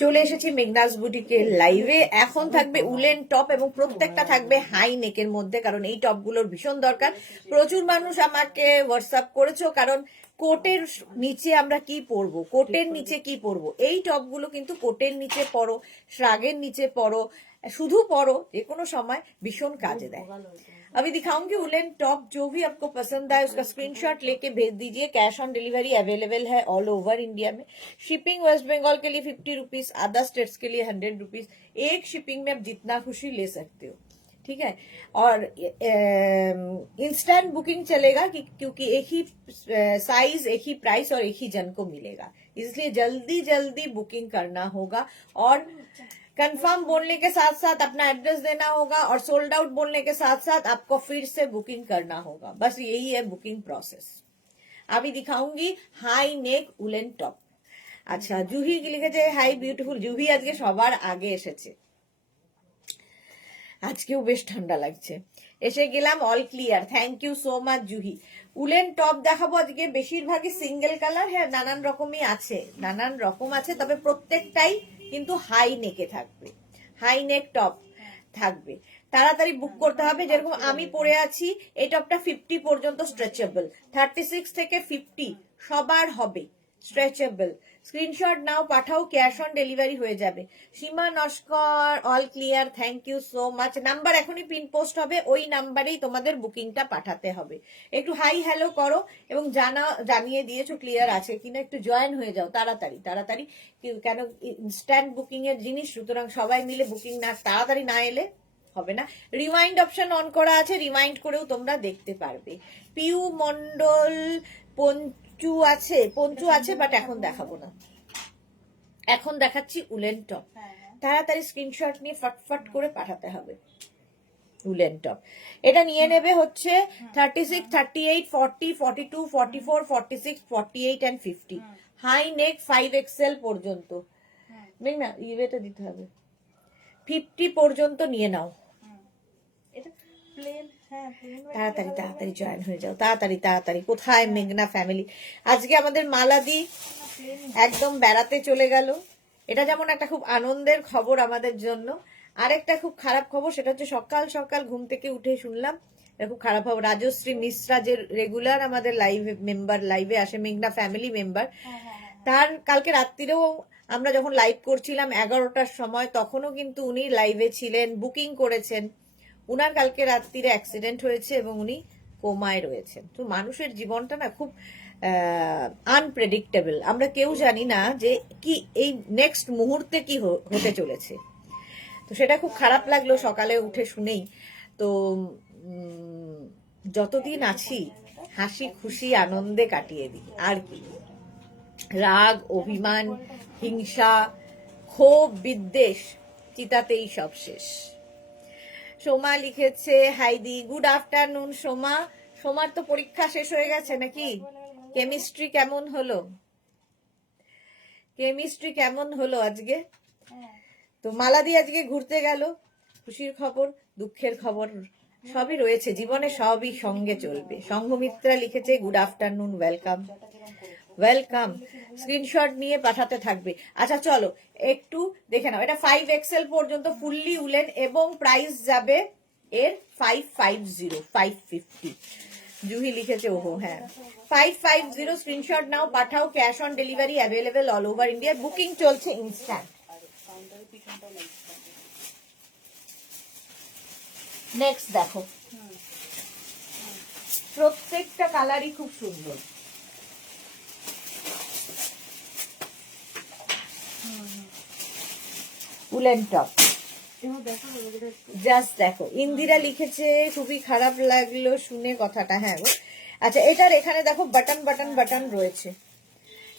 চলে এসেছি মেঘনাস বুটিকের লাইভে। এখন থাকবে উলেন টপ এবং প্রত্যেকটা থাকবে হাই নেকের মধ্যে, কারণ এই টপগুলোর ভীষণ দরকার। প্রচুর মানুষ আমাকে হোয়াটসঅ্যাপ করেছো, কারণ কোটের নিচে আমরা কি পরবো, কোটের নিচে কি পরবো। এই টপগুলো কিন্তু কোটের নিচে পরো, শ্রাগের নিচে পরো, শুধু পরো, যে কোনো সময় भीषण काजे देय। अभी दिखाऊंगी उलेन टॉप, जो भी आपको पसंद आए उसका स्क्रीनशॉट लेके भेज दीजिए। कैश ऑन डिलीवरी अवेलेबल है ऑल ओवर इंडिया में। शिपिंग वेस्ट बंगाल के लिए 50 रुपीज, अदर स्टेट्स के लिए 100 रुपीज। एक शिपिंग में आप जितना खुशी ले सकते हो, ठीक है। और इंस्टेंट बुकिंग चलेगा क्योंकि एक ही साइज, एक ही प्राइस और एक ही जन को मिलेगा, इसलिए जल्दी जल्दी बुकिंग करना होगा। और कंफर्म बोलने के साथ साथ अपना एड्रेस देना होगा, और सोल्ड आउट बोलने के साथ साथ आपको फिर से बुकिंग करना होगा। बस यही है बुकिंग प्रोसेस। अभी दिखाऊंगी हाई नेक उलेन टॉप। अच्छा, जूही की लिखेছে হাই বিউটিফুল। জুহি আজকে সবার আগে এসেছে, আজকেও বেশ ঠান্ডা লাগছে। এসে গেলাম all clear, thank you so much Juhi. Woollen top দেখাবো আজকে, বেশিরভাগই সিঙ্গেল কালার। হ্যাঁ, নানান রকমই আছে, নানান রকম আছে, তবে প্রত্যেকটাই কিন্তু হাই নেকে থাকবে, হাই নেক টপ থাকবে। তাড়াতাড়ি বুক করতে হবে। যেরকম আমি পরে আছি, এই টপটা 50 পর্যন্ত স্ট্রেচেবল, 36 থেকে 50 সবার হবে স্ট্রেচেবল। স্ক্রিনশট নাও, পাঠাও, ক্যাশ অন ডেলিভারি হয়ে যাবে। Seema Naskar all clear, thank you so much. Number এখনই পিন পোস্ট হবে, ওই নাম্বারেই তোমাদের বুকিংটা পাঠাতে হবে। একটু হাই হ্যালো করো এবং জানিয়ে দিয়েছো ক্লিয়ার আছে কিনা, একটু জয়েন হয়ে যাও তাড়াতাড়ি তাড়াতাড়ি, কেন ইনস্ট্যান্ট বুকিং এর জিনিস, সুতরাং সবাই মিলে বুকিং না তাড়াতাড়ি না এলে হবে না। রিমাইন্ড অপশন অন করা আছে, রিমাইন্ড করেও তোমরা দেখতে পারবে। পিউ মন্ডল পঞ্চু আছে বাট এখন দেখাবো না, এখন দেখাচ্ছি উলেন টপ। তাড়াতাড়ি স্ক্রিনশট নিয়ে ফটফট করে পাঠাতে হবে। উলেন টপ এটা নিয়ে নেবে হচ্ছে 36, 38, 40, 42, 44, 46, 48 and 50। হাই নেক 5XL পর্যন্ত, না ইয়েটা দিতে হবে, 50 পর্যন্ত নিয়ে নাও। তাড়াতাড়ি তাড়াতাড়ি জয়েন হয়ে যাও, তাড়াতাড়ি তাড়াতাড়ি। কোথায় মেঘনা ফ্যামিলি? আজকে আমাদের মালাদি একদম বেড়াতে চলে গেল। এটা যেমন একটা খুব আনন্দের খবর আমাদের জন্য, আরেকটা খুব খারাপ খবর, সেটা হচ্ছে সকাল সকাল ঘুম থেকে উঠে শুনলাম, এটা খুব খারাপ খবর। রাজশ্রী মিশ্রা, যে রেগুলার আমাদের লাইভে আসে, মেঘনা ফ্যামিলি মেম্বার, তার কালকে রাত্রিরেও আমরা যখন লাইভ করছিলাম 11টার সময়, তখনও কিন্তু উনি লাইভে ছিলেন, বুকিং করেছেন। উনার কালকে রাত্রিরে অ্যাক্সিডেন্ট হয়েছে এবং উনি কোমায় রয়েছেন। তো মানুষের জীবনটা না খুব আনপ্রেডিক্টেবল, আমরা কেউ জানি না যে কি এই নেক্সট মুহূর্তে কি হতে চলেছে। তো সেটা খুব খারাপ লাগলো সকালে উঠে শুনেই। তো যতদিন আছি হাসি খুশি আনন্দে কাটিয়ে দিই, আর কি। রাগ, অভিমান, হিংসা, ক্ষোভ, বিদ্বেষ, চিতাতেই সব শেষ। সোমা লিখেছে হাইদি, গুড আফটারনুন সোমা। সোমার তো পরীক্ষা শেষ হয়ে গেছে নাকি? কেমিস্ট্রি কেমন হলো? কেমিস্ট্রি কেমন হলো আজকে? তো মালাদি আজকে ঘুরতে গেল, খুশির খবর, দুঃখের খবর সবই রয়েছে জীবনে, সবই সঙ্গে চলবে। সংঘমিত্রা লিখেছে good afternoon, welcome welcome. Screenshot নিয়ে পাঠাতে থাকবে। আচ্ছা চলো একটু দেখে নাও, এটা 5XL পর্যন্ত ফুললি উলেন এবং প্রাইস যাবে এর 550, 550। জুহি লিখেছে ওহো, হ্যাঁ 550। স্ক্রিনশট নাও, পাঠাও, cash on delivery available all over India, booking চলছে ইনস্ট্যান্ট। নেক্সট দেখো, প্রত্যেকটা কালারই খুব সুন্দর। উলেন টপ জাস্ট দেখো। ইন্দিরা লিখেছে খুবই খারাপ লাগলো শুনে কথাটা। হ্যাঁ গো, আচ্ছা এটার এখানে দেখো বাটন বাটন বাটন রয়েছে,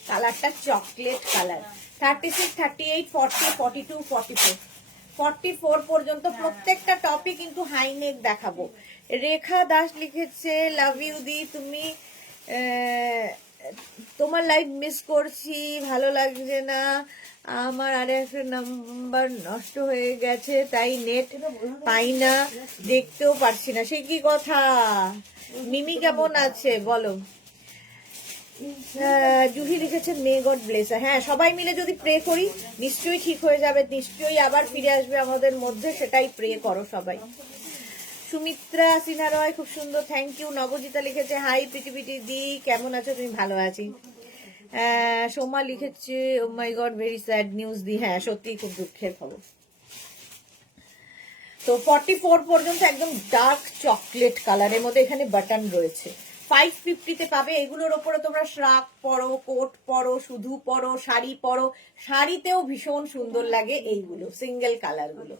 কালারটা চকলেট কালার। 36, 38, 40, 42, 44, 44 পর্যন্ত প্রত্যেকটা টপই কিন্তু হাই নেক দেখাবো। রেখা দাস লিখেছে লাভ ইউ দি, তুমি তোমার লাইভ মিস করছি, ভালো লাগছে না, আমার আর একটা নাম্বার নষ্ট হয়ে গেছে, তাই নেট পাই না, দেখতেও পারছি না। সে কি কথা? মিমি কেমন আছে বলো? জুহি লিখেছে মে গড ব্লেস। হ্যাঁ, সবাই মিলে যদি প্রে করি নিশ্চয়ই ঠিক হয়ে যাবে, নিশ্চয়ই আবার ফিরে আসবে আমাদের মধ্যে, সেটাই প্রে করো সবাই। সুমিত্রা সিনহা রয় খুব সুন্দর, থ্যাংক ইউ। নবজিতা লিখেছে হাই পিটি দি, কেমন আছো তুমি? ভালো আছি। সোমা লিখেছে ও মাই গড ভেরি স্যাড নিউজ দি। হ্যাঁ, সত্যি খুব দুঃখের খবর। তো 44 পর্যন্ত একদম ডার্ক চকলেট কালারের মধ্যে এখানে বাটন রয়েছে। 550-তে পাবে। এগুলোর ওপরে তোমরা শ্রাক পরো, কোট পরো, শুধু পরো, শাড়ি পরো, শাড়িতেও ভীষণ সুন্দর লাগে এইগুলো সিঙ্গেল কালার গুলো।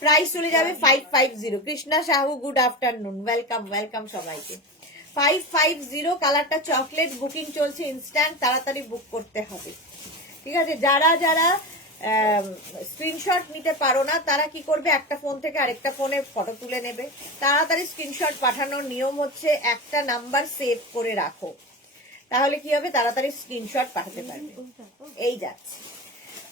প্রাইস চলে যাবে 550। Krishna Sahu good afternoon, welcome welcome সবাইকে। 550 কালারটা চকলেট, বুকিং চলছে ইনস্ট্যান্ট, তাড়াতাড়ি বুক করতে হবে। ঠিক আছে, যারা যারা স্ক্রিনশট নিতে পারো না তারা কি করবে, একটা ফোন থেকে আরেকটা ফোনে ফটো তুলে নেবে। তাড়াতাড়ি স্ক্রিনশট পাঠানোর নিয়ম হচ্ছে একটা নাম্বার সেভ করে রাখো, তাহলে কি হবে, তাড়াতাড়ি স্ক্রিনশট পাঠাতে পারবে। এই যাচ্ছে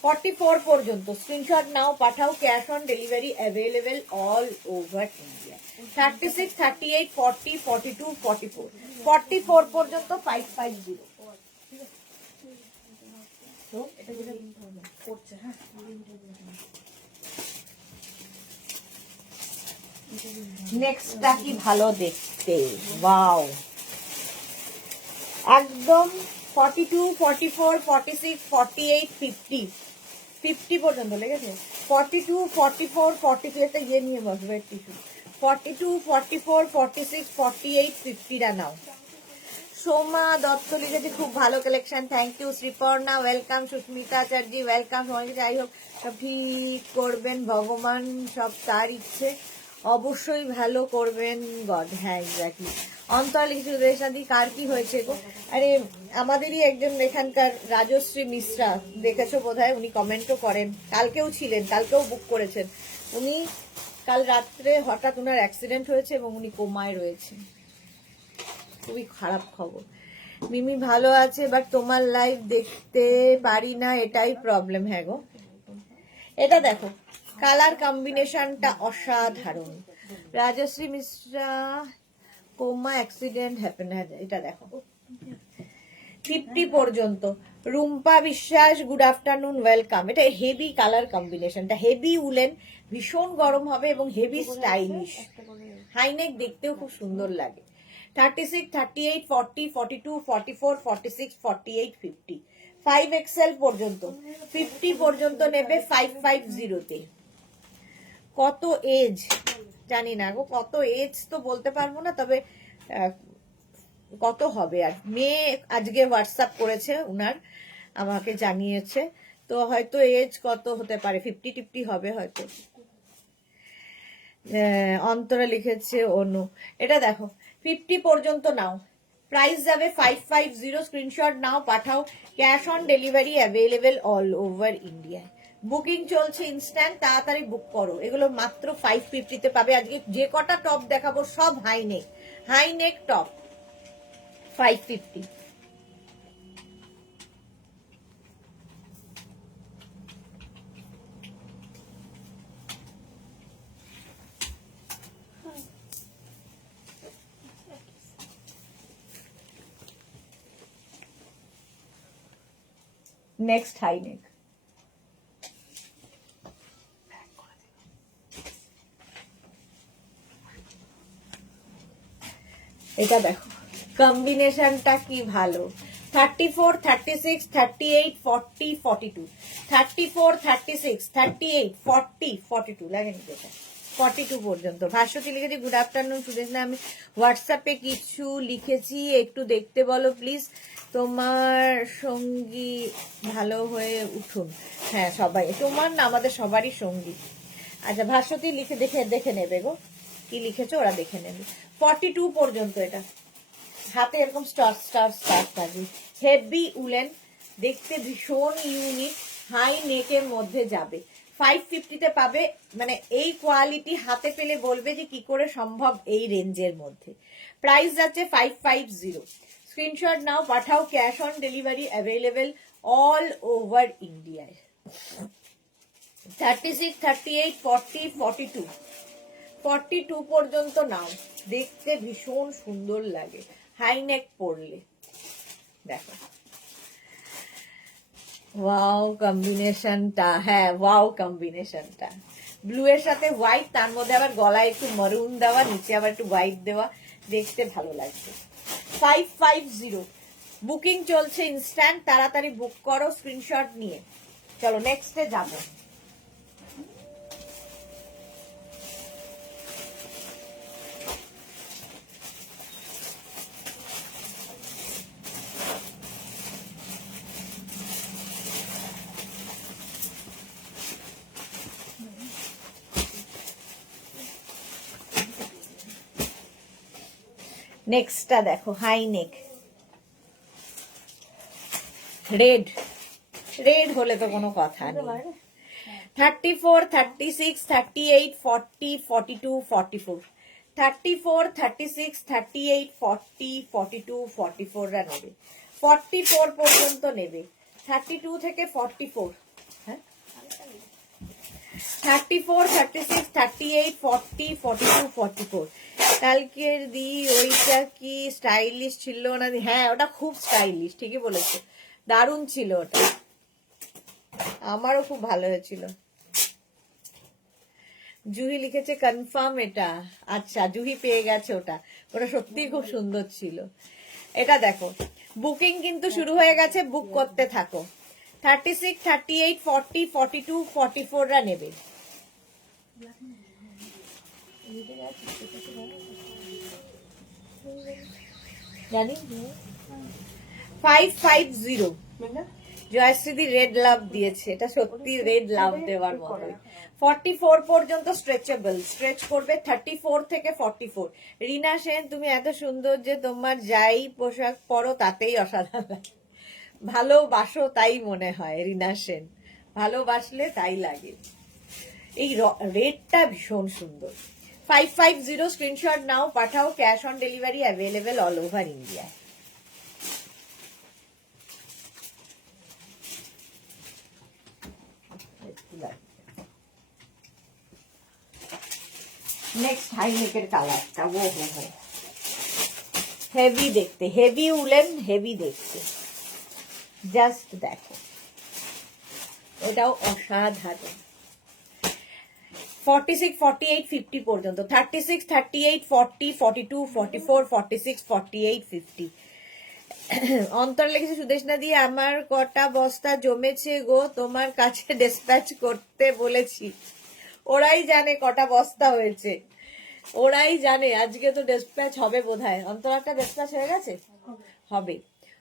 44 পর্যন্ত স্ক্রিনশট নাও, পাঠাও। Cash on delivery available all over India. 36, 38, 40, 42, 44, 44 পর্যন্ত 550। নেক্সটটা কি ভালো দেখতে, ওয়াও, একদম 42, 44, 46, 48, 50, 50 পর্যন্ত লেগেছে। 42, 44, 42, একটা ইয়ে নিয়ে বসবে টিস্যু। 42, 44, 46, 48, 50টা নাও। সোমা দত্ত লিখেছে খুব ভালো collection, thank you. Sriparna welcome. Susmita Chatterjee welcome. সবাইকে যাই হোক সব ঠিক করবেন ভগবান, সব তার ইচ্ছে, অবশ্যই ভালো করবেন গড। হ্যাঁ এক্স্যাক্টলি। অন্তর লিখেছে উদয়শান্তি কার কি হয়েছে গো? আরে আমাদেরই একজন এখানকার রাজশ্রী মিশ্রা, দেখেছো বোধহয়, উনি কমেন্টও করেন, কালকেও ছিলেন, কালকেও বুক করেছেন। উনি কাল রাত্রে হঠাৎ ওনার অ্যাক্সিডেন্ট হয়েছে এবং উনি কোমায় রয়েছেন, খুবই খারাপ খবর। মিমি ভালো আছে বাট তোমার লাইভ দেখতে পারি না, এটাই প্রবলেম। হ্যাঁ গো, এটা দেখো কালার কম্বিনেশনটা অসাধারণ। Rajashree Mishra comma accident happen, এটা দেখো 50 পর্যন্ত। Rumpa Biswas good afternoon welcome. এটা হেভি কালার কম্বিনেশনটা, হেভি উলেন, ভীষণ গরম হবে এবং হেভি স্টাইলিশ। হাইনেক দেখতেও খুব সুন্দর লাগে। 36, 38, 40, 42, 44, 46, 48, 50, 5XL পর্যন্ত। 50 পর্যন্ত নেবে 550-তে। কত এজ জানি না গো, কত এজ তো বলতে পারবো না, তবে কত হবে। আর মেয়ে আজকে হোয়াটসঅ্যাপ করেছে, উনার আমাকে জানিয়েছে, তো হয়তো এজ কত হতে পারে, 50-50 হবে হয়তো। অন্তরা লিখেছে অনু। এটা দেখো 50 পর্যন্ত নাও, প্রাইস যাবে 550। স্ক্রিনশট নাও, পাঠাও। Cash on delivery available all over India. Booking চলছে ইনস্ট্যান্ট, তাড়াতাড়ি বুক করো। এগুলো মাত্র 550-তে পাবে। আজকে যে কটা টপ দেখাবো সব high neck, high neck top, 550। Next high neck. এটা দেখো কম্বিনেশনটা কি ভালো। 34, 36, 38, 40, 42, 34, 36, 38, 40, 42 লাগেনি যেটা 42 পর্যন্ত। ভাস্বতী লিখেছি গুড আফটারনুন সুদেশ না, আমি হোয়াটসঅ্যাপে কিছু লিখেছি, একটু দেখতে বলো প্লিজ। তোমার সঙ্গী ভালো হয়ে উঠুন। হ্যাঁ সবাই, তোমার না আমাদের সবারই সঙ্গী। আচ্ছা ভাস্বতী লিখে দেখে নেবে গো, কি লিখেছো ওরা দেখে নেবে। 42 পর্যন্ত। এটা হাতে এরকম স্টার স্টার স্টার থাকবে, হেভি উলেন, দেখতে ভীষণ ইউনিক, হাই নেকের মধ্যে যাবে। 550-তে পাবে, মানে এই কোয়ালিটি হাতে পেলে বলবে যে কি করে সম্ভব এই রেঞ্জের মধ্যে। প্রাইস যাচ্ছে 550। স্ক্রিনশট নাও, পাঠাও। Cash on delivery available all over ইন্ডিয়ায়। 36, 38, 40, 42, 42 পর্যন্ত নাও, দেখতে ভীষণ সুন্দর লাগে হাইনেক পরলে। দেখো ওয়াও কম্বিনেশনটা, হ্যাঁ ওয়াও কম্বিনেশনটা, ব্লু এর সাথে হোয়াইট, তার মধ্যে আবার গলায় একটু মারুন দেওয়া, নিচে আবার একটু হোয়াইট দেওয়া, দেখতে ভালো লাগছে। 550 বুকিং চলছে ইনস্ট্যান্ট, তাড়াতাড়ি বুক করো স্ক্রিনশট নিয়ে। চলো নেক্সটে যাবো। নেক্সটটা দেখো, হাই নেক, রেড, রেড হলে তো কোনো কথা নেই। 34, 36, 38, 40, 42, 44, 34, 36, 38, 40, 42, 44 রা নেবে, 44 পর্যন্ত নেবে, 32 থেকে 44, হ্যাঁ 34, 36, 38, 40, 42, 44। কালকের দি ওইটা কি স্টাইলিশ ছিল না? হ্যাঁ ওটা খুব স্টাইলিশ, ঠিকই বলেছো, দারুণ ছিল ওটা, আমারও খুব ভালো হয়েছিল। জুহি লিখেছে কনফার্ম এটা, আচ্ছা জুহি পেয়ে গেছে ওটা, ওটা সত্যিই খুব সুন্দর ছিল। এটা দেখো বুকিং কিন্তু শুরু হয়ে গেছে, বুক করতে থাকো। 36, 38, 40, 42, 44 রা নেবে। জানি 550 জয়শ্রীদি রেড লাভ দিয়েছে, এটা সত্যি রেড লাভ দেওয়ার মতো। 44 পর্যন্ত স্ট্রেচেবল, স্ট্রেচ করবে 34 থেকে 44। রিনা সেন তুমি এত সুন্দর যে তোমার যাই পোশাক পরো তাতেই অসাধারণ লাগে, ভালোবাসো তাই মনে হয়। রিনা সেন ভালোবাসলে তাই লাগে। এই রেডটা ভীষণ সুন্দর। 550 স্ক্রিনশট নাও, পাঠাও, cash on delivery available all over India. Next high নেকের কালারটা, ও হো হো হেভি দেখতে, হেভি উলেন, হেভি দেখতে, জাস্ট দেখো এটাও অসাধারণ। 46, 48, 50 পর্যন্ত, 36, 38, 40, 42, 44, 46, 48, 50। অন্তর লিখেছে সুদেশনা দিয়ে আমার কটা বস্তা জমেছে গো, তোমার কাছে ডিসপ্যাচ করতে বলেছি। ওরাই জানে কটা বস্তা হয়েছে, ওরাই জানে। আজকে তো ডিসপ্যাচ হবে বোধহয়। অন্তরারটা ডিসপ্যাচ হয়ে গেছে, হবে,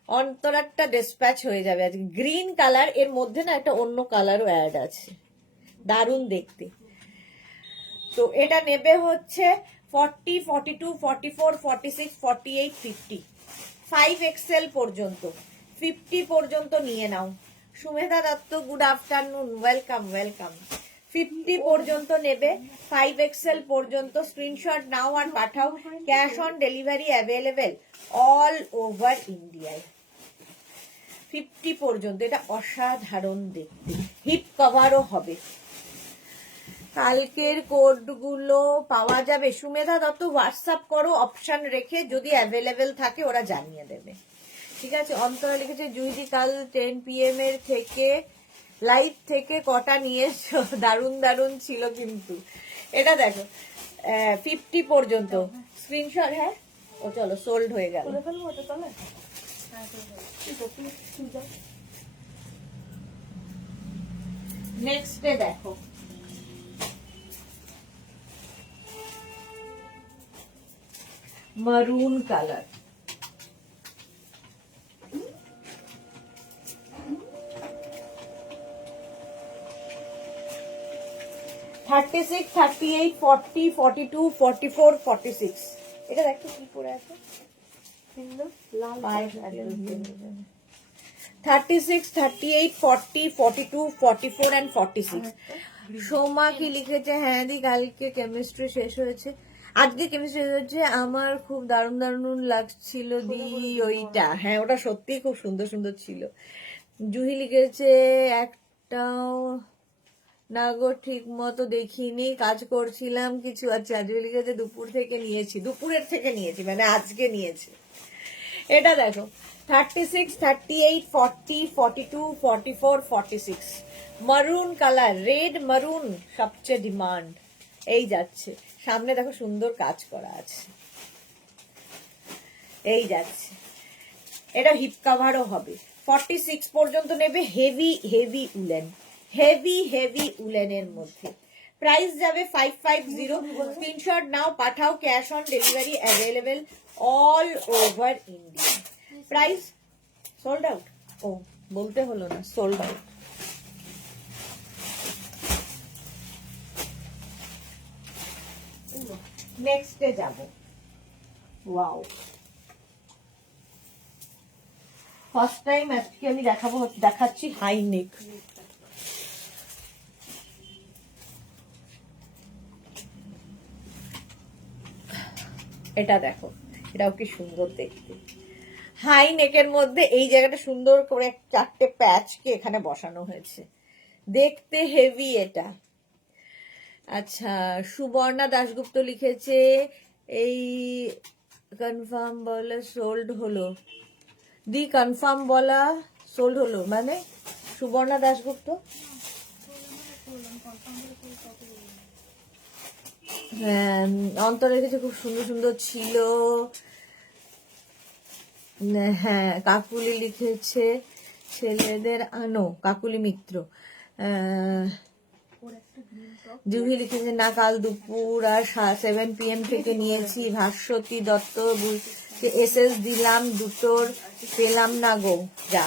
অন্তরারটা ডিসপ্যাচ হয়ে যাবে আজকে। গ্রিন কালার, এর মধ্যে না একটা অন্য কালারও অ্যাড আছে, দারুণ দেখতে। তো এটা নেবে হচ্ছে 40, 42, 44, 46, 48, 50, 5XL পর্যন্ত, 50 পর্যন্ত নিয়ে নাও। Sumedha Dutta good afternoon, welcome welcome. 50 পর্যন্ত নেবে, 5XL পর্যন্ত, স্ক্রিনশট নাও আর পাঠাও, cash on delivery available all over ইন্ডিয়ায়। 50 পর্যন্ত, এটা অসাধারণ দেখতে, হিপ কভারও হবে। কালকের কোডগুলো পাওয়া যাবে? সুমেধা দত্ত হোয়াটসঅ্যাপ করো অপশন রেখে, যদি অ্যাভেলেবেল থাকে ওরা জানিয়ে দেবে, ঠিক আছে। অন্তরা লিখেছে জুইদি কাল 10 PM এর থেকে লাইভ থেকে কটা নিয়ে এসছো, দারুণ দারুণ ছিল কিন্তু। এটা দেখো 50 পর্যন্ত স্ক্রিনশট, হ্যাঁ ও চলো সোল্ড হয়ে গেল। নেক্সট ডে দেখো maroon color, $36, $38, $40, $42, $44, $46। এটা দেখো কি পরে আছে, 36, 38, 40, 42, 44 and 46। সোমা কি লিখেছে, হ্যাঁ দি কালকে কেমিস্ট্রি শেষ হয়েছে, আজকে কেমিস্ট্রি শেষ হয়েছে, আমার খুব দারুণ দারুণ লাগছিল দি ওইটা, হ্যাঁ ওটা সত্যি খুব সুন্দর সুন্দর ছিল। জুহি লিখেছে একটাও না গো ঠিক মতো দেখিনি, কাজ করছিলাম কিছু। আচ্ছা জুহি লিখেছে দুপুর থেকে নিয়েছি, দুপুরের থেকে নিয়েছি মানে আজকে নিয়েছি। এটা দেখো 36, 38, 40, 42, 44, 46 মারুন কালার, রেড মারুন সবচেয়ে ডিমান্ড। এই যাচ্ছে, সামনে দেখো সুন্দর কাজ করা আছে, এই যাচ্ছে। এটা হিপ কাভারও হবে। 46 পর্যন্ত নেবে। Heavy heavy woollen, heavy heavy উলেনের মধ্যে। প্রাইস যাবে 550। স্ক্রিনশট নাও, পাঠাও, cash on delivery available all over India. Price sold out, ও বলতে হলো না, সোল্ড আউট। নেক্সটে যাব। ওয়াও, ফার্স্ট টাইম আজকে আমি দেখাচ্ছি হাই নেক। এটা দেখো, এটাও কি সুন্দর দেখতে। হাই নেকের মধ্যে এই জায়গাটা সুন্দর করে 4টে প্যাচকে এখানে বসানো হয়েছে, দেখতে হেভি এটা। আচ্ছা, সুবর্ণা দাশগুপ্ত লিখেছে এই কনফার্ম বলা সোল্ড হলো, দি কনফার্ম বলা সোল্ড হলো মানে সুবর্ণা দাশগুপ্ত। অন্তরে কিছু খুব সুন্দর সুন্দর ছিল। হ্যাঁ, কাকুলি লিখেছে ছেলেদের আনো, কাকুলি মিত্র। জুহি লিখেছে না, কাল দুপুর আর 7 PM থেকে নিয়েছি। ভাস্বতী দত্ত এসএস দিলাম, দুটোর পেলাম না গো। যা,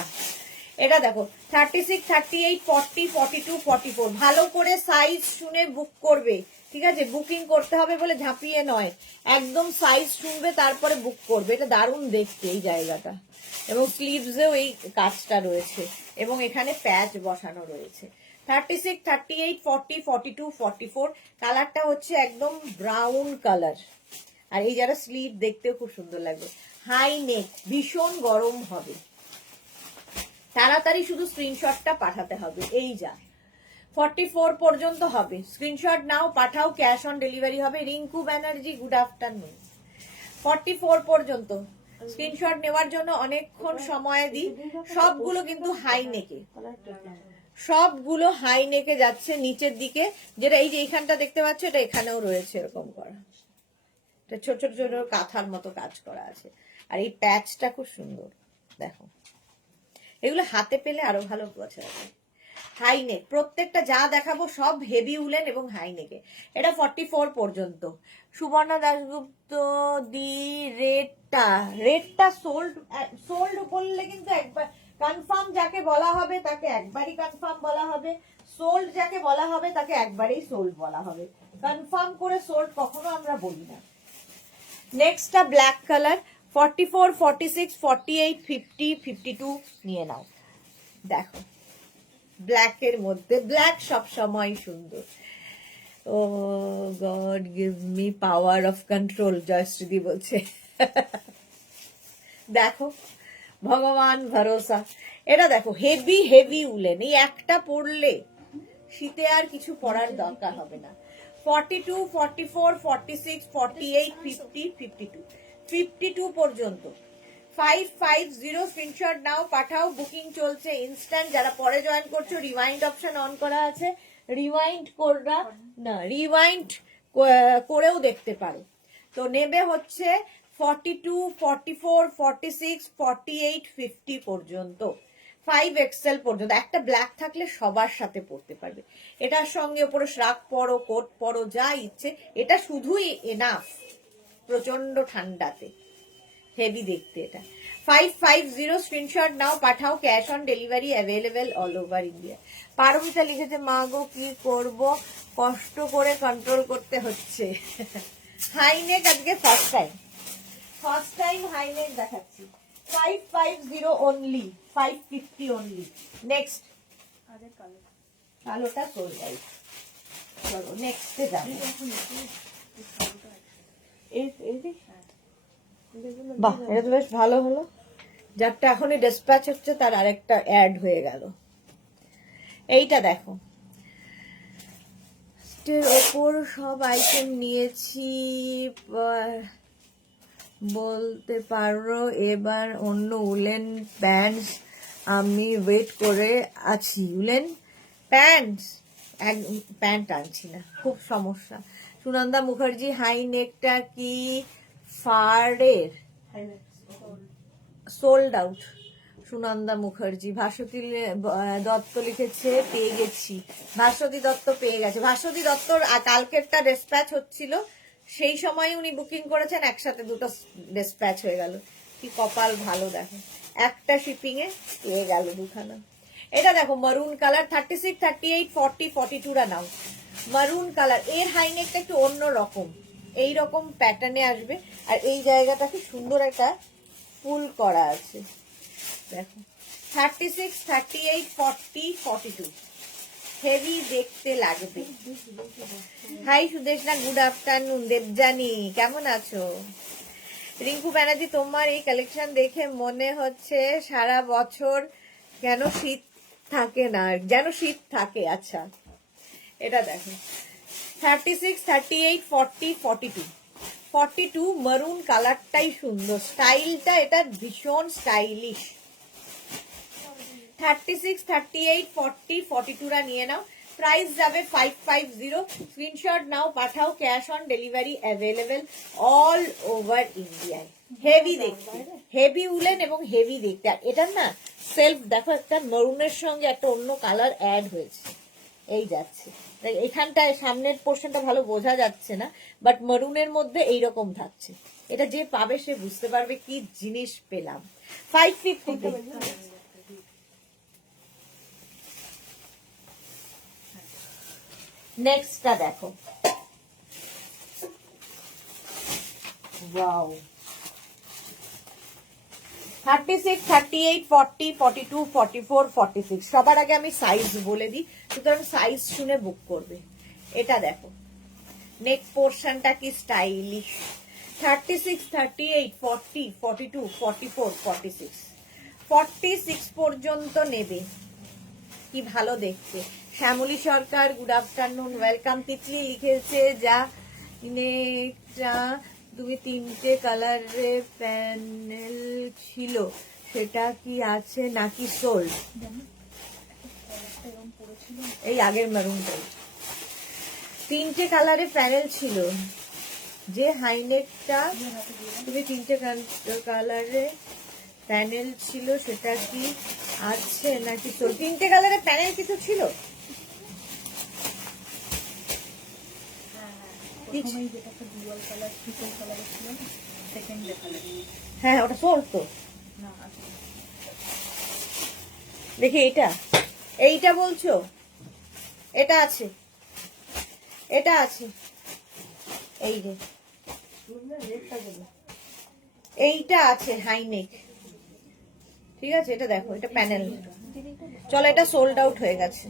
এটা দেখো 36, 38, 40, 42, 44। ভালো করে সাইজ শুনে বুক করবে, ঠিক আছে? বুকিং করতে হবে বলে ঝাঁপিয়ে নয়, একদম সাইজ শুনবে তারপরে বুক করবে। এটা দারুণ দেখতে এই জায়গাটা, এবং স্লিভসেও এই কাজটা রয়েছে, এবং এখানে প্যাচ বসানো রয়েছে। 36, 38, 40, 42, 44 কালারটা হচ্ছে একদম ব্রাউন কালার, আর এই যারা স্লিভ দেখতেও খুব সুন্দর লাগবে। হাই নেক, ভীষণ গরম হবে। তাড়াতাড়ি শুধু স্ক্রিনশটটা পাঠাতে হবে। এই যা 44 পর্যন্ত হবে। স্ক্রিনশট নাও, পাঠাও, ক্যাশ অন ডেলিভারি হবে। Rinku Banerjee good afternoon. 44 পর্যন্ত স্ক্রিনশট নেওয়ার জন্য অনেকক্ষণ সময় দিই। সবগুলো কিন্তু হাই নেকে, সবগুলো হাই নেকে যাচ্ছে নিচের দিকে। যেটা এই যে এইখানটা দেখতে পাচ্ছ, এটা এখানেও রয়েছে এরকম করা, এটা ছোট ছোট ছোট কাঁথার মতো কাজ করা আছে। আর এই প্যাচটা খুব সুন্দর দেখো, এগুলো হাতে পেলে আরো ভালো বোঝা যাবে। হাই নেক, প্রত্যেকটা যা দেখাবো সব হেভি উলেন এবং হাই নেকে। এটা 44 পর্যন্ত। সুবর্ণা দাশগুপ্ত দি রেডটা সোল্ড বললে কিন্তু একবার কনফার্ম যাকে বলা হবে তাকে একবারই কনফার্ম বলা হবে, সোল্ড যাকে বলা হবে তাকে একবারেই সোল্ড বলা হবে। কনফার্ম করে সোল্ড কখনো আমরা বলি না। নেক্সটটা ব্ল্যাক কালার, 44, 46, 48, 50, 52 নিয়ে নাও। দেখো ব্ল্যাকের মধ্যে, ব্ল্যাক সব সময় সুন্দর। Oh God give me power of control, জয়শ্রীদি বলছে। দেখো, ভগবান ভরসা। এটা দেখো হেভি হেভি উলেন, এই একটা পরলে শীতে আর কিছু পরার দরকার হবে না। 42, 44, 46, 48, 50, 52 52 পর্যন্ত। 550 স্ক্রিনশট নাও, পাঠাও, বুকিং চলছে ইনস্ট্যান্ট। যারা পরে জয়েন করছো, রিওয়াইন্ড অপশন অন করা আছে, রিওয়াইন্ড করা না, রিওয়াইন্ড করেও দেখতে পারো। তো নেবে হচ্ছে 42, 44, 46, 48, 50 পর্যন্ত, 5XL পর্যন্ত। একটা ব্ল্যাক থাকলে সবার সাথে পরতে পারবে। এটার সঙ্গে উপরে শ্রাক পরো, কোট পরো, যা ইচ্ছে, এটা শুধুই এনাফ প্রচন্ড ঠান্ডাতে। হেভি দেখতে এটা। 550 স্ক্রিনশট নাও, পাঠাও, cash on delivery available all over India. Paromita লিখেছে মা গো কি করব, কষ্ট করে কন্ট্রোল করতে হচ্ছে। হাইনেক আজকে ফার্স্ট টাইম হাইনেক দেখাচ্ছি। 550 অনলি, 550 অনলি। নেক্সট কালোটা সোল্ড আউট। চলো নেক্সটে যাবো। বাহ, এটা তো বেশ ভালো হলো। যারটা এখনই ডিসপ্যাচ হচ্ছে তার আরেকটা অ্যাড হয়ে গেল। এইটা দেখো, ওপর সব আইটেম নিয়েছি, বলতে পারো এবার অন্য উলেন প্যান্টস আমি ওয়েট করে আছি। উলেন প্যান্টস প্যান্ট আনছি না, খুব সমস্যা। সুনন্দা মুখার্জি হাই নেকটা কি ফারের? Sold out. সুনন্দা মুখার্জি। ভাস্বতী দত্ত লিখেছে পেয়ে গেছি। ভাস্বতী দত্ত পেয়ে গেছে। ভাস্বতী দত্তর কালকেরটা ডিসপ্যাচ হচ্ছিল, সেই সময় উনি বুকিং করেছেন, একসাথে দুটো ডিসপ্যাচ হয়ে গেল। কি কপাল ভালো, দেখো একটা শিপিং এ পেয়ে গেল দুখানা। এটা দেখো মারুন কালার, 36, 38, 40, 42 নাও। মারুন কালার, এর হাইনেকটা একটু অন্য রকম, এইরকম প্যাটার্নে আসবে। আর এই জায়গাটা কি সুন্দর একটা ফুল করা আছে, দেখো। 36, 38, 40, 42 হেভি দেখতে লাগবে। Hi Sudeshna, good afternoon. Debjani কেমন আছো? রিঙ্কু ব্যানার্জি তোমার এই কালেকশন দেখে মনে হচ্ছে সারা বছর কেন শীত থাকে না, যেন শীত থাকে। আচ্ছা এটা দেখো 36, 38, 40, 42, 42 মারুন কালারটাই সুন্দর, স্টাইলটা এটা ভীষণ স্টাইলিশ। 36, 38, 40, 42 নিয়ে নাও। প্রাইস যাবে 550। স্ক্রিনশট নাও, পাঠাও। Cash on delivery available all over ইন্ডিয়ায়। হেভি দেখতে, হেভি উলেন এবং হেভি দেখতে। আর এটা না সেলফ দেখো, একটা মেরুনের সঙ্গে একটা অন্য কালার অ্যাড হয়েছে, এই যাচ্ছে। এখানটায় সামনের পোর্শনটা ভালো বোঝা যাচ্ছে না, বাট মেরুনের মধ্যে এইরকম থাকছে। এটা যে পাবে সে বুঝতে পারবে কি জিনিস পেলাম। 550-তে। নেক্সটটা দেখো, ওয়াও। 36, 38, 40, 42, 44, 46। সবার আগে আমি সাইজ বলে দিই, সুতরাং সাইজ শুনে বুক করবে। এটা দেখো নেক পোর্শনটা কি স্টাইলিশ। 36, 38, 40, 42, 44, 46, 46 পর্যন্ত নেবে। কি ভালো দেখতে। শ্যামলী সরকার গুড আফটারনুন, ওয়েলকাম। তিতলি লিখেছে যা তুমি 3টে কালারে প্যানেল ছিল সেটা কি আছে নাকি সোল্ড? এই আগের মারুনটাই। 3টে কালারে প্যানেল ছিল, যে হাইনেকটা তুমি 3টে কালারে প্যানেল ছিল সেটা কি আছে নাকি সোল্ড? 3টে কালারে প্যানেল কিছু ছিল? হ্যাঁ ওটা সোল্ড তো। দেখি এইটা, এইটা বলছো? এটা আছে, এটা আছে, এই যে এইটা আছে হাইনেক, ঠিক আছে। এটা দেখো, এটা প্যানেল। চলো, এটা সোল্ড আউট হয়ে গেছে।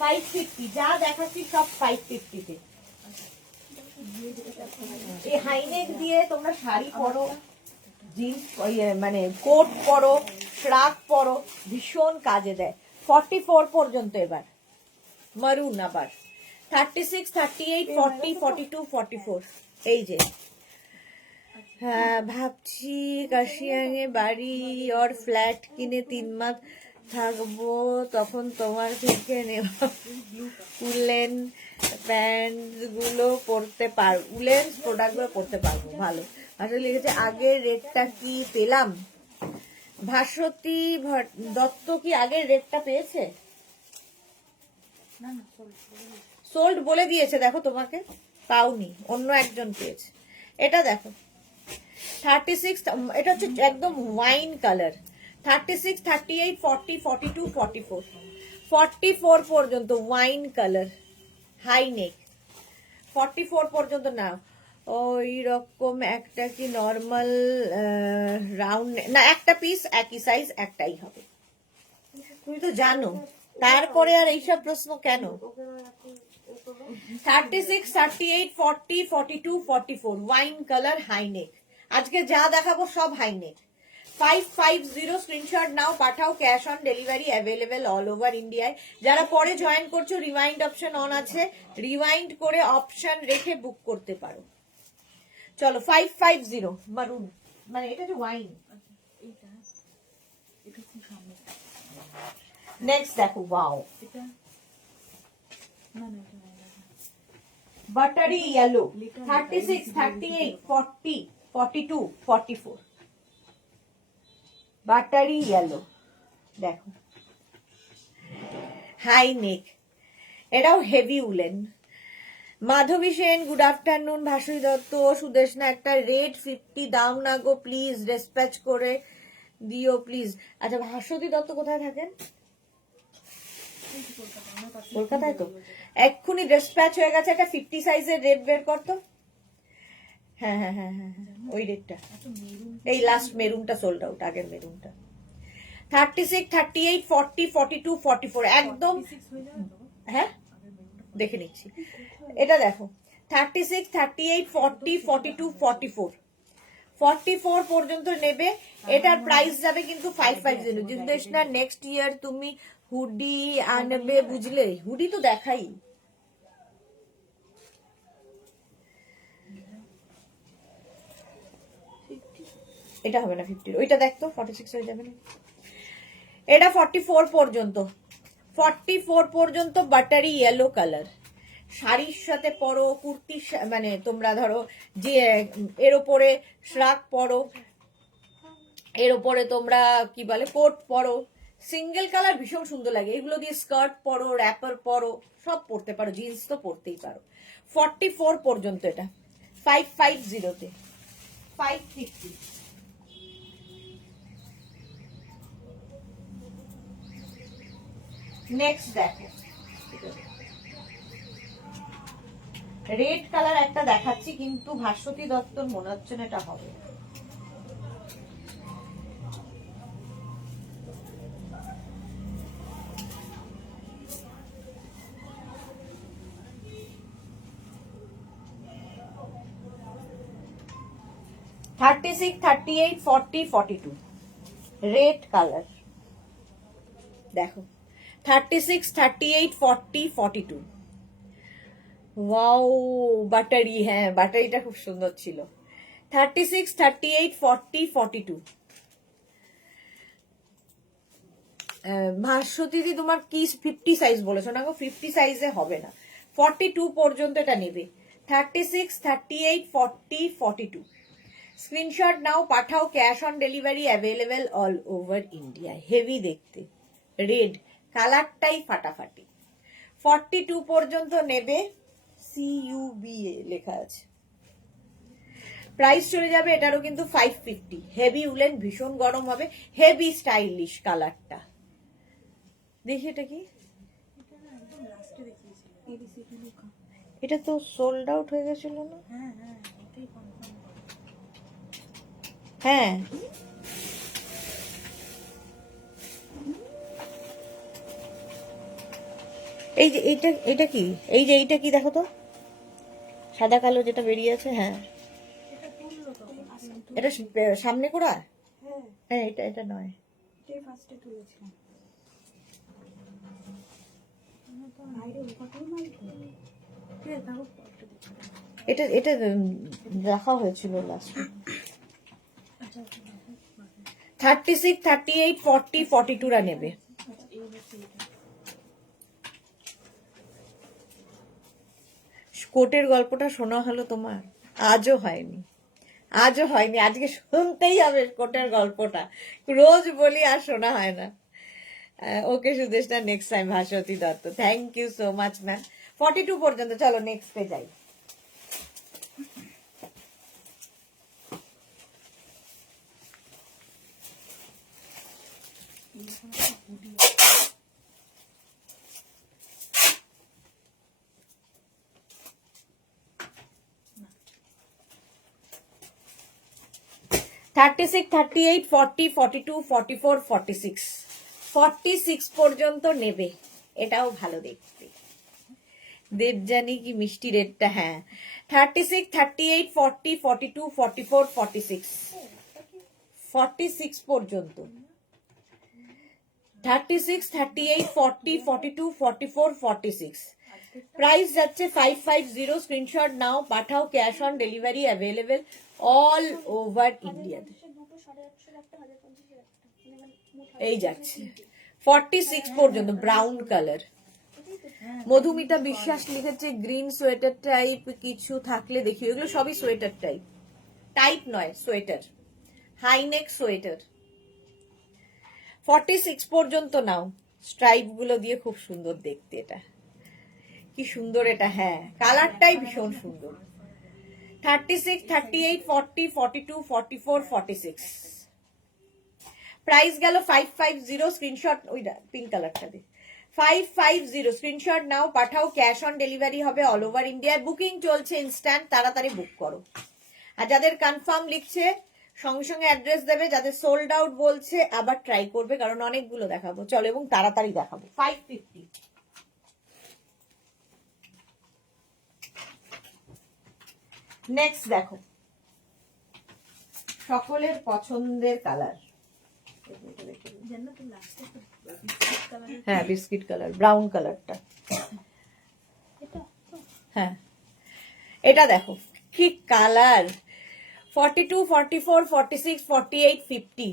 550, যা দেখাচ্ছি সব 550-তে। এই হাইনেক দিয়ে তোমরা শাড়ি পরো, জিন্স মানে কোট পরো, শ্রাক পরো, ভীষণ কাজে দেয়। 44 পর্যন্ত এবার মারুন। আবার 36, 38, 40, 42, 44 এই যে। হ্যাঁ ভাবছি কাশিয়াঙে বাড়ি ওর ফ্ল্যাট কিনে 3 মাস থাকবো, তখন তোমার থেকে নেওয়া উলেন প্যান্টগুলো পরতে পারবো, উলেন প্রোডাক্টগুলো পরতে পারবো। ভালো। আসলে লিখেছে আগের রেটটা কি পেলাম? ভাস্বতী দত্ত কি আগের রেটটা পেয়েছে? সোল্ড বলে দিয়েছে, দেখো তোমাকে পাওনি, অন্য একজন পেয়েছে। এটা দেখো 36, এটা হচ্ছে একদম ওয়াইন কালার। 36, 38, 40, 42, 44, 44 পর্যন্ত ওয়াইন কালার হাই নেক। 44 পর্যন্ত না। ওই রকম একটা কি নর্মাল রাউন্ড না, একটা পিস একই সাইজ একটাই হবে। তুমি তো জানো, তারপরে আর এইসব প্রশ্ন কেন? 36, 38, 40, 42, 44 ওয়াইন কালার হাইনেক। আজকে যা দেখাবো সব হাইনেক। 550 স্ক্রিনশট নাও, পাঠাও, cash on delivery available all over ইন্ডিয়ায়। যারা পরে জয়েন করছো রিমাইন্ড অপশন অন আছে, রিমাইন্ড করে অপশন রেখে বুক করতে পারো। চলো 550 মারুন, মানে এটা যে ওয়াইন। নেক্সট দেখো, wow, buttery yellow 36, 38, 40, 42, 44 buttery yellow. দেখো হাই নেক, এটাও হেভি উলেন। মাধবী সেন গুড আফটারনুন, ভাসুই দত্ত, সুদেশনা একটা রেড 50 দাও না গো প্লিজ, রেসপ্যাচ করে দিও প্লিজ। আচ্ছা ভাস্বতী দত্ত কোথায় থাকেন? কলকাতায় তো। এক্ষুনি ডিসপ্যাচ হয়ে গেছে, একটা 50 সাইজের রেড বের করতো। হ্যাঁ হ্যাঁ হ্যাঁ হ্যাঁ ওই রেডটা, এই লাস্ট মেরুনটা সোল্ড আউট, আগের মেরুনটা। 36, 38, 40, 42, 44 একদম। হ্যাঁ দেখে নিচ্ছি, এটা দেখো 36, 38, 40, 42, 44 44 পর্যন্ত নেবে। এটার প্রাইস যাবে কিন্তু 550। জিজ্ঞেস না নেক্সট ইয়ার তুমি হুডি আনবে, বুঝলে? হুডি তো দেখাই, এটা হবে না 50, ওইটা দেখতো 46 হয়ে যাবে না। এটা 44 পর্যন্ত, 44 পর্যন্ত বাটারি ইয়েলো কালার। শাড়ির সাথে পরো, কুর্তির মানে তোমরা ধরো যে এর ওপরে শ্রাক পরো, এর ওপরে তোমরা কি বলে কোট পরো, সিঙ্গেল কালার ভীষণ সুন্দর লাগে। এগুলো দিয়ে স্কার্ট পরো, র্যাপার পরো, সব পরতে পারো, জিন্স তো পরতেই পারো। 44 পর্যন্ত এটা 550 তে 550। নেক্সট দেখো রেড কালার একটা দেখাচ্ছি, কিন্তু ভাস্বতী দত্তর মনে হচ্ছে না এটা হবে। Thirty six, 38, 40, 42 red colour. দেখো 36, 38, 40, 42 ওয়াও বাটারি, হ্যাঁ বাটারিটা খুব সুন্দর ছিল। 36, 38, 40, 42 ভাস্বতী তোমার কি 50 সাইজ বলেছো না গো? 50 সাইজে হবে না, 42 পর্যন্ত এটা নেবে। 36, 38, 40, 42 স্ক্রিনশট নাও, পাঠাও, cash on delivery available all over India. Heavy দেখতে, রেড কালারটাই ফাটাফাটি। 42 পর্যন্ত নেবে, CUBA লেখা আছে। প্রাইস চলে যাবে এটারও কিন্তু 550। হেভি উলেন, ভীষণ গরম হবে, হেভি স্টাইলিশ কালারটা। দেখি এটা কি, এটা তো সোল্ড আউট হয়ে গেছিল না? হ্যাঁ এই যে এটা কি, এই যে এইটা কি দেখো তো, সাদা কালো যেটা বেরিয়ে আছে। হ্যাঁ এটা সামনে করা। হ্যাঁ এটা এটা নয়, এটা এটা রাখা হয়েছিল লাস্ট। 36, 38, 40, 42 রা নেবে। কোটের গল্পটা শোনা হলো তোমার? আজও হয়নি, আজও হয়নি, আজকে শুনতেই হবে কোটের গল্পটা। রোজ বলি আর শোনা হয় না। Okay Sudeshna, next time. Bhaswati Dutta, thank you so much ma'am. 42 পর্যন্ত, চলো নেক্সট পে যাই। থার্টি সিক্স, 38, 40, 42, 44, 46 46 পর্যন্ত নেবে। এটাও ভালো দেখতে, দেবজানি কি মিষ্টি রেডটা। হ্যাঁ 36, 38, 40, 42, 44, 46 46 পর্যন্ত, 36, 38, 40, 42, 44, 46। প্রাইস যাচ্ছে 550। স্ক্রিনশট নাও, পাঠাও, cash on delivery available all over India. এই যাচ্ছে 46 পর্যন্ত, ব্রাউন কালার। মধুমিতা বিশ্বাস লিখেছে গ্রিন সোয়েটার টাইপ কিছু থাকলে দেখি। এগুলো সবই সোয়েটার টাইপ, টাইপ নয়, সোয়েটার, হাই নেক সোয়েটার। 46 পর্যন্ত নাও। স্ট্রাইপ গুলো দিয়ে খুব সুন্দর দেখতে, এটা কি সুন্দর এটা, হ্যাঁ কালারটাই ভীষণ সুন্দর। 36, 38, 40, 42, 44, 46। প্রাইস গেল 550। স্ক্রিনশট, ওইটা পিঙ্ক কালারটা দে। 550 স্ক্রিনশট নাও, পাঠাও, cash on delivery all over over India. Booking চলছে ইনস্ট্যান্ট, তাড়াতাড়ি বুক করো। আর যাদের কনফার্ম লিখছে সঙ্গে সঙ্গে অ্যাড্রেস দেবে, যাদের সোল্ড আউট বলছে আবার ট্রাই করবে, কারণ অনেকগুলো দেখাবো। চলো, এবং তাড়াতাড়ি দেখাবো। 550। নেক্সট দেখো, সকলের পছন্দের কালার, হ্যাঁ বিস্কিট কালার, ব্রাউন কালারটা। হ্যাঁ এটা দেখো কি কালার। 42, 44, 46, 48, 50,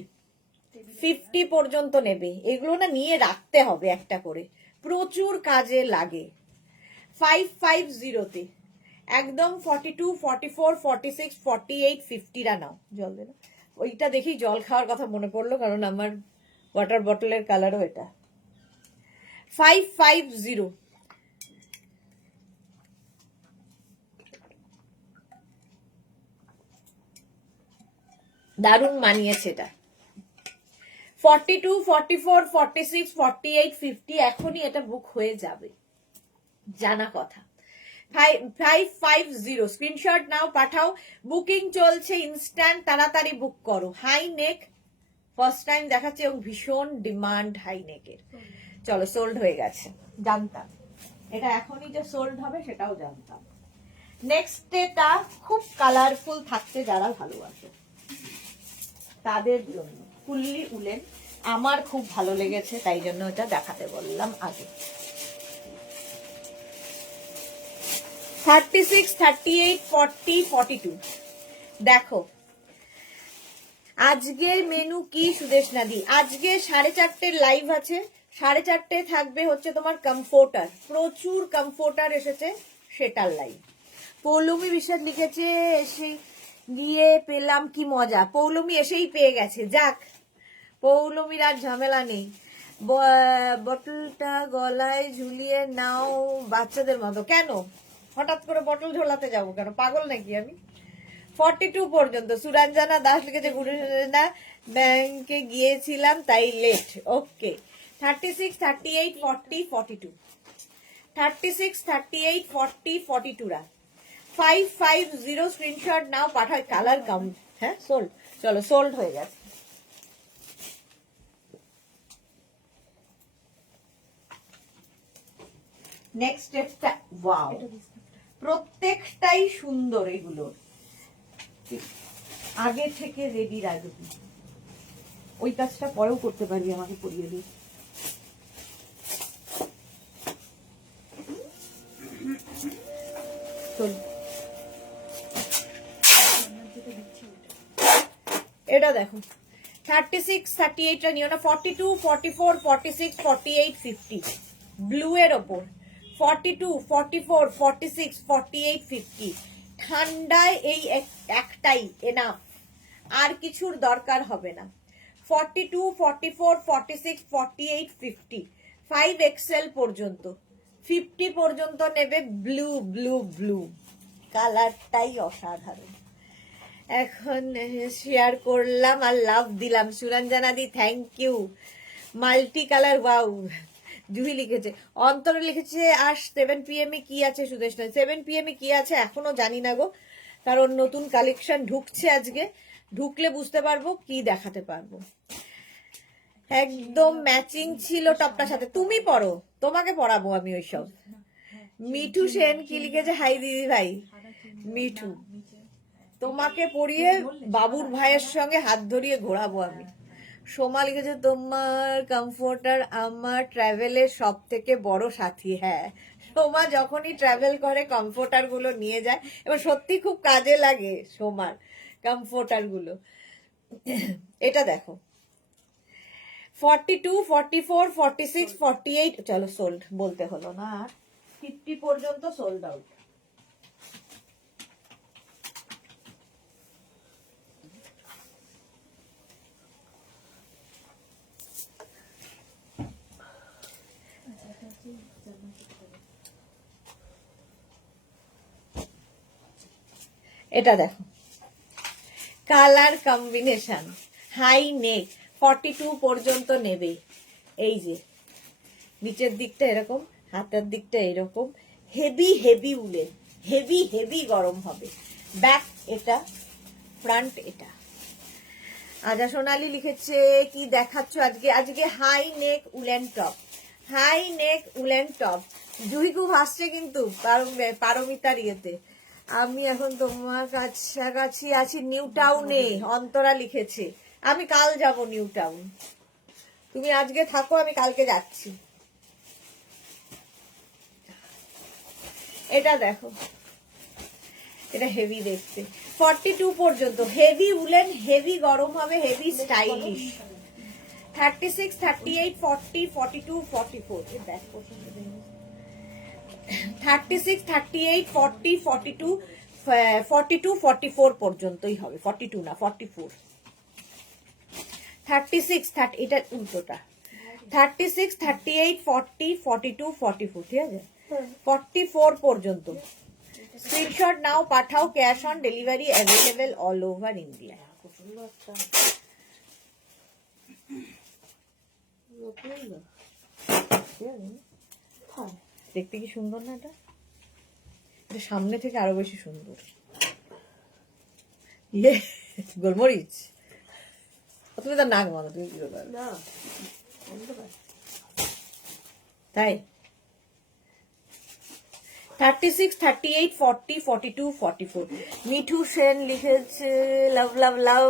50 পর্যন্ত নেবে। এগুলো না নিয়ে রাখতে হবে একটা করে, প্রচুর কাজে লাগে। 550 একদম। 42, 44, 46, 48, 50 নাও। জল দে না, ওইটা দেখি জল খাওয়ার কথা মনে পড়লো, কারণ আমার ওয়াটার বটলের কালারও এটা। 550 দারুণ মানিয়েছে এটা। 42, 44, 46, 48, 50 এখনই এটা বুক হয়ে যাবে, জানা কথা। 550 স্ক্রিনশট নাও, পাঠাও, বুকিং চলছে ইনস্ট্যান্ট, তাড়াতাড়ি বুক করো। হাই নেক ফার্স্ট টাইম দেখাচ্ছে এবং ভীষণ ডিমান্ড হাই নেকের। চলো, সোল্ড হয়ে গেছে, জানতাম এটা এখনই যে সোল্ড হবে সেটাও জানতাম। নেক্সট এটা খুব কালারফুল থাকতে যারা ভালোবাসে তাদের জন্য, ফুললি উলেন। আমার খুব ভালো লেগেছে, তাই জন্য এটা দেখাতে বললাম আগে। 36, 38, 40, 42 দেখো। আজকের মেনু কি সুদেশনা দি? আজকে 4:30 লাইভ আছে। 4:30 থাকবে হচ্ছে তোমার কমফোর্টার, প্রচুর কমফোর্টার এসেছে, সেটার লাইভ। পৌলমী বিশ্বাস লিখেছে এসে দিয়ে পেলাম কি মজা। পৌলমী এসেই পেয়ে গেছে, যাক পৌলমীর আর ঝামেলা নেই। বটলটা গলায় ঝুলিয়ে নাও বাচ্চাদের মতো। কেন হঠাৎ করে বটল ঝোলাতে যাবো কেন, পাগল নাকি আমি? 42 পর্যন্ত। সুরঞ্জনা দাস লিখেছে গুরুজনা ব্যাংকে গিয়েছিলাম তাই লেট। ওকে। 36, 38, 40, 42। 36, 38, 40, 42 রা 550 স্ক্রিনশট নাও, পাঠায়। কালার কাউন্ট, হ্যাঁ সোল্ড। চলো, সোল্ড হয়ে গেছে। নেক্সট স্টেপটা, ওয়াও, প্রত্যেকটাই সুন্দর। এগুলো আগে থেকে রেডি রাখবি, ওই কাজটা পরেও করতে পারবি, আমাকে পরিয়ে দিই। এটা দেখো 36, 38 টা নিও না। 42, 44, 46, 48, 50 ব্লু এর ওপর। 42, 44, 46, 48, 50 ঠান্ডায় এই একটাই এনাফ, আর কিছুর দরকার হবে না। 42, 44, 46, 48, 50 5XL পর্যন্ত, 50 পর্যন্ত নেবে। ব্লু ব্লু ব্লু কালারটাই অসাধারণ। এখন শেয়ার করলাম আর লাভ দিলাম। Suranjana di thank you. Multi colour, wow. Juhi লিখেছে, অন্তরে লিখেছে আর 7 PM এ কি আছে সুদেশনা? 7 PM এ কি আছে এখনো জানি না গো, কারণ নতুন কালেকশন ঢুকছে আজকে, ঢুকলে বুঝতে পারবো কি দেখাতে পারবো। একদম ম্যাচিং ছিল টপটার সাথে। তুমি পড়ো, তোমাকে পড়াবো আমি ওইসব। মিঠু সেন কি লিখেছে, হাই দিদি ভাই। মিঠু তোমাকে পরিয়ে বাবুর ভাইয়ের সঙ্গে হাত ধরিয়ে ঘোরাবো আমি। সোমা লিখেছে তোমার কমফোর্টার আমার ট্রাভেলের সব থেকে বড় সাথী। হ্যাঁ, সোমা যখনই ট্রাভেল করে কমফোর্টার গুলো নিয়ে যায়, এবার সত্যি খুব কাজে লাগে সোমার কমফোর্টার গুলো। এটা দেখো 42, 44, 46, 48, চলো সোল্ড বলতে হলো না, 50 পর্যন্ত সোল্ড আউট। এটা দেখো কালার কম্বিনেশন, হাই নেক, 42 পর্যন্ত নেবে। এই যে নিচের দিকটা এরকম, হাতের দিকটা এরকম, heavy heavy woollen, heavy heavy গরম হবে। ব্যাক এটা, ফ্রন্ট এটা। আজা সোনালি লিখেছে কি দেখাচ্ছ আজকে? আজকে high neck woollen top, high neck woollen top. Juhi খুব হাসছে কিন্তু পারমিতার ইয়েতে। আমি এখন তোমার কাছাকাছি আছি নিউ টাউনে, অন্তরা লিখেছে। আমি কাল যাব নিউ টাউন, তুমি আজকে থাকো, আমি কালকে যাচ্ছি। এটা দেখো, এটা হেভি দেখতে, 42 পর্যন্ত হেভি উলেন, হেভি গরম হবে, হেভি স্টাইলিশ। 36, 38, 40, 42, 44, 36, 38, 40, 42, 42, 44 পর্যন্তই হবে। 42 না 44, 36, 30, এটা উল্টোটা। 36, 38, 40, 42, 44, ঠিক আছে, 44 পর্যন্ত। স্ক্রিনশট নাও, পাঠাও, cash on delivery available all over India. দেখতে কি সুন্দর না? এটা সামনে থেকে আরো বেশি সুন্দর। ইয়ে গোলমরিচ, তুমি তার নাক মানো, তুমি কি করবে তাই? 36, 38, 40, 42, 44। মিঠু সেন লিখেছে লাভ লাভ লাভ।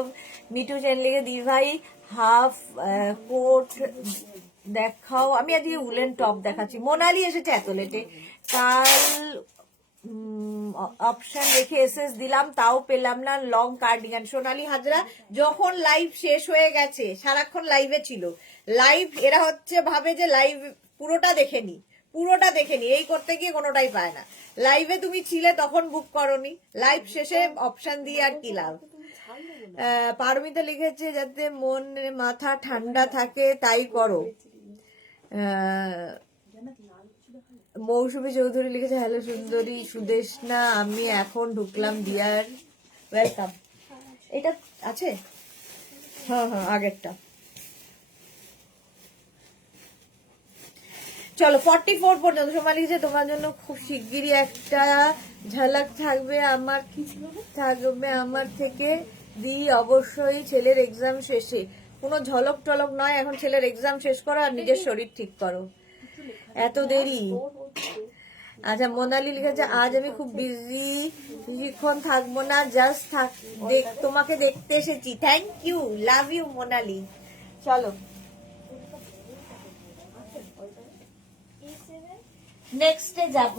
মিঠু সেন লিখে দি ভাই হাফ কোট দেখাও। আমি আজকে উলেন টপ দেখাচ্ছি। মোনালি এসেছে এত লেটে, কাল অপশন রেখে এসএস দিলাম তাও পেলাম না লং কার্ডিগান। সোনালি হাজরা যখন লাইভ শেষ হয়ে গেছে, সারাক্ষণ লাইভে ছিল, লাইভ এরা হচ্ছে ভাবে যে লাইভ পুরোটা দেখেনি, পুরোটা দেখেনি, এই করতে গিয়ে কোনোটাই পায় না। লাইভে তুমি ছিলে তখন বুক করনি, লাইভ শেষে অপশন দিয়ে আর কি লাভ। পারমিতা লিখেছে যাতে মন মাথা ঠান্ডা থাকে তাই করো। মৌসুমী চৌধুরী লিখেছে হ্যালো সুন্দরী সুদেশনা, আমি এখন ঢুকলাম ডিয়ার, ওয়েলকাম। এটা আছে, হ্যাঁ হ্যাঁ আগেরটা। চলো 44 পর্যন্ত। সোমা লিখেছে তোমার জন্য খুব শিগগিরই একটা ঝলক থাকবে আমার থেকে দি, অবশ্যই ছেলের এক্সাম শেষে। কোনো ঝলক টলক নয়, এখন ছেলের এক্সাম শেষ করো আর নিজের শরীর ঠিক করো, এত দেরি। আচ্ছা মোনালি লিখেছে আজ আমি খুব বিজি, বেশিক্ষণ থাকবো না, জাস্ট তোমাকে দেখতে এসেছি। Thank you, love you Monali. চলো নেক্সটে যাব।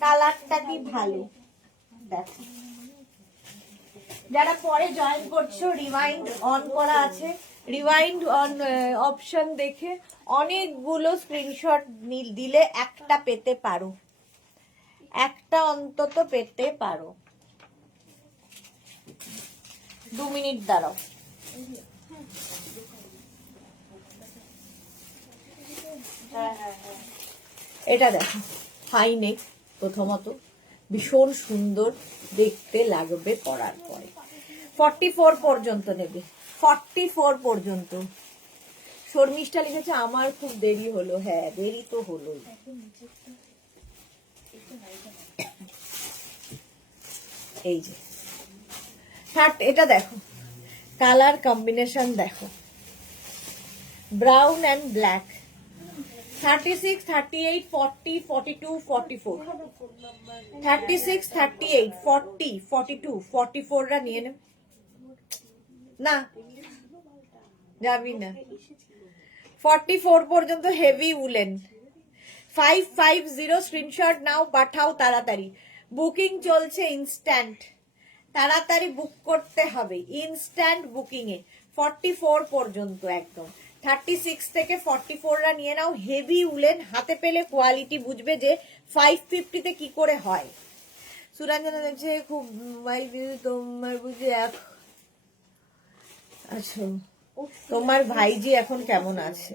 কালারটা কি ভালো দেখো, যারা পরে জয়েন করছো রিওয়াইন্ড অন করা আছে, রিওয়াইন্ড অন অপশন দেখে অনেকগুলো স্ক্রিনশট দিলে একটা পেতে পারো, একটা অন্তত পেতে পারো। 2 মিনিট দাঁড়াও। এটা দেখো হাই নেক, প্রথমত ভীষণ সুন্দর দেখতে লাগবে পরার পরে। 44 পর্যন্ত নেবে, 44 পর্যন্ত। শর্মিষ্ঠা লিখেছে আমার খুব দেরি হলো। হ্যাঁ দেরি তো হলোই। এই যে এটা দেখো, কালার কম্বিনেশন দেখো, ব্রাউন অ্যান্ড ব্ল্যাক। 36, 38, 40, 42, 44, 36, 38, 40, 42, 44 রা নিয়ে নে। না যাবি না। 44 পর্যন্ত হেভি উলেন। 550 স্ক্রিনশট নাও, পাঠাও তাড়াতাড়ি। বুকিং চলছে ইনস্ট্যান্ট, তাড়াতাড়ি বুক করতে হবে, ইনস্ট্যান্ট বুকিং এ। 44 পর্যন্ত একদম। 36 থেকে 44 রা নিয়ে নাও, হেভি উলেন, হাতে পেলে কোয়ালিটি বুঝবে যে 550 তে কি করে হয়। সুরঞ্জনা দেখছে খুব মোবাইল তোমার বুঝে আচ্ছা তোমার ভাইজি এখন কেমন আছে?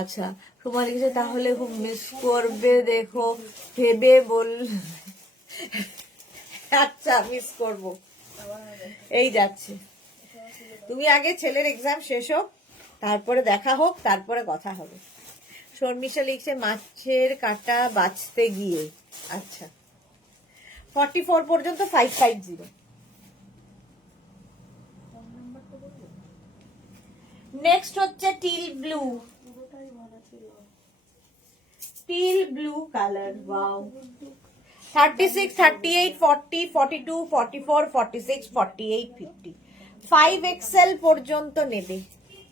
আচ্ছা তোমার লিখেছে তাহলে খুব মিস করবে, দেখো ভেবে বল। আচ্ছা মিস করব, এই যাচ্ছে। তুমি আগে ছেলের এক্সাম শেষ হোক, তারপরে দেখা হোক, তারপরে কথা হবে। শর্মিষ্ঠা লিখছে মাছের কাটা বাঁচতে গিয়ে। আচ্ছা 44 পর্যন্ত 550। নেক্সট হচ্ছে teal blue, teal blue colour. Wow. 36, 38, 40, 42, 44, 46, 48, 50, 5XL পর্যন্ত নেবে।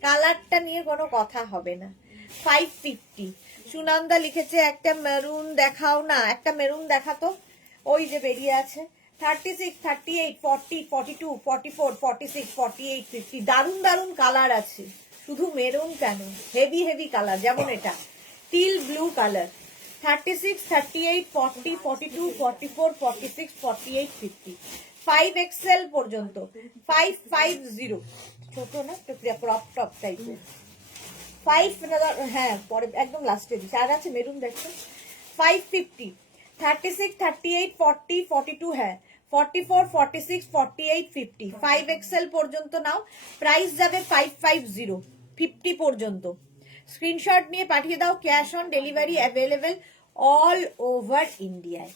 কালারটা নিয়ে কোনো কথা হবে না। 550। সুনন্দা লিখেছে একটা মেরুন দেখাও না, একটা মেরুন দেখাতো, ওই যে বেরিয়ে আছে। 36, 38, 40, 42, 44, 46, 48, 50, দারুন দারুন কালার আছে। শুধু মেরুন কেন, হেভি হেভি কালার, যেমন এটা টিল ব্লু কালার। 36, 38, 40, 42, 44, 46, 48, 50, 5XL পর্যন্ত। 550 ছোট না, ক্রপ টপ টাইপের। 5 হ্যাঁ পরে একদম লাস্টে দিচ্ছে, আর আছে মেরুন দেখছো। 550, 36, 38, 40, 42, হ্যাঁ 44, 46, 48, 50, 5XL পর্যন্ত নাও। প্রাইস যাবে 550, 50 পর্যন্ত। স্ক্রিনশট নিয়ে পাঠিয়ে দাও, cash on delivery available all over ইন্ডিয়ায়।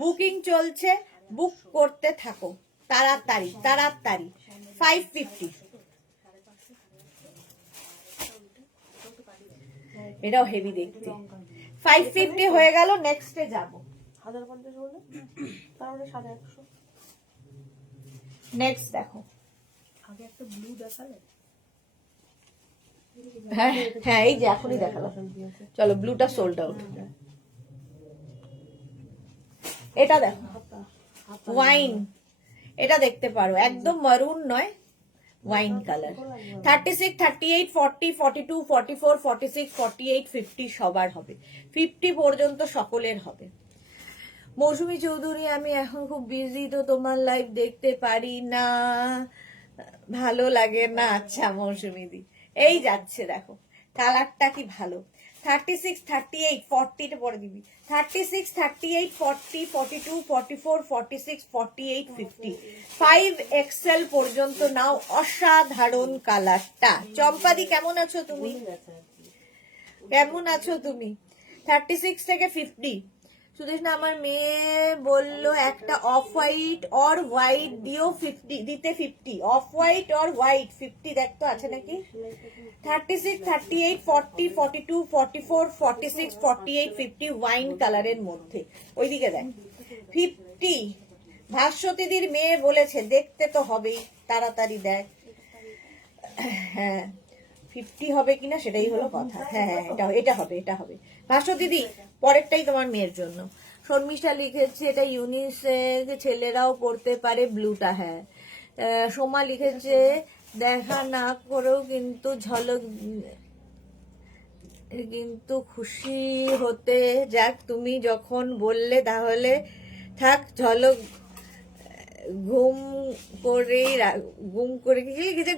বুকিং চলছে, বুক করতে থাকো তাড়াতাড়ি তাড়াতাড়ি। 550, এটাও হেভি দেখতে। 550 হয়ে গেল, নেক্সটে যাব। 1050 বলে তাহলে 150। নেক্সট দেখো, আগে একটা ব্লু দেখালে। হ্যাঁ হ্যাঁ এই যে এখনই দেখালাম। চলো ব্লুটা সোল্ড আউট। এটা দেখো ওয়াইন, এটা দেখতে পারো, একদম মারুন নয়, ওয়াইন কালার। 36, 38, 40, 42, 44, 46, 48, 50 সবার হবে। 50 পর্যন্ত সকলের হবে। মৌসুমী চৌধুরী আমি এখন খুব বিজি, তো তোমার লাইভ দেখতে পারি না, ভালো লাগে না। আচ্ছা মৌসুমী দি, এই যাচ্ছে দেখো কালারটা কি ভালো। 36, 38, 40 টা পরে দিবি। 36, 38, 40, 42, 44, 46, 48, 50, 5XL পর্যন্ত নাও। অসাধারণ কালারটা। চম্পাদি কেমন আছো তুমি? কেমন আছো তুমি? 36 থেকে 50। সুদেশ না আমার মেয়ে বললো একটা অফ হোয়াইট অর হোয়াইট দিও, 50 দিতে। 50 অফ হোয়াইট অর হোয়াইট 50 দেখতো আছে নাকি। 36, 38, 40, 42, 44, 46, 48, 50 ওয়াইন কালারের মধ্যে। ওইদিকে দেখ 50। ভাস্বতীদির মেয়ে বলেছে দেখতে তো হবেই, তাড়াতাড়ি দেখ। হ্যাঁ 50 হবে কিনা সেটাই হলো কথা। হ্যাঁ হ্যাঁ এটা হবে, এটা হবে। ভাস্বতী দিদি পরেরটাই তোমার মেয়ের জন্য। শর্মিষ্ঠা লিখেছে এটা ইউনিসেক্স, ছেলেরাও পড়তে পারে ব্লুটা। হ্যাঁ সোমা লিখেছে দেখা না করেও কিন্তু ঝলক, কিন্তু খুশি হতে যাক, তুমি যখন বললে তাহলে থাক ঝলক ঘুম করেই ঘুম করে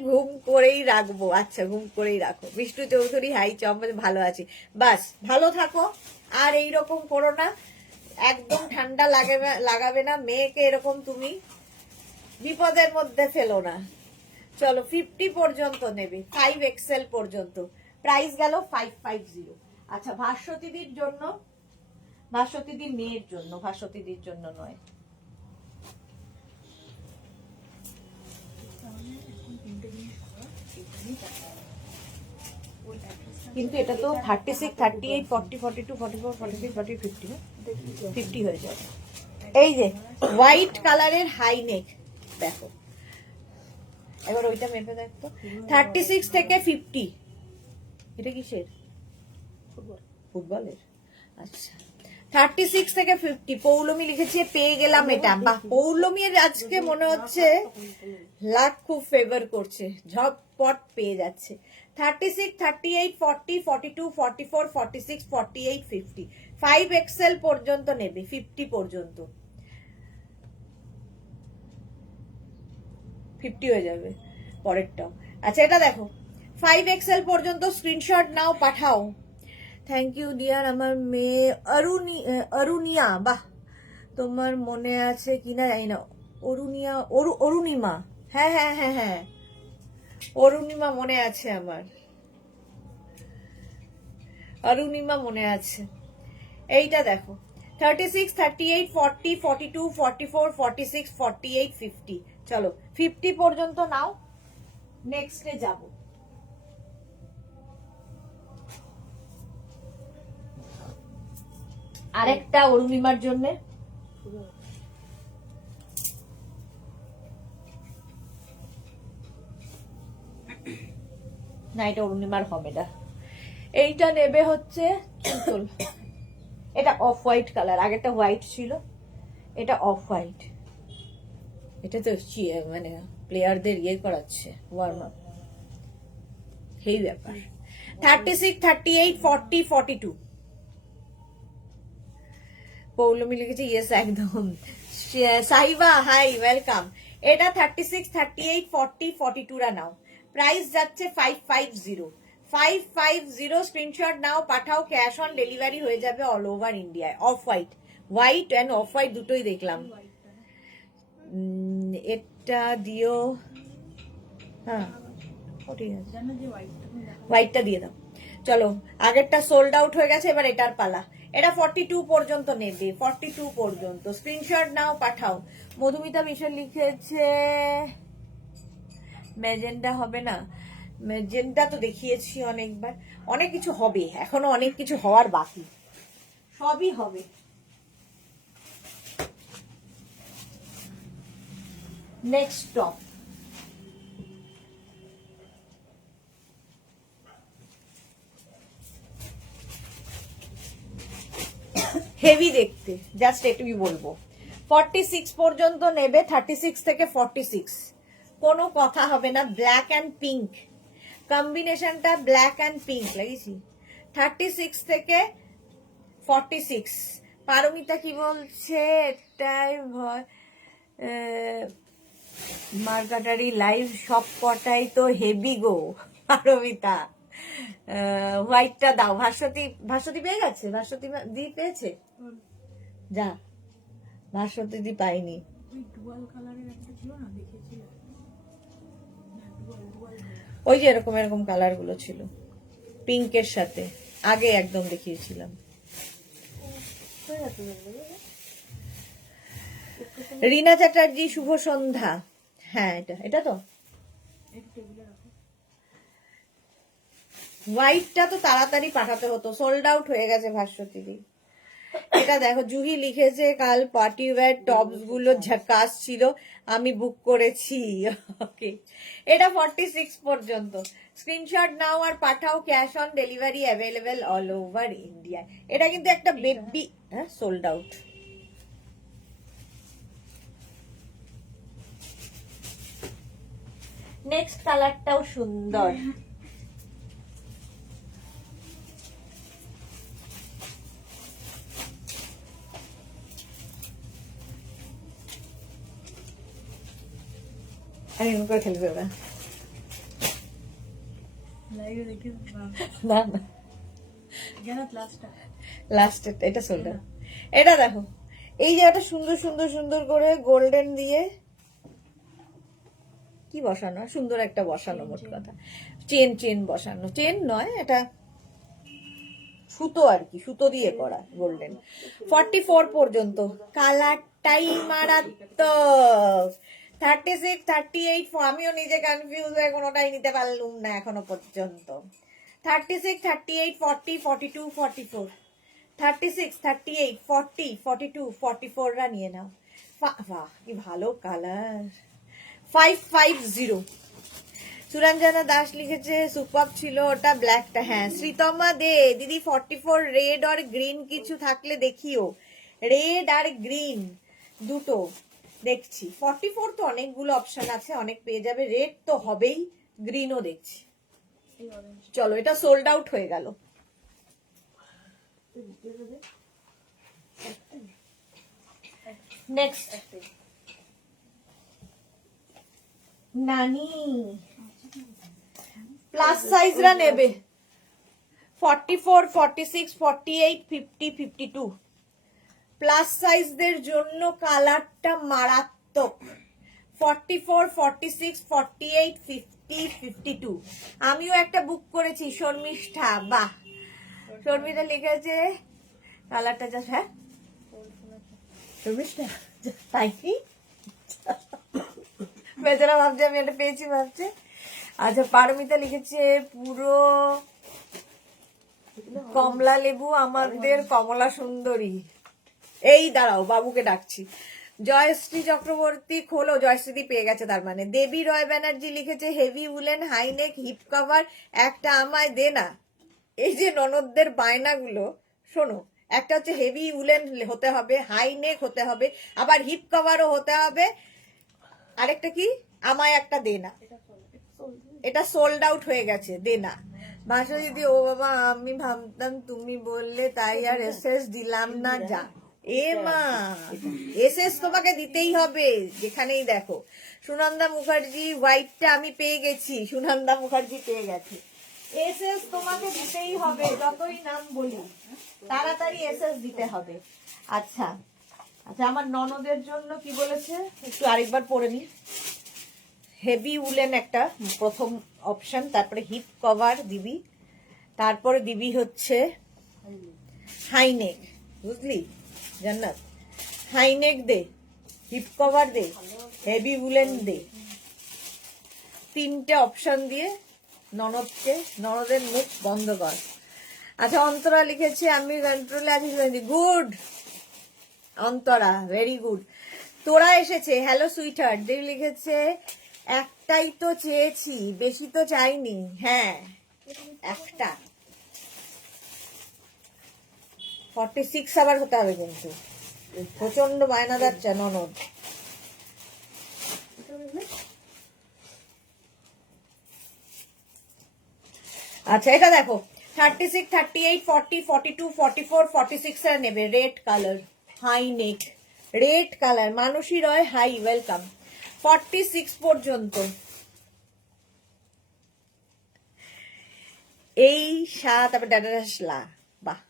ঘুম করেই রাখবো। আচ্ছা ঘুম করেই রাখো। বিষ্ণু চৌধুরী হাই চম্পা ভালো আছি, বাস ভালো থাকো, আর এইরকম করো না, একদম ঠান্ডা লাগাবে না মেয়েকে, এরকম তুমি বিপদের মধ্যে ফেলো না। চলো 50 পর্যন্ত নেবে, 5XL পর্যন্ত। প্রাইস গেল 550। আচ্ছা ভাস্বতীদির জন্য, ভাস্বতীদির মেয়ের জন্য, ভাস্বতীদির জন্য নয়। ওই অ্যাড্রেসটা কিন্তু এটা তো 36, 38, 40, 42, 44, 46, 48, 50, 50 হয়ে যাবে। এই যে হোয়াইট কালারের হাই নেক দেখো, এবার ওইটা মেপে দেখতো। 36 থেকে 50, এটা কিসের? ফুটবলের। আচ্ছা 36 থেকে 50, পৌলমি লিখেছে পেয়ে গেলাম এটা। বাহ, পৌলমীর আজকে মনে হচ্ছে লাক খুব ফেভার করছে, ঝটপট পেয়ে যাচ্ছে। 36, 38, 40, 42, 44, 46, 48, 50, 5XL পর্যন্ত নেবে, 50 পর্যন্ত 50 হয়ে যাবে পরেরটাও। আচ্ছা এটা দেখো 5XL পর্যন্ত, স্ক্রিনশট নাও পাঠাও। Thank you dear. আমার মেয়ে অরুণিয়া, বাহ তোমার মনে আছে কিনা জানি না, অরুণিমা, হ্যাঁ হ্যাঁ হ্যাঁ হ্যাঁ অরুণিমা মনে আছে আমার, অরুণিমা মনে আছে। এইটা দেখো 36, 38, 40, 42, 44, 46, 48, 50, চলো 50 পর্যন্ত নাও, নেক্সটে যাব। আরেকটা অরুণিমার জন্য, না এটা অরুণিমার হবে না, এইটা নেবে হচ্ছে চুল, এটা অফ হোয়াইট কালার, আগেরটা হোয়াইট ছিল, এটা অফ হোয়াইট। এটা তো মানে প্লেয়ারদের ইয়ে করাচ্ছে, ওয়ার্ম আপ, সেই ব্যাপার। 36, 38, 40, 42, পৌলমি লিখেছে ইয়েস একদম। Sahiba hi welcome. এটা 36, 38, 40, 42 রা নাও, প্রাইস যাচ্ছে 550, 550, স্ক্রিনশট নাও পাঠাও, ক্যাশ অন ডেলিভারি হয়ে যাবে অল ওভার ইন্ডিয়ায়। Off white, white and off white দুটোই দেখলাম। এটা দিও, হ্যাঁ ঠিক আছে, হোয়াইটটা দিয়ে দাও। চলো আগেরটা সোল্ড আউট হয়ে গেছে, এবার এটার পালা। এটা 42 পর্যন্ত নেবে, 42 পর্যন্ত, স্ক্রিনশট নাও পাঠাও। মধুমিতা মিশন লিখেছে ম্যাজেন্ডা হবে না, ম্যাজেন্ডা তো দেখিয়েছি অনেকবার, অনেক কিছু হবে, এখনো অনেক কিছু হওয়ার বাকি, সবই হবে। নেক্সট টপ, হেভি দেখতে, জাস্ট এটুকুই বলবো। 46 পর্যন্ত নেবে, 36 থেকে 46, কোনো কথা হবে না। ব্ল্যাক অ্যান্ড পিঙ্ক কম্বিনেশনটা, ব্ল্যাক অ্যান্ড পিঙ্ক লাগিয়েছি। 36 থেকে 46, পারমিতা কি বলছে? এটাই ভয়, মার্কাটারি লাইভ সব কটাই তো হেভি গো পারমিতা। হোয়াইটটা দাও, ভাস্বতী পেয়ে গেছে, ভাস্বতী দি পেয়েছে, যা ভাস্বতী দি পাইনি। ওই যে এরকম এরকম কালার গুলো ছিল পিঙ্কের সাথে, আগে একদম দেখিয়েছিলাম। রিনা চ্যাটার্জি শুভ সন্ধ্যা, হ্যাঁ এটা তো হোয়াইটটা তো তাড়াতাড়ি পাঠাতে হতো, সোল্ড আউট হয়ে গেছে ভাস্বতী দি। এটা দেখো জুহি লিখেছে কাল পার্টি ওয়্যার টপস গুলো ঝাকাস ছিল, আমি বুক করেছি। ওকে এটা 46 পর্যন্ত, স্ক্রিনশট নাও আর পাঠাও, cash on delivery available all over India. এটা কিন্তু একটা বেবি, হ্যাঁ সোল্ড আউট। নেক্সট কালারটাও সুন্দর, আমি এমন করে খেলবে ওরা, না না লাস্ট এটা সোল্ড আউট। এটা দেখো এই জায়গাটা সুন্দর সুন্দর সুন্দর করে গোল্ডেন দিয়ে কি বসানো, সুন্দর একটা বসানো, মোট কথা চেন বসানো, চেন নয় এটা সুতো আর কি, সুতো দিয়ে করা গোল্ডেন। 44 পর্যন্ত, কালারটাই মারাত্মক। 36, 38, আমিও নিজে কনফিউজ হয়ে কোনোটাই নিতে পারলুম না এখনো পর্যন্ত। 36, 38, 40, 42, 44, 36, 38, 40, 42, 44 রা নিয়ে নাও। বাহ কি ভালো কালার। 550। সুরঞ্জনা দাস লিখেছে সুপার ছিল ওটা ব্ল্যাকটা। হ্যাঁ শ্রীতমা দে দিদি 44 রেড আর গ্রিন কিছু থাকলে দেখিও। রেড আর গ্রিন দুটো দেখছি। 44 তো অনেকগুলো অপশন আছে, অনেক পেয়ে যাবে। রেড তো হবেই, গ্রিনও দেখছি। এই অরেঞ্জ চলো এটা সোল্ড আউট হয়ে গেল। নেক্সট নানি প্লাস সাইজরা নেবে। 44, 46, 48, 50, 52 প্লাস সাইজদের জন্য কালারটা মারাত্মক। 44, 46, 48, 50, 52 আমিও একটা বুক করেছি শর্মিষ্ঠা। বাহ শর্মিষ্ঠা লিখেছে কালারটা যা। হ্যাঁ শর্মিষ্ঠা তাই কি বেচারা ভাবছে আমি এটা পেয়েছি ভাবছে। আচ্ছা পারমিতা লিখেছে পুরো কমলা লেবু আমাদের কমলা সুন্দরী। এই দাঁড়াও বাবুকে ডাকছি। জয়শ্রী চক্রবর্তী খোলো, জয়শ্রী পেয়ে গেছে তার মানে। দেবী রয় ব্যানার্জি লিখেছে heavy woollen high neck hip cover একটা আমায় দে না। এই যে ননদদের বায়নাগুলো শোনো, একটা হচ্ছে হেভি উলেন হতে হবে, হাইনেক হতে হবে, আবার হিপ কভারও হতে হবে, আরেকটা কি আমায় একটা দে না। এটা সোল্ড আউট হয়ে গেছে, দে না। ভাষা দিদি ও বাবা আমি ভাবতাম তুমি বললে তাই আর এসএস দিলাম না। যা এ মা এসএস তোমাকে দিতেই হবে যেখানেই দেখো। সুনন্দা মুখার্জি হোয়াইটটা আমি পেয়ে গেছি, সুনন্দা মুখার্জি পেয়ে গেছে। এসএস তোমাকে দিতেই হবে, যতই নাম বলি তাড়াতাড়ি এসএস দিতে হবে। আচ্ছা আচ্ছা আমার ননদের জন্য কি বলেছে একটু আরেকবার পড়ে নি। হেভি উলেন একটা প্রথম অপশন, তারপরে হিপ কভার দিবি, তারপরে দিবি হচ্ছে হাইনেক। বুঝলি জান্নাত, হাইনেক দে, হিপ কভার দে, হেভি উলেন দে। তিনটে অপশন দিয়ে ননদের মুখ বন্ধ কর। আচ্ছা অন্তরা লিখেছে আমি কন্ট্রোলে আছি। Good Antara, very good. তোরা এসেছে হ্যালো সুইটহার্ট দিয়ে লিখেছে একটাই তো চেয়েছি বেশি তো চাইনি। হ্যাঁ একটা। 46 আবার হতে হবে কিন্তু, প্রচন্ড বায়না যাচ্ছে ননদ। আচ্ছা এটা দেখো 36, 38, 40, 42, 44, 46 এর নেবে। Red colour high neck, red colour. Mansi Roy hi welcome. 46 পর্যন্ত এই তারপর ডাডাসলা। বাহ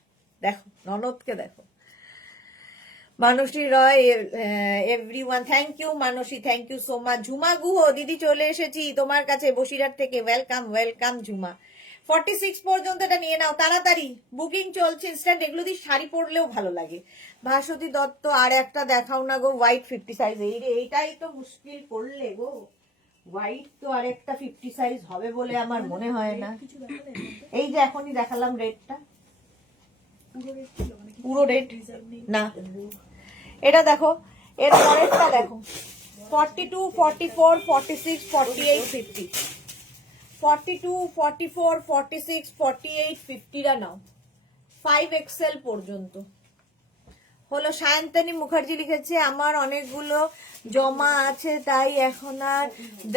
দেখো ননদকে দেখো। Mansi Roy everyone thank you Mansi, thank you so much. Jhuma Guha দিদি চলে এসেছি তোমার কাছে বসিরহাট থেকে, ওয়েলকাম ওয়েলকাম ঝুমা। 46 পর্যন্ত এটা নিয়ে নাও তাড়াতাড়ি, বুকিং চলছে ইনস্ট্যান্ট। এগুলো দিয়ে শাড়ি পরলেও ভালো লাগে। ভাস্বতী দত্ত আর একটা দেখাও না গো হোয়াইট 50 সাইজ। এইটাই তো মুশকিল করলে গো, হোয়াইট তো আরেকটা 50 সাইজ হবে বলে আমার মনে হয় না। এই যে এখনই দেখালাম রেডটা, পুরো রেড না। এটা দেখো এর পরেরটা দেখো 42, 44, 46, 48, 50, 42, 44, 46, 48, 50 রা নাও 5XL পর্যন্ত হলো। সায়ন্তনী মুখার্জি লিখেছে আমার অনেকগুলো জমা আছে তাই এখন আর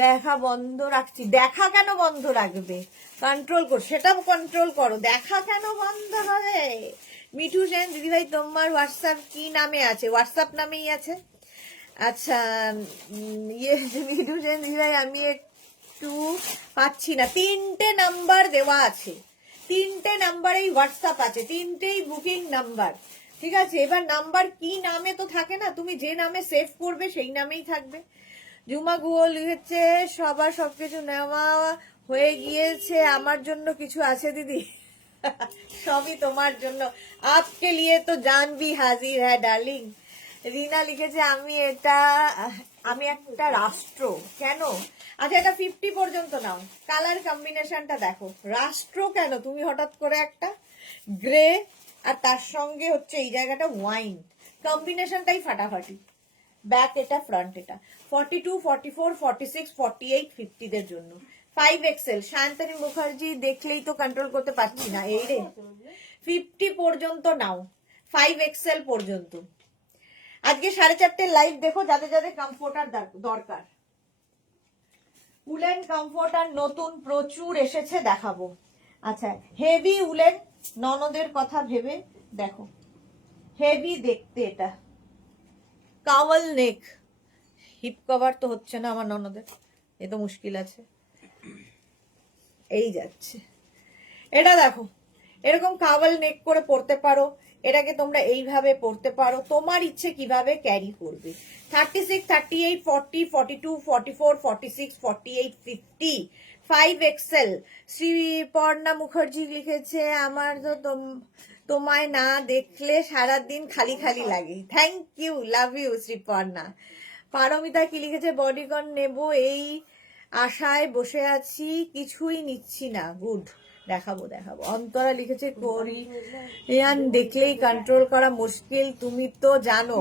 দেখা বন্ধ রাখছি। দেখা কেন বন্ধ রাখবে, কন্ট্রোল কর, সেটা কন্ট্রোল করো। দেখা কেন বন্ধ হবে? মিঠু সেন দিদিভাই তোমার হোয়াটসঅ্যাপ কি নামে আছে? হোয়াটসঅ্যাপ নামেই আছে। আচ্ছা মিঠু সেন দিদিভাই আমি একটু পাচ্ছি না। 3টে নাম্বার দেওয়া আছে, 3টে নাম্বারেই হোয়াটসঅ্যাপ আছে, 3টেই বুকিং নাম্বার। ঠিক আছে এবার নাম্বার কি নামে তো থাকে না, তুমি যে নামে সেভ করবে সেই নামেই থাকবে। জুমা গুহ লিখেছে সবার সবকিছু নেওয়া হয়ে গিয়েছে, আমার জন্য কিছু আছে দিদি? সবই তোমার জন্য, আপকে লিয়ে তো জান ভি হাজির হ্যাঁ ডার্লিং। রিনা লিখেছে আমি একটা রাষ্ট্র। কেন? আচ্ছা, এটা 50 পর্যন্ত নাও। কালার কম্বিনেশনটা দেখো, রাষ্ট্র কেন তুমি হঠাৎ করে একটা গ্রে আর তার সঙ্গে হচ্ছে এই জায়গাটা ওয়াইন, কম্বিনেশনটাই ফাটাফাটি। ব্যাক এটা, ফ্রন্ট এটা। 42, 44, 46, 48, 50 দের জন্য 5XL। সায়ন্তনী মুখার্জি দেখলেই তো কন্ট্রোল করতে পারছি না, এই রে। 50 পর্যন্ত নাও, 5XL পর্যন্ত। আজকে 4:30 লাইভ দেখো, যাদের যাদের কমফোর্টার দরকার। উলেন কমফোর্টার নতুন প্রচুর এসেছে, দেখাবো। আচ্ছা, হেভি উলেন, ননদের কথা ভেবে দেখো, হেভি দেখতে এটা। কাওয়াল নেক, হিপ কভার তো হচ্ছে না আমার ননদের, এ তো মুশকিল আছে। এই যাচ্ছে, এটা দেখো, এরকম কাওয়াল নেক করে পরতে পারো। এটাকে তোমরা এইভাবে পরতে পারো, তোমার ইচ্ছে কিভাবে ক্যারি করবে। 36, 38, 40, 42, 44, 46, 48, 50, 5XL। শ্রীপর্ণা মুখার্জি লিখেছে আমার তো তোমায় না দেখলে সারাদিন খালি খালি লাগে। Thank you, love you Sriparna. Paromita কি লিখেছে, বডিকন নেব এই আশায় বসে আছি, কিছুই নিচ্ছি না। গুড, দেখাবো। অন্তরা লিখেছে কোরিয়ান দেখলেই কন্ট্রোল করা মুশকিল, তুমি তো জানো।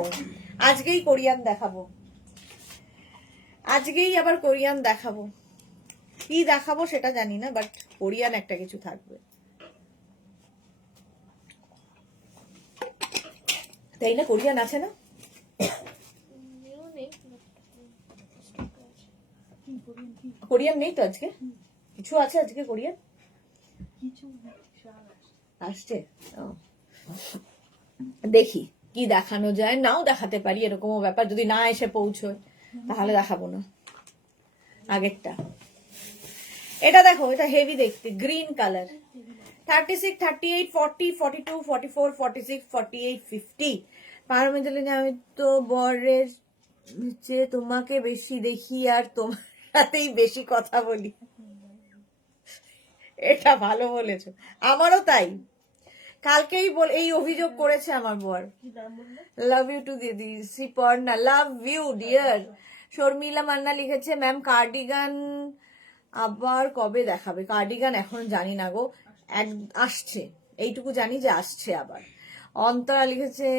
আজকেই কোরিয়ান দেখাবো, আজকেই আবার কোরিয়ান দেখাবো। কি দেখাবো সেটা জানি না, বাট কোরিয়ান একটা কিছু থাকবে, তাই না? কোরিয়ান আছে না? কোরিয়ান নেই তো আজকে? কিছু আছে আজকে কোরিয়ান? আসছে। দেখি কি দেখানো যায়, নাও দেখাতে পারি, এরকমও ব্যাপার। যদি না এসে পৌঁছয় তাহলে দেখাবো না। আগেরটা এটা দেখো, এটা হেভি দেখতে, গ্রিন কালার। 36, 38, 40, 42, 44, 46, 48, 50। পারমিতালিনী, আমি তো বরের চেয়ে তোমাকে বেশি দেখি আর তোমার সাথেই বেশি কথা বলি। এটা ভালো বলেছো, আমারও তাই। কালকেই এই অভিযোগ করেছে আমার বর। লাভ ইউ টু দিদি। Sriparna, love you dear. Sharmila Manna লিখেছে, ম্যাম কার্ডিগান আবার কবে দেখাবে? কার্ডিগান এখন জানি না গো, আসছে, এইটুকু জানি যে আসছে আবার। অন্তরা লিখেছে,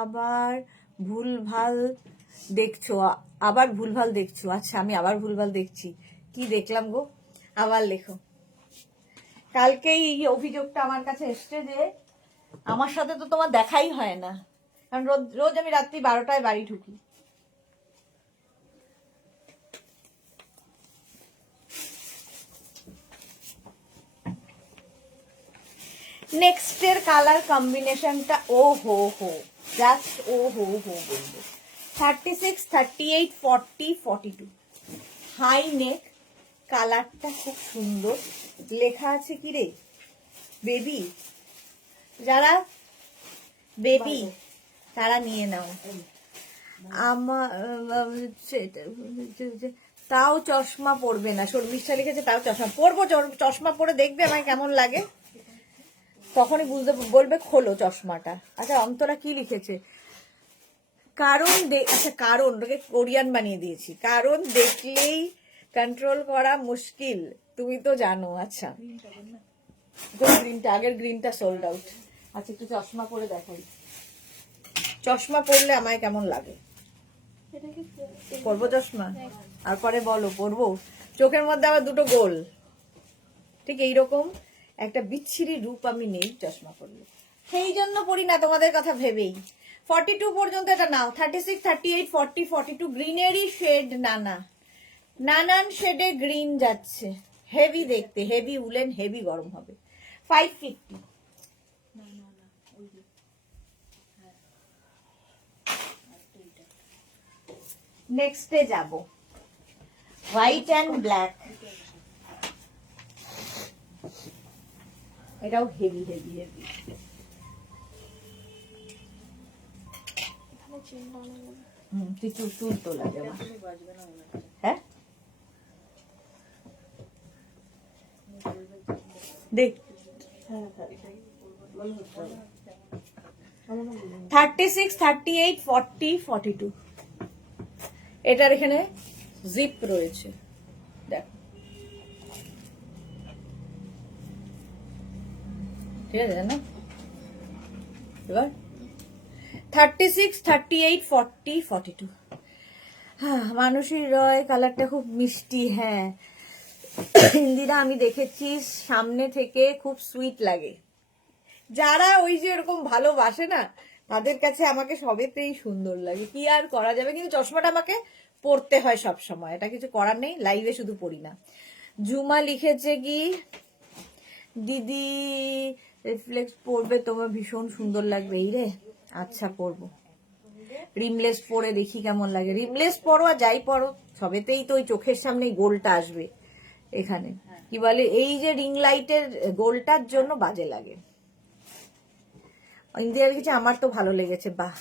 আবার ভুলভাল দেখছো, আবার ভুলভাল দেখছো। আচ্ছা, আমি আবার ভুলভাল দেখছি, কি দেখলাম গো? আবার লেখো। কালকেই এই অভিযোগটা আমার কাছে এসছে যে আমার সাথে তো তোমার দেখাই হয় না, কারণ রোজ আমি রাত্রি 12টায় বাড়ি ঢুকি। নেক্সটের কালার কম্বিনেশনটা ও হো, জাস্ট ও হো বলবো। 36, 38, 40, 42, হাই নেক, কালারটা খুব সুন্দর। লেখা আছে কি রে, বেবি। যারা বেবি তারা নিয়ে নাও। আমার তাও চশমা পরবে না, শর্মিষ্ঠা লিখেছে তাও চশমা পরবো। চশমা পরে দেখবে আমায় কেমন লাগে, তখনই বলবে খোলো চশমাটা। আচ্ছা, অন্তরা কি লিখেছে, আচ্ছা কারণ ওটাকে কোরিয়ান বানিয়ে দিয়েছি, কারণ দেখলেই কন্ট্রোল করা মুশকিল, তুমি তো জানো। আচ্ছা, গ্রিনটা, আগের গ্রিনটা সোল্ড আউট। আচ্ছা, একটু চশমা পরে দেখাই, চশমা পরলে আমায় কেমন লাগে। পরবো চশমা, আর পরে বলো পরবো। চোখের মধ্যে আবার দুটো গোল, ঠিক এইরকম একটা বিচ্ছিরি রূপ আমি নেই চশমা পরলে, সেই জন্য পরি না তোমাদের কথা ভেবেই। 42 পর্যন্ত এটা নাও। 36, 38, 40, 42, গ্রিনেরই শেড, নানান শেডে গ্রিন যাচ্ছে, হেভি দেখতে, হেভি উলেন, হেভি গরম হবে। 550। নেক্সটে যাব, হোয়াইট অ্যান্ড ব্ল্যাক। এটাও হেভি হেভি হেভি। তুই চুল তোলা যাবে, হ্যাঁ দেখ, 36, 38, 40, 42 এটার এখানে জিপ রয়েছে, দেখো ঠিক আছে না? এবার 36, 38, 40, 42 হ্যাঁ, মানসী রয় কালারটা খুব মিষ্টি। হ্যাঁ ইন্দিরা, আমি দেখেছি সামনে থেকে খুব সুইট লাগে। যারা ওই যে এরকম ভালোবাসে না, তাদের কাছে আমাকে সবেতেই সুন্দর লাগে, কি আর করা যাবে। কিন্তু চশমাটা আমাকে পড়তে হয় সব সময়, এটা কিছু করার নেই, লাইভে শুধু পড়ি না। জুমা লিখেছে কি, দিদি রিফ্লেক্স পরবে, তোমার ভীষণ সুন্দর লাগবে। এই রে, আচ্ছা পরবো। রিমলেস পরে দেখি কেমন লাগে। রিমলেস পরো আর যাই পরো, সবেতেই তো ওই চোখের সামনে গোলটা আসবে এখানে, কি বলে এই যে রিং লাইটের গোলটার জন্য বাজে লাগে। ইন্ডিয়া লিখেছে আমার তো ভালো লেগেছে, বাহ।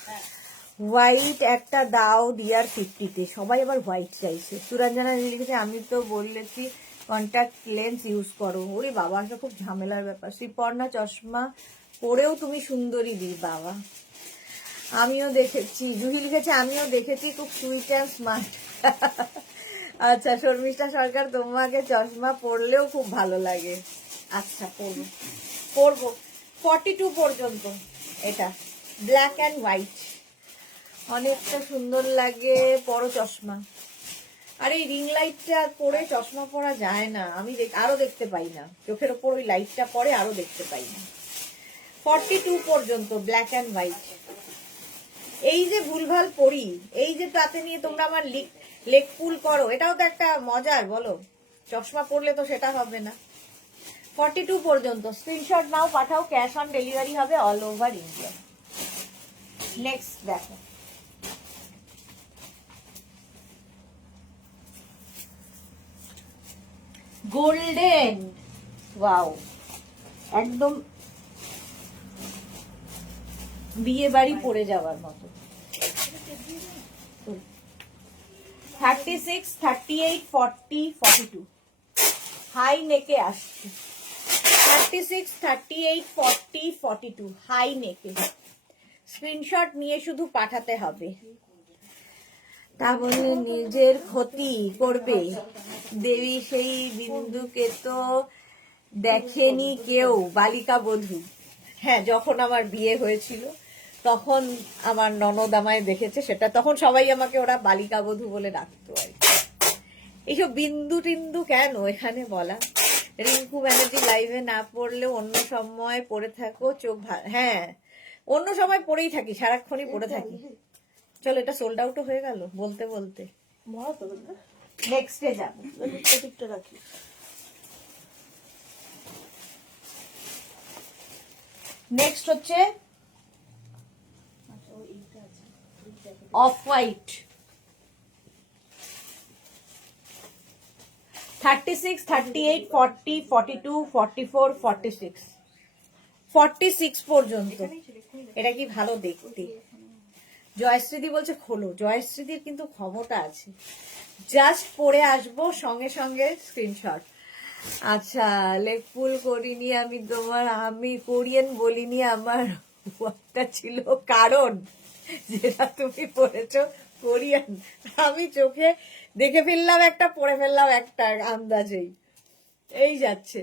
হোয়াইট একটা দাও ডিয়ার 50-তে, সবাই আবার হোয়াইট চাইছে। সুরঞ্জনা লিখেছে আমি তো বলেছি কন্ট্যাক্ট লেন্স ইউজ করো। ওরে বাবা, এটা খুব ঝামেলার ব্যাপার। শ্রীপর্ণা চশমা পরেও তুমি সুন্দরী দি, বাবা। আমিও দেখেছি, জুহি লিখেছে আমিও দেখেছি, খুব সুইট অ্যান্ড স্মার্ট। আচ্ছা, শর্মিষ্ঠা সরকার তোমাকে চশমা পরলেও খুব ভালো লাগে। আচ্ছা পরবো পরবো। 42 পর্যন্ত এটা ব্ল্যাক অ্যান্ড হোয়াইট, অনেকটা সুন্দর লাগে। পরো চশমা। আর এই রিং লাইটটা পরে চশমা পরা যায় না, আমি আরো দেখতে পাই না, চোখের ওপর ওই লাইটটা পরে আরো দেখতে পাই না। 42 পর্যন্ত ব্ল্যাক অ্যান্ড হোয়াইট। এই যে ভুলভাল পড়ি, এই যে তাতে নিয়ে তোমরা আমার লেগ পুল করো, এটাও তো একটা মজার, বলো। চশমা পরলে তো সেটা হবে না। 42 পর্যন্ত স্ক্রিনশট নাও, পাঠাও, cash on delivery all over over India. Next দেখো, গোল্ডেন, ওয়াও, একদম বিয়ে বাড়ি পড়ে যাওয়ার মতো। 36, 38, 40, 42 হাই নেকে আসছে। 36, 38, 40, 42 হাই নেকে। স্ক্রিনশট নিয়ে শুধু পাঠাতে হবে। তা বলে নিজের ক্ষতি করবে দেবী, সেই বিন্দুকে তো দেখেনি কেউ, বালিকা বধূ। হ্যাঁ, যখন আমার বিয়ে হয়েছিল তখন আমার ননদ আমায় দেখেছে, সেটা তখন সবাই আমাকে ওরা বালিকা বধূ বলে ডাকতো আর কি। এইসব বিন্দু টিন্দু কেন এখানে বলা। রিঙ্কু ব্যানার্জি লাইভে না পড়লেও অন্য সময় পড়ে থাকো, চোখ হ্যাঁ অন্য সময় পড়েই থাকি, সারাক্ষণই পড়ে থাকি। চলো, এটা সোল্ড আউটও হয়ে গেল বলতে বলতে। নেক্সটে যাবো, রাখি। নেক্সট হচ্ছে অফ হোয়াইট। 36, 38, 40, 42, 44, 46 46 পর্যন্ত। এটা কি ভালো দেখতে। জয়শ্রীদি বলছে খোলো। জয়শ্রীদির কিন্তু ক্ষমতা আছে, জাস্ট পরে আসবো সঙ্গে সঙ্গে স্ক্রিনশট। আচ্ছা, লেগ পুল করিনি আমি তোমার, আমি কোরিয়ান বলিনি, আমার ওয়ার্ডটা ছিল কারণ যেটা তুমি পড়েছো কোরিয়ান, আমি চোখে দেখে ফেললাম একটা, পড়ে ফেললাম একটা আন্দাজেই। এই যাচ্ছে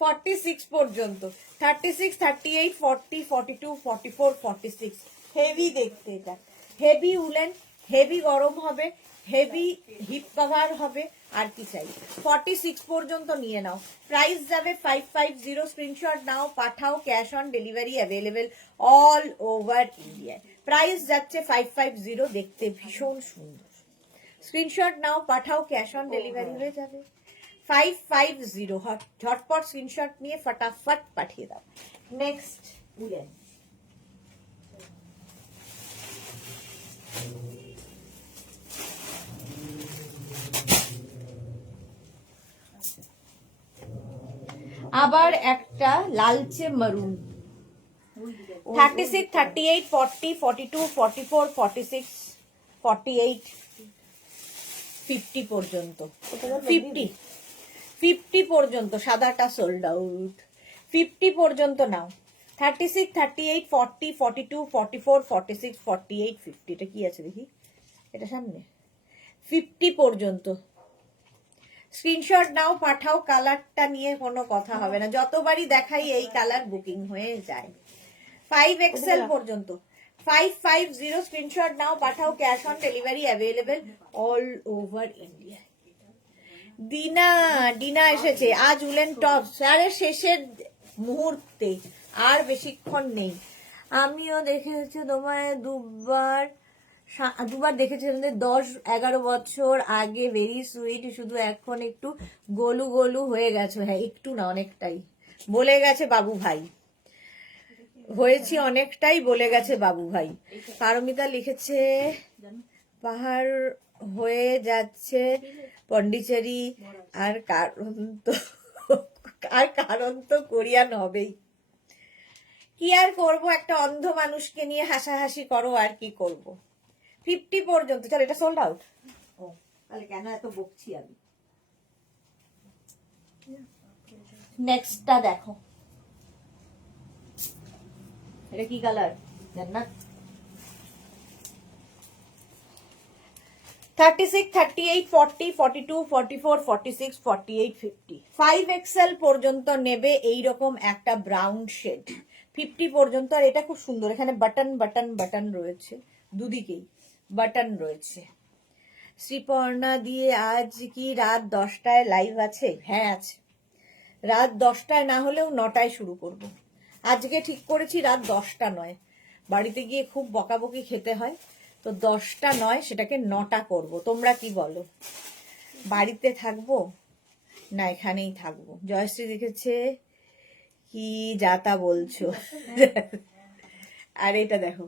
46 পর্যন্ত। 36, 38, 40, 42, 44, 46 হেভি দেখতে। এটা হেভি উলেন, হেভি গরম হবে, হেভি হিপ কভার হবে, আর কি চাই। 46 পর্যন্ত নিয়ে নাও। প্রাইস যাবে 550। স্ক্রিনশট নাও, পাঠাও, cash on delivery available all over ইন্ডিয়ায়। প্রাইস যাচ্ছে 550, দেখতে ভীষণ সুন্দর। স্ক্রিনশট নাও, পাঠাও, ক্যাশ অন ডেলিভারি হয়ে যাবে। 550 ঝটপট স্ক্রিনশট নিয়ে ফটাফট পাঠিয়ে দাও। Next woollen. আবার একটা লালচে মারুন। 36, 38, 40, 42, 44, 46, 48, 50 পর্যন্ত। 50 পর্যন্ত সাদাটা সোল্ড আউট। 50 পর্যন্ত নাও। 36, 38, 40, 42, 44, 46, 48, 50। এটা কি আছে দেখি, এটা সামনে 50 পর্যন্ত স্ক্রিনশট নাও, পাঠাও। কালারটা নিয়ে কোনো কথা হবে না, যতবারই দেখাই এই কালার বুকিং হয়ে যায়। 5XL পর্যন্ত 550 স্ক্রিনশট নাও, পাঠাও। Cash on delivery available all over India. Dinner এসেছে আজ উলেন টপস, আরে শেষের মুহূর্তে, আর বেশিক্ষণ নেই। আমিও দেখেছি তোমায় দুবার দেখেছি, 10-11 বছর আগে। ভেরি সুইট, শুধু এখন একটু গোলু গোলু হয়ে গেছে। হ্যাঁ, একটু না, অনেকটাই বলে গেছে বাবু ভাই, হয়েছি অনেকটাই বলে গেছে বাবু ভাই। পারমিতা লিখেছে পাহাড় হয়ে যাচ্ছে পন্ডিচেরি, আর কারণ তো কোরিয়ান হবেই। কি আর করব, একটা অন্ধ মানুষকে নিয়ে হাসাহাসি করো, আর কি করব। 50 পর্যন্ত, চল এটা সোল্ড আউট। ও তাহলে কেন এত বকছি আমি। নেক্সটটা দেখো, এটা কি কালার জান্নাত? 36, 38, 40, 42, 44, 46, 48, 50। 5XL পর্যন্ত নেবে এইরকম একটা ব্রাউন শেড। 50 পর্যন্ত। আর এটা খুব সুন্দর, এখানে বাটন বাটন বাটন রয়েছে, দুদিকেই বাটন রয়েছে। শ্রীপর্ণা দিয়ে আজ কি রাত 10টায় লাইভ আছে? হ্যাঁ আছে, রাত 10টায় না হলেও 9টায় শুরু করব। আজকে ঠিক করেছি রাত 10টা নয়, বাড়িতে গিয়ে খুব বকাবকি খেতে হয়, তো 10টা নয়, সেটাকে 9টা করব। তোমরা কি বলো, বাড়িতে থাকবো না এখানেই থাকবো? জয়শ্রী লিখেছে কি যাতা বলছো। আর এটা দেখো,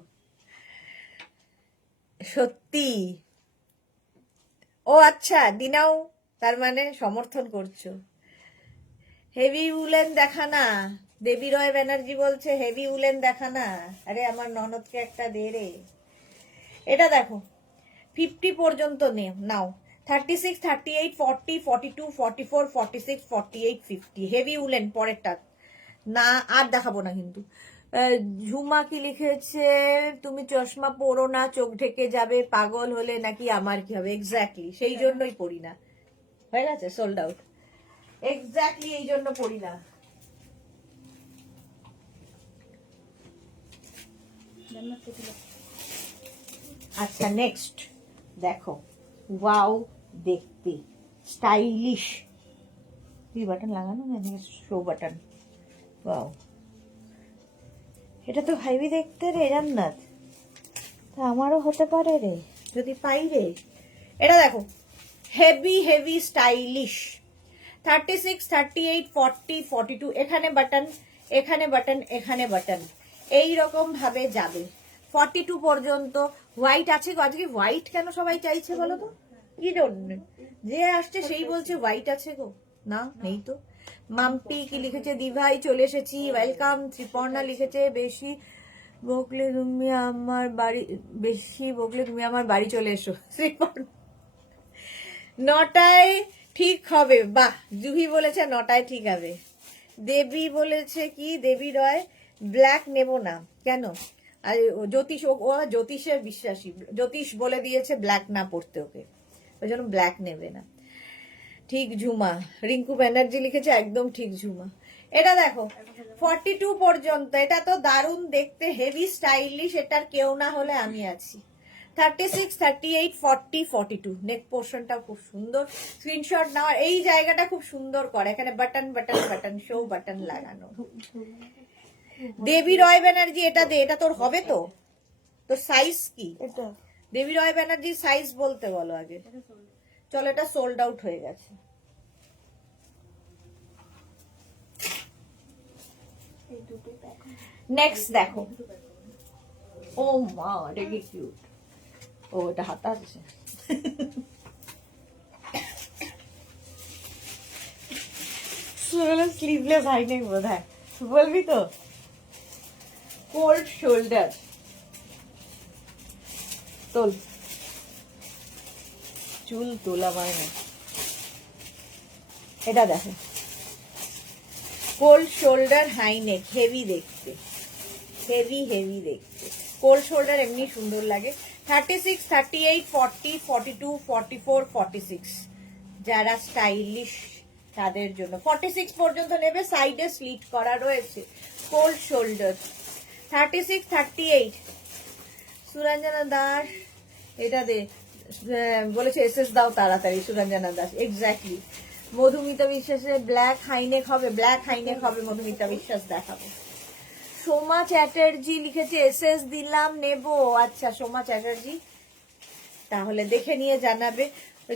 সত্যি। ও আচ্ছা, দিনাও তার মানে সমর্থন করছো। হেভি উলেন দেখা না, দেবী রয় ব্যানার্জি বলছে হেভি উলেন দেখা না। আরে আমার ননদকে একটা দে রে। এটা দেখো, 50 পর্যন্ত নাও। 36, 38, 40, 42, 44, 46, 48, 50। হেভি উলেন পরেরটা না, আর দেখাবো না কিন্তু। ঝুমা কি লিখেছে, তুমি চশমা পরো না, চোখ ঢেকে যাবে, পাগল হলে নাকি আমার কি হবে? এক্স্যাক্টলি সেই জন্যই পড়ি না। হয়ে গেছে, সোল্ড আউট। এক্স্যাক্টলি এই জন্য পড়ি না। আচ্ছা নেক্সট দেখো, ওয়াও দেখতে স্টাইলিশ। কি বাটন লাগানো, শো বাটন। ওয়াও, এটা তো হাইভি দেখতে রে জান্নাত, তা আমারও হতে পারে রে যদি পাই রে। এটা দেখো, হেভি হেভি স্টাইলিশ। 36, 38, 40, 42, এখানে বাটন, এখানে বাটন, এখানে বাটন, এইরকম ভাবে যাবে। 42 পর্যন্ত হোয়াইট আছে গো। আজকে হোয়াইট কেন সবাই চাইছে বলো তো? কি জন্য? যে আসছে সেই বলছে হোয়াইট আছে গো, না নেই তো। মাম্পি কি লিখেছে, দিভাই চলে এসেছি, ওয়েলকাম। ত্রিপর্ণা লিখেছে বেশি বকলে তুমি আমার বাড়ি চলে এসো। ত্রিপর্ণা 9টায় ঠিক হবে, বাহ। জুহি বলেছে 9টায় ঠিক হবে। দেবী বলেছে কি, দেবী রয় ব্ল্যাক নেব না কেন? আর জ্যোতিষ, ও জ্যোতিষের বিশ্বাসী, জ্যোতিষ বলে দিয়েছে ব্ল্যাক না পড়তে ওকে, ওই জন্য ব্ল্যাক নেবে না। ঠিক ঝুমা, রিঙ্কু ব্যানার্জি লিখেছে একদম ঠিক ঝুমা। এটা দেখো 42 পর্যন্ত, এটা তো দারুণ দেখতে, হেভি স্টাইলিশ, এটার কেউ না হলে আমি আছি। 36, 38, 40, 42 নেক পোর্শনটা খুব সুন্দর। স্ক্রিনশট নাও, এই জায়গাটা খুব সুন্দর করে, এখানে button button button, show button লাগানো। দেবী রয় ব্যানার্জি এটা দে, এটা তোর হবে তো? তোর সাইজ কি? দেবী রয় ব্যানার্জির সাইজ বলতে বলো আগে। চলো, এটা সোল্ড আউট হয়ে গেছে। নেক্সট দেখো, ও মা এটা কি কিউট। ও এটা হাতা আছে। স্লিভলেস হাই নেক বোধ হয়, বলবি তো? কোল্ড শোল্ডার, তোল চুল তোলা হয় না। এটা দেখো, cold shoulder high neck, heavy দেখতে। হেভি হেভি দেখতে। কোল্ড শোল্ডার এমনি সুন্দর লাগে। 36, 38, 40, 42, 44, 46 যারা স্টাইলিশ তাদের জন্য 46 পর্যন্ত নেবে। সাইডে স্লিট করা রয়েছে, কোল্ড শোল্ডার। 36, 38 সুরঞ্জনা দাস, এটা দে বলেছে এসএস দাও তাড়াতাড়ি। সুরঞ্জনা দাস, এক্স্যাক্টলি। মধুমিতা বিশ্বাসের ব্ল্যাক হাইনেক হবে, ব্ল্যাক হাইনেক হবে, মধুমিতা বিশ্বাস দেখাবো। সোমা চ্যাটার্জি লিখেছে এসএস দিলাম নেব। আচ্ছা সোমা চ্যাটার্জি, তাহলে দেখে নিয়ে জানাবে।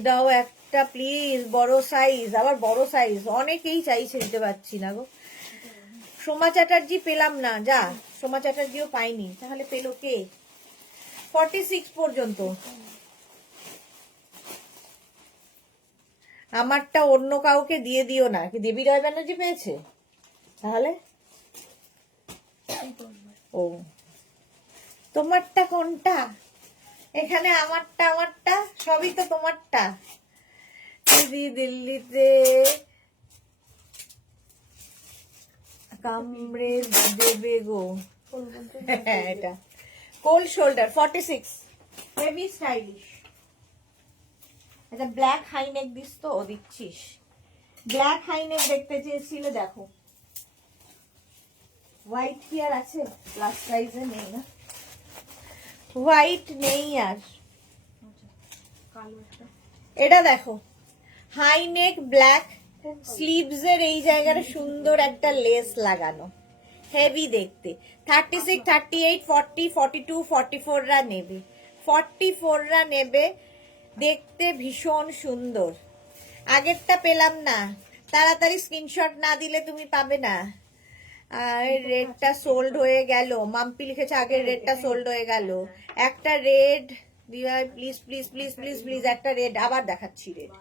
দাও একটা প্লিজ, বড় সাইজ, আবার বড় সাইজ অনেকেই চাইছে, দিতে পারছি না গো। সোমা চ্যাটার্জি পেলাম না, যা সোমা চ্যাটার্জিও পাইনি, তাহলে পেলো কে? 46 পর্যন্ত। আমারটা অন্য কাউকে দিয়ে দিও না। কি দেবী রায় ব্যানার্জি পেয়েছে তাহলে? ও, তোমারটা কোনটা? এখানে আমারটা সবই তো তোমারটা। দিদি দিল্লিতে কামড়ে দেবে গো। এটা কোল্ড শোল্ডার 46, হেভি স্টাইলিশ। এটা ব্ল্যাক হাইনেক দিস তো, ও দিচ্ছিস। ব্ল্যাক হাইনেক দেখতে চেয়েছিলে, দেখো। হোয়াইট কি আর আছে? প্লাস সাইজে নেই না, হোয়াইট নেই আর। এটা দেখো, হাই নেক ব্ল্যাক, স্লিভস এর এই জায়গাটা সুন্দর একটা লেস লাগানো, হেভি দেখতে। 36, 38, 40, 42, 44 রা নেবে, 44 রা নেবে। দেখতে ভীষণ সুন্দর। আগেরটা পেলাম না, তাড়াতাড়ি স্ক্রিনশট না দিলে তুমি পাবে না। আর রেডটা সোল্ড হয়ে গেল। মাম্পি লিখেছে আগের রেডটা সোল্ড হয়ে গেল। একটা রেড দিওয়াই please please please please please, একটা রেড আবার দেখাচ্ছি। রেড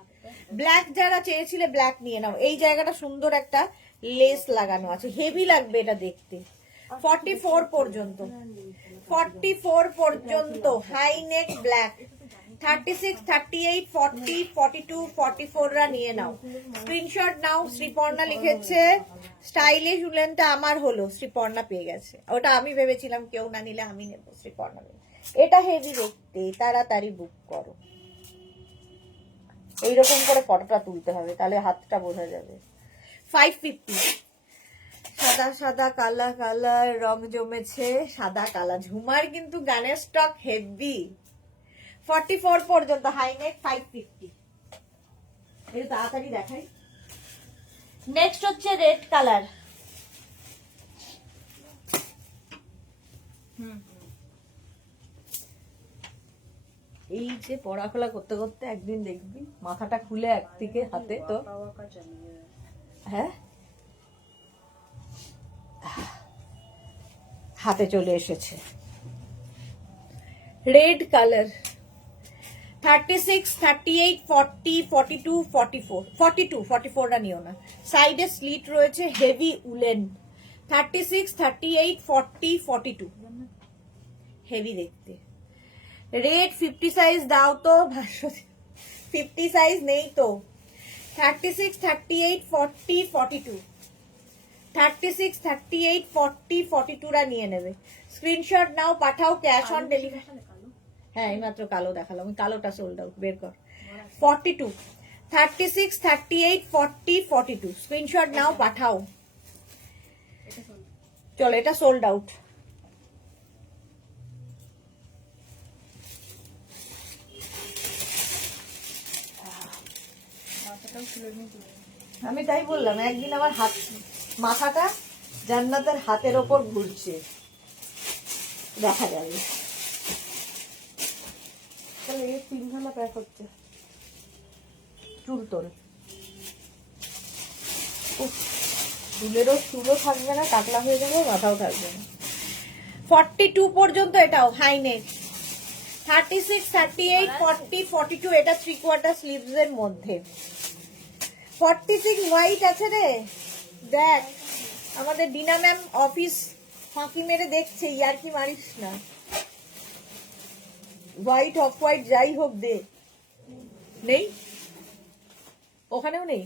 ব্ল্যাক যারা চেয়েছিলে ব্ল্যাক নিয়ে নাও। এই জায়গাটা সুন্দর একটা লেস লাগানো আছে, হেভি লাগবে এটা দেখতে। 44 পর্যন্ত, 44 পর্যন্ত হাই নেক ব্ল্যাক। 36, 38, 40, 42, 44 রা নিয়ে নাও, স্ক্রিনশট নাও। শ্রীপর্ণা লিখেছে স্টাইলিশ উলেনটা আমার হলো, শ্রীপর্ণা পেয়ে গেছে। ওটা আমি ভেবেছিলাম কেউ না নিলে আমি নেবো, শ্রীপর্ণা নেব। এটা হেভি দেখতে, তাড়াতাড়ি বুক করো। এইরকম করে ফটোটা তুলতে হবে, তাহলে হাতটা বোঝা যাবে। 550, সাদা সাদা কালা কালা রং জমেছে, সাদা কালা ঝুমার কিন্তু গানের স্টক হেভি। 44 পর্যন্ত হাইনেক 550। এটা তাড়াতাড়ি দেখাই। নেক্সট হচ্ছে রেড কালার। এই যে পড়াশোনা করতে করতে একদিন দেখবি মাথাটা খুলে একদিকে হাতে তো, হ্যাঁ হাতে চলে এসেছে রেড কালার। 36, 38, 40, 42, 44, 42, 44 টা নিও না। সাইডে স্লিট রয়েছে, হেভি উলেন। 36, 38, 40, 42 হেভি দেখতে। রেড 50 সাইজ দাও তো, 50 সাইজ নেই তো। 36, 38, 40, 42, 36, 38, 40, 42 রা নিয়ে নেবে। স্ক্রিনশট নাও, পাঠাও, ক্যাশ অন ডেলিভারি। হ্যাঁ এইমাত্র কালো দেখালাম, কালোটা সোল্ড আউট, বের কর। 42, 36, 38, 40, 42 স্ক্রিনশট নাও, পাঠাও। চলো, এটা সোল্ড আউট। আমি তাই বললাম, একদিন আমার হাত মাথাটা জান্নাতের হাতের ওপর ঘুরছে, দেখা যাবে। তাহলে এই 3খানা প্যাক হচ্ছে। চুল তোল, চুলেরও চুলও থাকবে না, টাকলা হয়ে যাবে, মাথাও থাকবে না। 42 পর্যন্ত এটাও হাই নেক। 36, 38, 40, 42 এটা 3/4 স্লিভস এর মধ্যে। 46 হোয়াইট আছে রে, দেখ আমাদের ডিনা ম্যাম অফিস ফাঁকি মেরে দেখছে, ইয়ার কি মারিস না। হোয়াইট অফ হোয়াইট যাই হোক দে। নেই, ওখানেও নেই।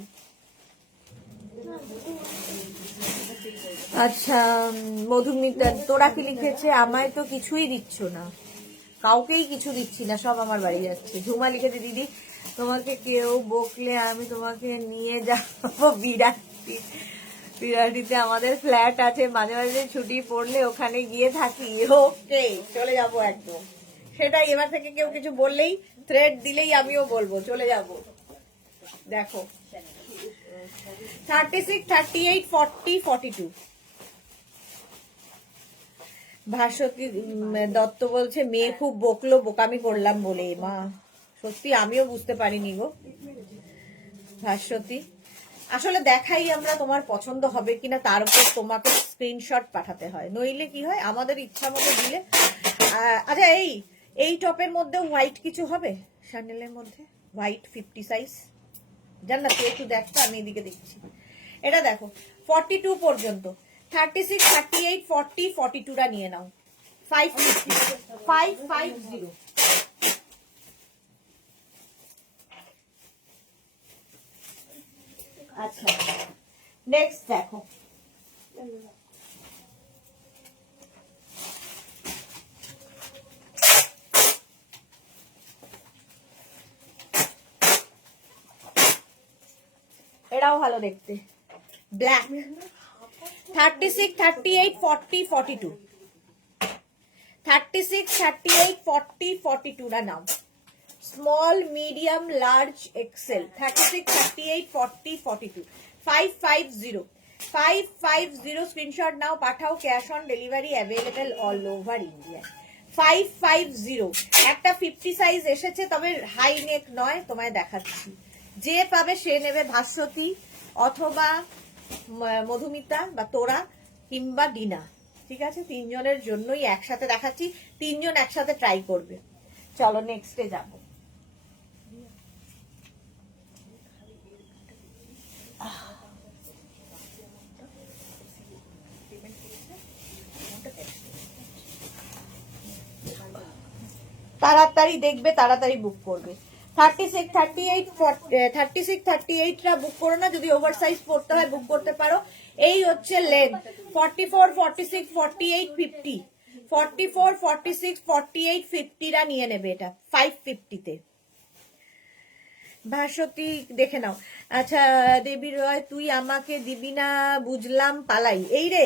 আচ্ছা, মধুমিতা তোরা কি লিখেছে? আমায় তো কিছুই দিচ্ছ না, কাউকেই কিছু দিচ্ছি না, সব আমার বাড়ি যাচ্ছে। ঝুমা লিখেছে, দিদি তোমাকে কেউ বকলে আমি তোমাকে নিয়ে যাবো বিরাটি। বিরাটিতে আমাদের ফ্ল্যাট আছে, মাঝে মাঝে ছুটি পড়লে ওখানে গিয়ে থাকি। ওকে, চলে যাব একদম। সেটাই, এবার থেকে কেউ কিছু বললেই, থ্রেড দিলেই আমিও বলবো চলে যাব। দেখো 36, 38, 40, 42। ভাস্বতী দত্ত বলছে মেয়ে খুব বকলো, বোকামি করলাম বলে। মা সত্যি আমিও বুঝতে পারিনি গো ভাস্বতী। আসলে দেখাই আমরা তোমার পছন্দ হবে কিনা, তার উপর তোমাকে স্ক্রিনশট পাঠাতে হয়, নইলে কি হয় আমাদের ইচ্ছা মতো দিলে। আচ্ছা, এই টপের মধ্যে হোয়াইট কিছু হবে? শ্যানেলের মধ্যে হোয়াইট 50 সাইজ, জান না তুই একটু দেখতো, আমি এদিকে দেখছি। এটা দেখো 42 পর্যন্ত, 36, 38, 40, 42টা নিয়ে নাও। 550, 550। আচ্ছা, নেক্সট দেখো, এটাও ভালো দেখতে, ব্ল্যাক। 36, 38, 40, 42। 36, 38, 40, 42টা নাও। Small, medium, large, XL. 36, 38, 40, 42। 550, 550 screenshot নাও, পাঠাও। Cash on delivery available all over India. 550 একটা 50 সাইজ এসেছে, তবে হাই নেক নয়, তোমায় দেখাচ্ছি। যে পাবে সে নেবে, ভাস্বতী অথবা মধুমিতা বা তোরা কিংবা ডিনা। ঠিক আছে, তিনজনের জন্যই একসাথে দেখাচ্ছি, তিনজন একসাথে ট্রাই করবে। চলো নেক্সটে যাব। তাড়াতাড়ি দেখবে, তাড়াতাড়ি বুক করবে। 36, 38, 36, 38টা বুক করো না, যদি ওভার সাইজ পড়তে হয় বুক করতে পারো। এই হচ্ছে লেন্থ। 44, 46, 48, 50। 44, 46, 48, 50টা নিয়ে নেবে, এটা 550-তে। ভাস্বতী দেখে নাও। আচ্ছা, দেবী রয়, তুই আমাকে দিবি না বুঝলাম, পালাই। এই রে,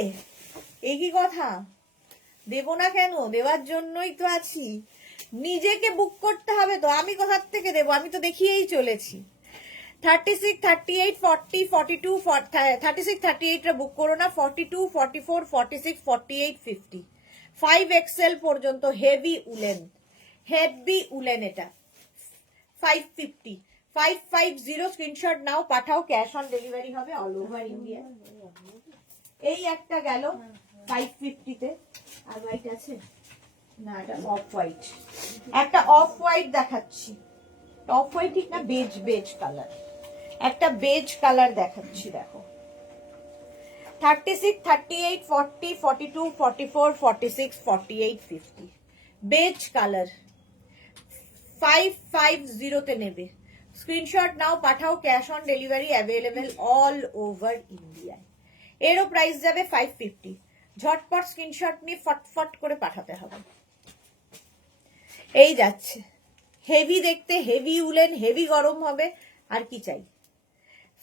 এই কি কথা? দেবো না কেন? দেওয়ার জন্যই তো আছি। নিজেকে বুক করতে হবে তো, আমি কোথার থেকে দেবো? আমি তো দেখিয়েই চলেছি। 36, 38, 40, 42, 36, 38টা বুক করো না। 42, 44, 46, 48, 50। 5XL পর্যন্ত হেভি উলেন, হেভি উলেন এটা। 550, 550 স্ক্রিনশট নাও, পাঠাও। Cash on delivery all over over India. এই একটা গেল 550-তে। আর হোয়াইট আছে না? এটা অফ হোয়াইট, একটা অফ হোয়াইট দেখাচ্ছি। অফ হোয়াইট ঠিক না, বেজ, বেজ কালার, একটা বেজ কালার দেখাচ্ছি। দেখো 36, 38, 40, 42, 44, 46, 48, 50 বেজ কালার। 550-তে নেবে, স্ক্রিনশট নাও, পাঠাও। Cash on delivery available all over India. এরও প্রাইস যাবে 550। ঝটপট স্ক্রিনশট নিয়ে ফটফট করে পাঠাতে হবে। এই যাচ্ছে, হেভি দেখতে, হেভি উলেন, হেভি গরম হবে, আর কি চাই।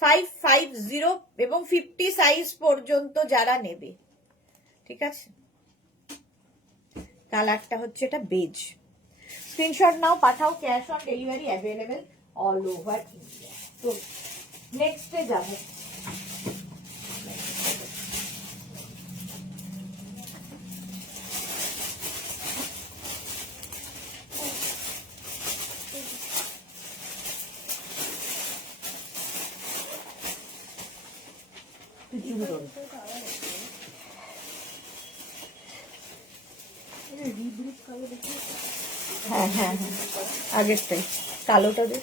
550 এবং 50 সাইজ পর্যন্ত যারা নেবে, ঠিক আছে। কালারটা হচ্ছে এটা বেজ। স্ক্রিনশট নাও, পাঠাও। Cash on delivery available all over India. তো নেক্সটে যাবো। হ্যাঁ হ্যাঁ হ্যাঁ, আগেরটাই কালোটা দে।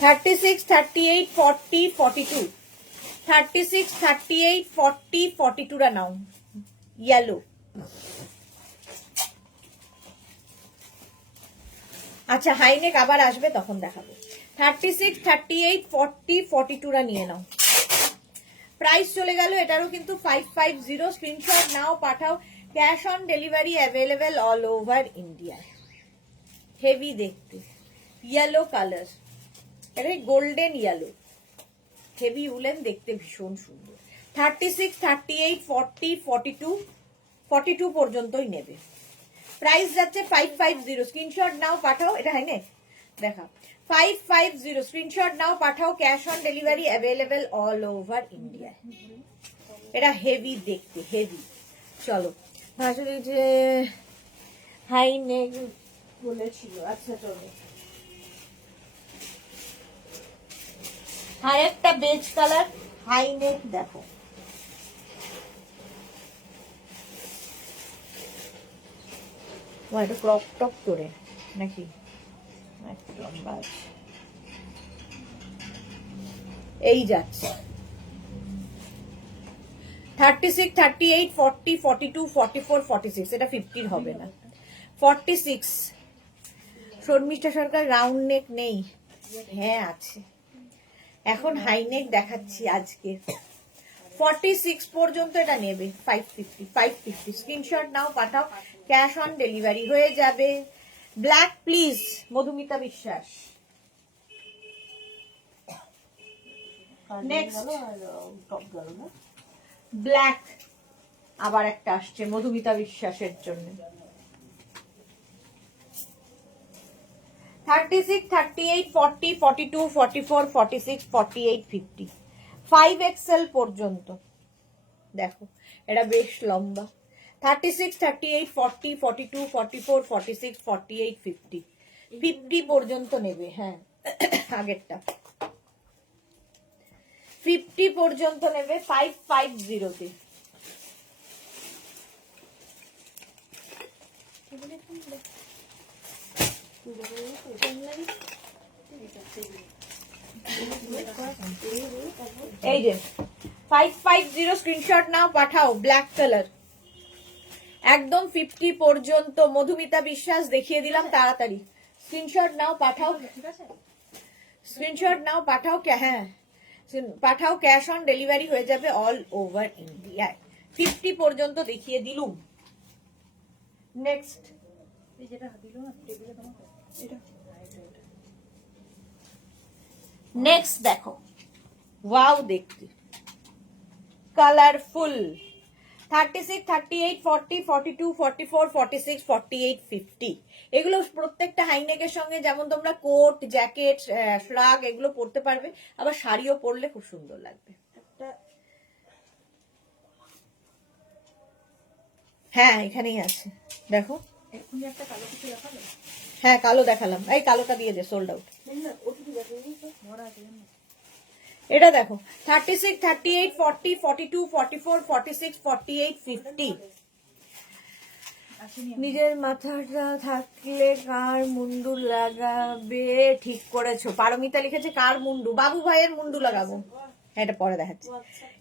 36, 38, 40, 42। 36, 38, 40, 42টা নাও, ইয়েলো। আচ্ছা, হাইনেক আবার আসবে, তখন দেখাবো। 36, 38, 40, 42টা নিয়ে নাও। প্রাইস চলে গেল এটারও কিন্তু 550। স্ক্রিনশট নাও পাঠাও, cash on delivery available all over India. Heavy দেখতে, ইয়েলো কালার, এটা গোল্ডেন ইয়েলো, হেভি উলেন, দেখতে ভীষণ সুন্দর। 36, 38, 40, 42 পর্যন্তই নেবে। প্রাইস যাচ্ছে 550। স্ক্রিনশট নাও পাঠাও, এটা হয় না দেখা, 550। স্ক্রিনশট নাও পাঠাও, cash on delivery available all over India. এটা হেভি দেখতে, হেভি। চলো আসলে যে হাই নেক বলেছিল, আচ্ছা চলো আর একটা বেজ কালার হাই নেক দেখো, এটা ক্রপ টপ করে নাকি লম্বা আছে, এই যাচ্ছে 36, 38, 40, 42, 44, 46, এটা 50 হবে না। 46 শর্মিষ্ঠা সরকার রাউন্ড নেক নেই, হ্যাঁ আছে, এখন হাই নেক দেখাচ্ছি আজকে। 46 পর্যন্ত এটা নেবে, 550। স্ক্রিনশট নাও পাঠাও, ক্যাশ অন ডেলিভারি হয়ে যাবে। ব্ল্যাক প্লিজ, মধুমিতা বিশ্বাস। নেক্সট ব্ল্যাক, আবার একটা আসছে মধুমিতা বিশ্বাসের জন্য। 36, 38, 40, 42, 44, 46, 48, 50, 5XL পর্যন্ত দেখো, এটা বেশ লম্বা। 36, 38, 40, 42, 44, 46, 48, 50, 50 পর্যন্ত নেবে। হ্যাঁ আগেরটা 50 পর্যন্ত নেবে, 550 তে। এই যে 550 স্ক্রিনশট নাও পাঠাও, ব্ল্যাক কালার একদম 50 পর্যন্ত। মধুমিতা বিশ্বাস দেখিয়ে দিলাম তাড়াতাড়ি, স্ক্রিনশট নাও পাঠাও, স্ক্রিনশট নাও পাঠাও, হ্যাঁ পাঠাও, ক্যাশ অন ডেলিভারি হয়ে যাবে অল ওভার ইন্ডিয়ায়। 50 পর্যন্ত দেখিয়ে দিলুম। নেক্সট নেক্সট দেখো, ওয়াও দেখতে কালারফুল। 36, 38, 40, 42, 44, 46, 48, 50, এগুলো প্রত্যেকটা হাইনেকের সঙ্গে যেমন তোমরা কোট, জ্যাকেট, শ্রাগ এগুলো পরতে পারবে, আবার শাড়িও পরলে খুব সুন্দর লাগবে। হ্যাঁ এখানেই আছে দেখো, হ্যাঁ কালো দেখালাম, এই কালোটা দিয়ে দে, সোল্ড আউট। এটা দেখো 36, 38, 40, 42, 44, 46, 48, 50। নিজের মাথাটা থাকলে কার মুন্ডু লাগাবে, ঠিক করেছো। পারমিতা লিখেছে কার মুন্ডু, বাবু ভাইয়ের মুন্ডু লাগাবো। হ্যাঁ এটা পরে দেখাচ্ছি,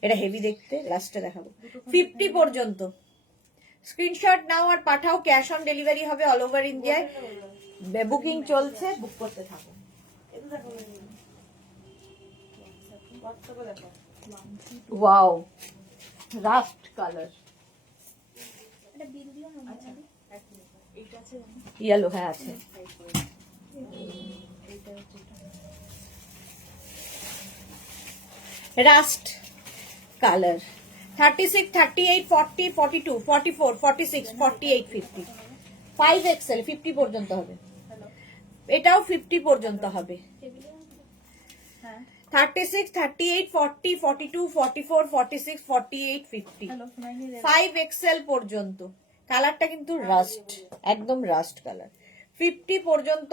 এটা হেভি দেখতে, লাস্টে দেখাবো। 50 পর্যন্ত স্ক্রিনশট নাও আর পাঠাও, cash on delivery all over over ইন্ডিয়ায়। বুকিং চলছে, বুক করতে থাকো। ওয়াও রাস্ট কালার, ইয়েলো, হ্যাঁ আছে। রাস্ট কালার 36, 38, 40, 42, 44, 46, 48, 50, 5XL 50 পর্যন্ত হবে, এটাও 50 পর্যন্ত হবে। 36, 38, 40, 42, 44, 46, 48, 50, 5XL পর্যন্ত। কালারটা কিন্তু রাস্ট, একদম রাস্ট কালার। 50 পর্যন্ত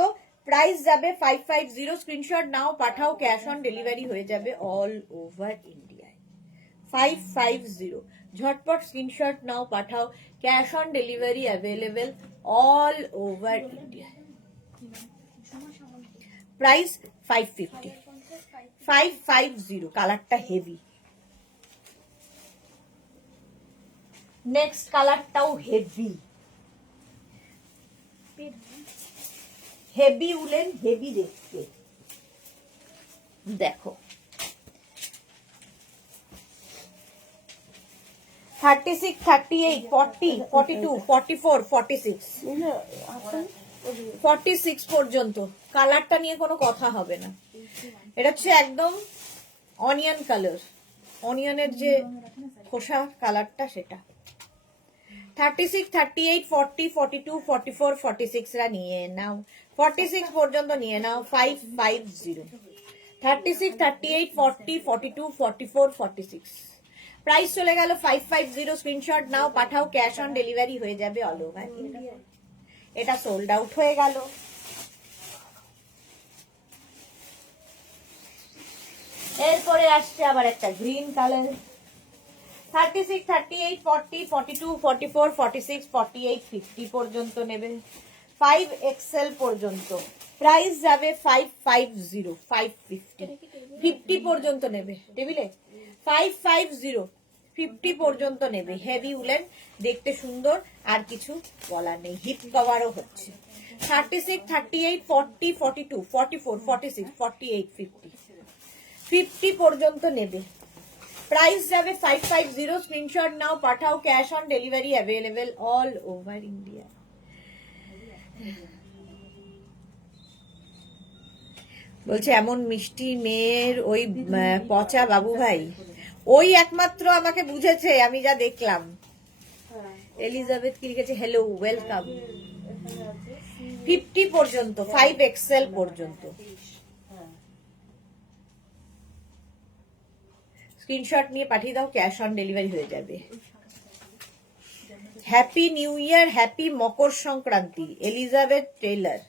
প্রাইস যাবে 550। স্ক্রিনশট নাও পাঠাও, ক্যাশ অন ডেলিভারি হয়ে যাবে অল ওভার ইন্ডিয়ায়। 550 ঝটপট স্ক্রিনশট নাও পাঠাও, cash on delivery available all over India. Price 550, 550, কালারটা হেভি। নেক্সট কালারটাও হেভি, হেভি উলেন, হেভি দেখতে দেখো, 36, 38, 40, 42, 44, 46, 46 পর্যন্ত। কালারটা নিয়ে কোনো কথা হবে না। এটা হচ্ছে একদম অনিয়ন কালার, অনিয়নের যে খোসা কালারটা সেটা। 36, 38, 40, 42, 44, 46 রা নিয়ে নাও। 46 পর্যন্ত নিয়ে নাও। 550। 36, 38, 40, 42, 44, 46। প্রাইস চলে গেল 550। স্ক্রিনশট নাও, পাঠাও, ক্যাশ অন ডেলিভারি হয়ে যাবে অল ওভার ইন্ডিয়া। এটা সোল্ড আউট হয়ে গেল। এরপরে আসছে আবার একটা গ্রিন কালার। 36, 38, 40, 42, 44, 46, 48, 50 পর্যন্ত নেবে। 5XL পর্যন্ত প্রাইস যাবে 550, 550, 50 পর্যন্ত নেবে টেবিলে। 550, 50 পর্যন্ত নেবে। হেভি উলেন, দেখতে সুন্দর, আর কিছু বলার নেই। হিপ কভারও হচ্ছে। 36, 38, 40, 42, 44, 46, 48, 50, 50 পর্যন্ত নেবে। প্রাইস যাবে 550। স্ক্রিনশট নাও, পাঠাও, cash on delivery available all over India. বলছে এমন মিষ্টি মেয়ের ওই পচা বাবু ভাই, ওই একমাত্র আমাকে বুঝেছে, আমি যা দেখলাম। এলিজাবেথ কি লিখেছে, হ্যালো ওয়েলকাম। 50 পর্যন্ত, 5XL পর্যন্ত। স্ক্রিনশট নিয়ে পাঠিয়ে দাও, ক্যাশ অন ডেলিভারি হয়ে যাবে। Happy new year, happy Makar Sankranti. Elizabeth Taylor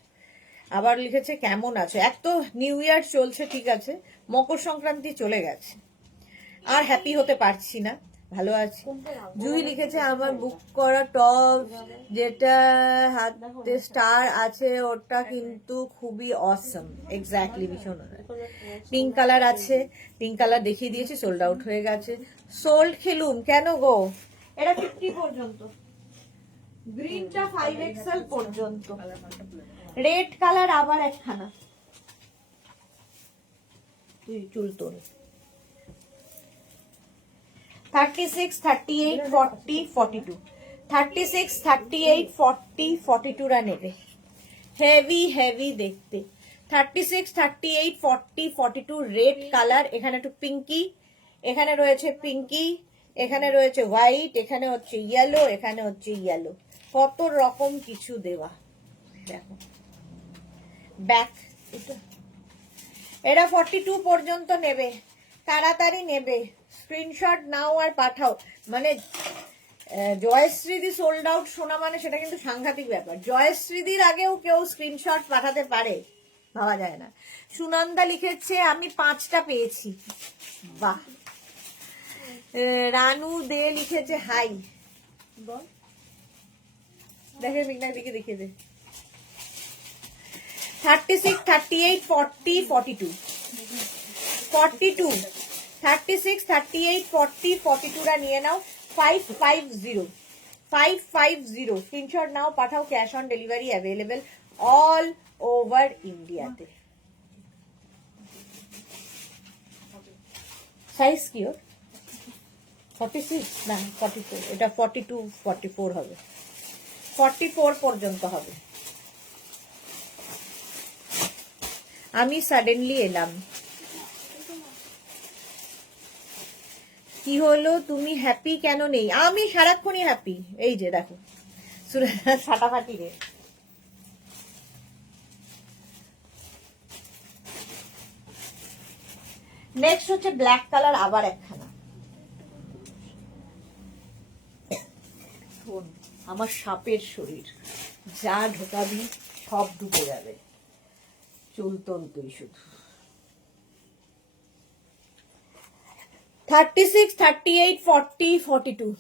আবার লিখেছে কেমন আছো। এক তো নিউ ইয়ার চলছে, ঠিক আছে, মকর সংক্রান্তি চলে গেছে, আর হ্যাপি হতে পারছি না। ভালো আছি। জুই লিখেছে আমার বুক করা টপ যেটা হাতে স্টার আছে ওটা কিন্তু খুবই অসম। এক্স্যাক্টলি, ভীষণ। পিঙ্ক কালার আছে, পিঙ্ক কালার দেখিয়ে দিয়েছি, সোল্ড আউট হয়ে গেছে। সোল্ড খেলুম কেন গো, এটা 50 পর্যন্ত। গ্রিনটা 5XL পর্যন্ত। রেড কালার আবার একখানা, তুই চুল তোল। 36, 38, 40, 42, 36, 38, 40, 42 রা নেবে। হেভি হেভি দেখতে। 36, 38, 40, 42 রেড কালার। এখানে একটু পিঙ্কি, এখানে রয়েছে পিঙ্কি, এখানে রয়েছে হোয়াইট, এখানে হচ্ছে ইয়েলো, এখানে হচ্ছে ইয়েলো। কত রকম কিছু দেওয়া দেখো। ব্যাক এটা 42 পর্যন্ত নেবে। তাড়াতাড়ি নেবে, স্ক্রিনশট নাও আর পাঠাও। মানে জয়শ্রীদি সোল্ড আউট শোনা মানে সেটা কিন্তু সাংঘাতিক ব্যাপার। জয়শ্রীদির আগেও কেউ স্ক্রিনশট পাঠাতে পারে, ভাবা যায় না। সুনন্দা লিখেছে আমি 5টা পেয়েছি, বাহ। রানু দে লিখেছে হাই, দেখে মিগনার দিকে দেখিয়ে দে। 36, 38, 40, 42, 42, 36, 38, 40, 42 রা নিয়ে নাও। 550, 550 স্ক্রিনশট নাও, পাঠাও, cash on delivery available all over ইন্ডিয়াতে। সাইজ কি ওর? 46 না 44, এটা 42, 44 হবে। 44 পর্যন্ত হবে। আমি সাডেনলি এলাম। কি হলো, তুমি হ্যাপি কেন নেই? আমি সারাক্ষণই হ্যাপি। এই যে দেখো ফাটাফাটি রে। নেক্সট হচ্ছে ব্ল্যাক কালার আবার একখানা। আমার সাপের শরীর, যা ঢোকাবি সব ঢুকে যাবে, চুল তোল তুই শুধু। 36, 38, 40, 42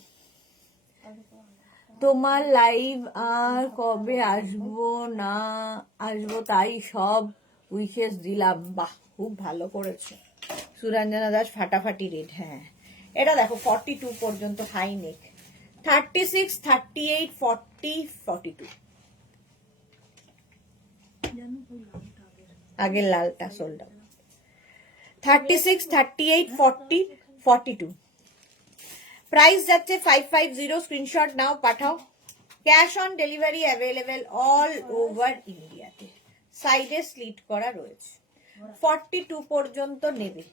তোমার লাইভ আর কবে আসবো না আসবো তাই সব উইশেস দিলাম। বাহ, খুব ভালো করেছো সুরঞ্জনা দাস। ফাটাফাটি রেড। হ্যাঁ, এটা দেখো 42 পর্যন্ত হাই নেক। 36, 38, 40, 42 আগের লালটা সোল্ড আউট। 36, 38, 40, 42 প্রাইস যাচ্ছে 550, স্ক্রিনশট নাও পাঠাও। Cash on delivery available all over ইন্ডিয়াতে। সাইডে স্লিট করা রয়েছে। 42 পর্যন্ত নেবে,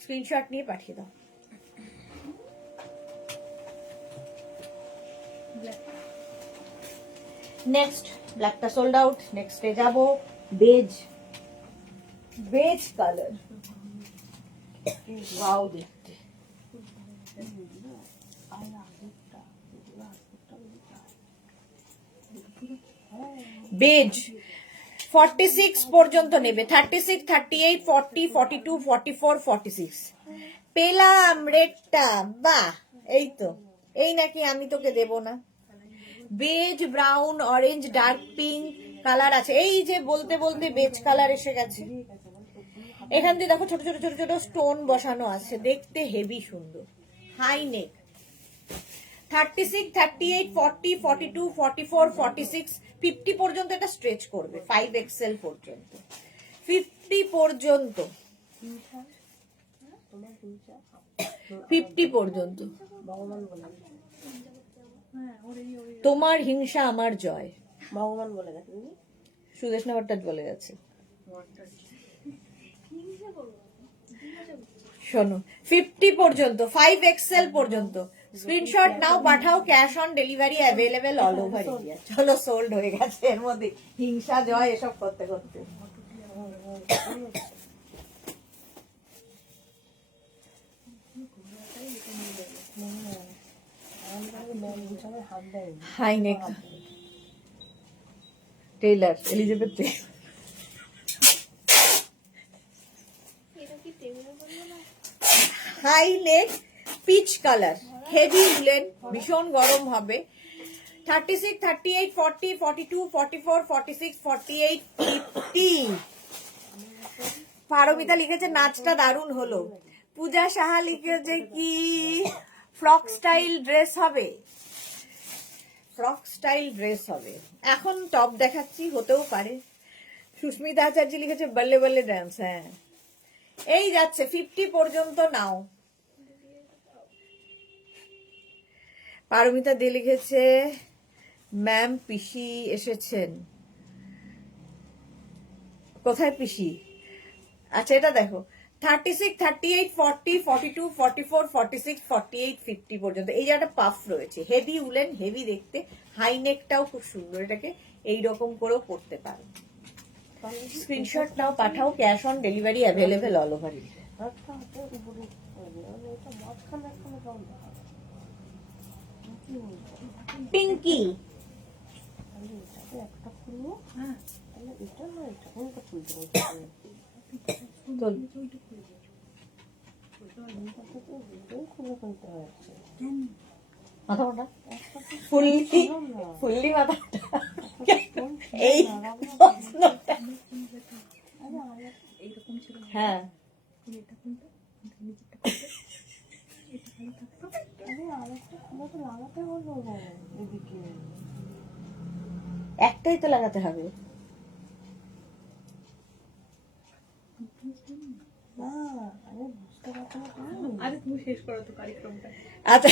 স্ক্রিনশট নিয়ে পাঠিয়ে দাও। নেক্সট ব্ল্যাকটা সোল্ড আউট। নেক্সটে যাব বেজ। বেজ কালার, ওয়াও দেখতে। বেজ 46 পর্যন্ত নেবে। 36, 38, 40, 42, 44, 46 পেলাম রেডটা। বাহ, এই তো, এই নাকি আমি তোকে দেব না। Beige, brown, orange, dark pink colour আছে। এই যে বলতে বলতে বেজ কালার এসে গেছে। এখান দিয়ে দেখো ছোট ছোট ছোট ছোট স্টোন বসানো আছে, দেখতে হেভি সুন্দর। High neck. 36, 38, 40, 42, 44, 46, 50 পর্যন্ত এটা স্ট্রেচ করবে। 5XL পর্যন্ত, 50 পর্যন্ত, 50 পর্যন্ত। তোমার হিংসা আমার জয়, ভগবান বলে গেছে। সুদেশনা ভট্টাচ বলে গেছে। শোনো, 50 পর্যন্ত, 5XL পর্যন্ত। স্ক্রিনশট নাও পাঠাও। Cash on delivery available all over India. চলো, সোল্ড হয়ে গেছে। এর মধ্যে হিংসা জয় এসব করতে করতে। High neck Taylor, Elizabeth Taylor. High neck peach colour, heavy woollen, ভীষণ গরম হবে। 36, 38, 40, 42, 44, 46, 48, 50। পারমিতা লিখেছে নাচটা দারুণ হলো। পূজা সাহা লিখেছে কি ফ্রক স্টাইল ড্রেস হবে। ফ্রক স্টাইল ড্রেস হবে। এখন টপ দেখাচ্ছি, হতেও পারে। সুস্মিতা আচার্য লিখেছে বল্লে বল্লে ডান্স। হ্যাঁ, এই যাচ্ছে 50 পর্যন্ত নাও। পারমিতা দে লিখেছে ম্যাম পিসি এসেছেন। কোথায় পিসি? আচ্ছা, এটা দেখো 36, 38, 40, 42, 44, 46, 48, 50 পর্যন্ত। এই যে একটা পাফ রয়েছে, হেভি উলেন, হেভি দেখতে। হাই নেকটাও খুব সুন্দর, এটাকে এইরকম করেও পড়তে পারো। স্ক্রিনশট নাও পাঠাও। Cash on delivery available all over India. Pinky মাথা মোটা, ফুললি ফুললি মাথা। এই হ্যাঁ, একটাই তো লাগাতে হবে। আরে তুমি শেষ করো তো কার্যক্রমটা। আচ্ছা,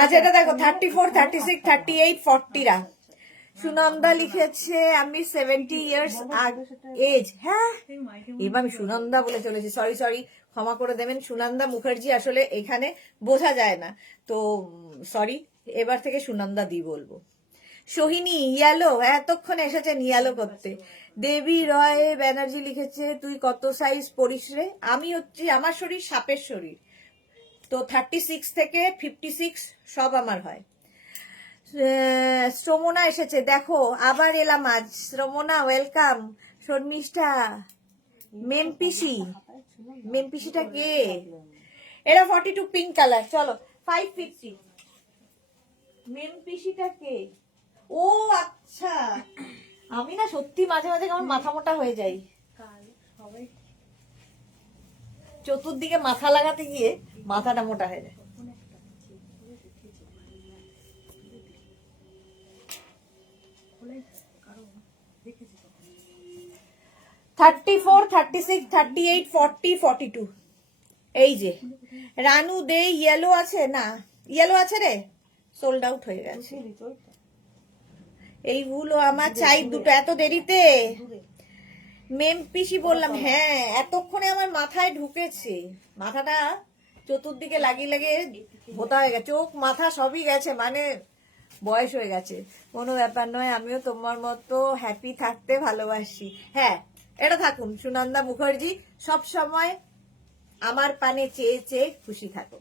আচ্ছা, এটা দেখো 34, 36, 38, 40 সুনন্দা লিখেছে আমি 70 ইয়ার্স এজ। হ্যাঁ, এবার আমি সুনন্দা বলে চলেছি, সরি সরি, ক্ষমা করে দেবেন। সুনন্দা মুখার্জি আসলে এখানে বোঝা যায় না, তো সরি, এবার থেকে সুনন্দা দি বলবো। সোহিনী ইয়ালো, এতক্ষণ এসেছেন ইয়ালো করতে। দেবী রয় ব্যানার্জি লিখেছে তুই কত সাইজ পরিস রে? আমি হচ্ছে, আমার শরীর সাপের শরীর, তো 36 থেকে 56 সব আমার হয়। শ্রমনা এসেছে, দেখো আবার এলাম আজ। শ্রমনা ওয়েলকাম। শর্মিষ্ঠা, মেমপিসি, মেমপিসিটা কে? এরা 42 পিঙ্ক কালার। চলো 550। মেমপিসিটা কে? ও আচ্ছা, আমি না সত্যি মাঝে মাঝে আমার মাথা মোটা হয়ে যাই। চতুর্দিকে মাথা লাগাতে গিয়ে মাথাটা মোটা হয়ে যায়। 34, 36, 38, 40, 42। এই যে রানু দে ইয়েলো আছে না, ইয়েলো আছে রে, সোল্ড আউট হয়ে গেছে। এইগুলো আমার চাই দুটো। এত দেরিতে মেম পিসি বললাম, হ্যাঁ এতক্ষণে আমার মাথায় ঢুকেছে, মাথাটা চতুর্দিকে লাগিয়ে লাগিয়ে ভোতা হয়ে গেছে, চোখ মাথা সবই গেছে, মানে বয়স হয়ে গেছে। কোনো ব্যাপার নয়, আমিও তোমার মতো হ্যাপি থাকতে ভালোবাসি। হ্যাঁ এটা থাকুন, সুনন্দা মুখার্জি সব সময় আমার পানে চেয়ে চেয়ে খুশি থাকো।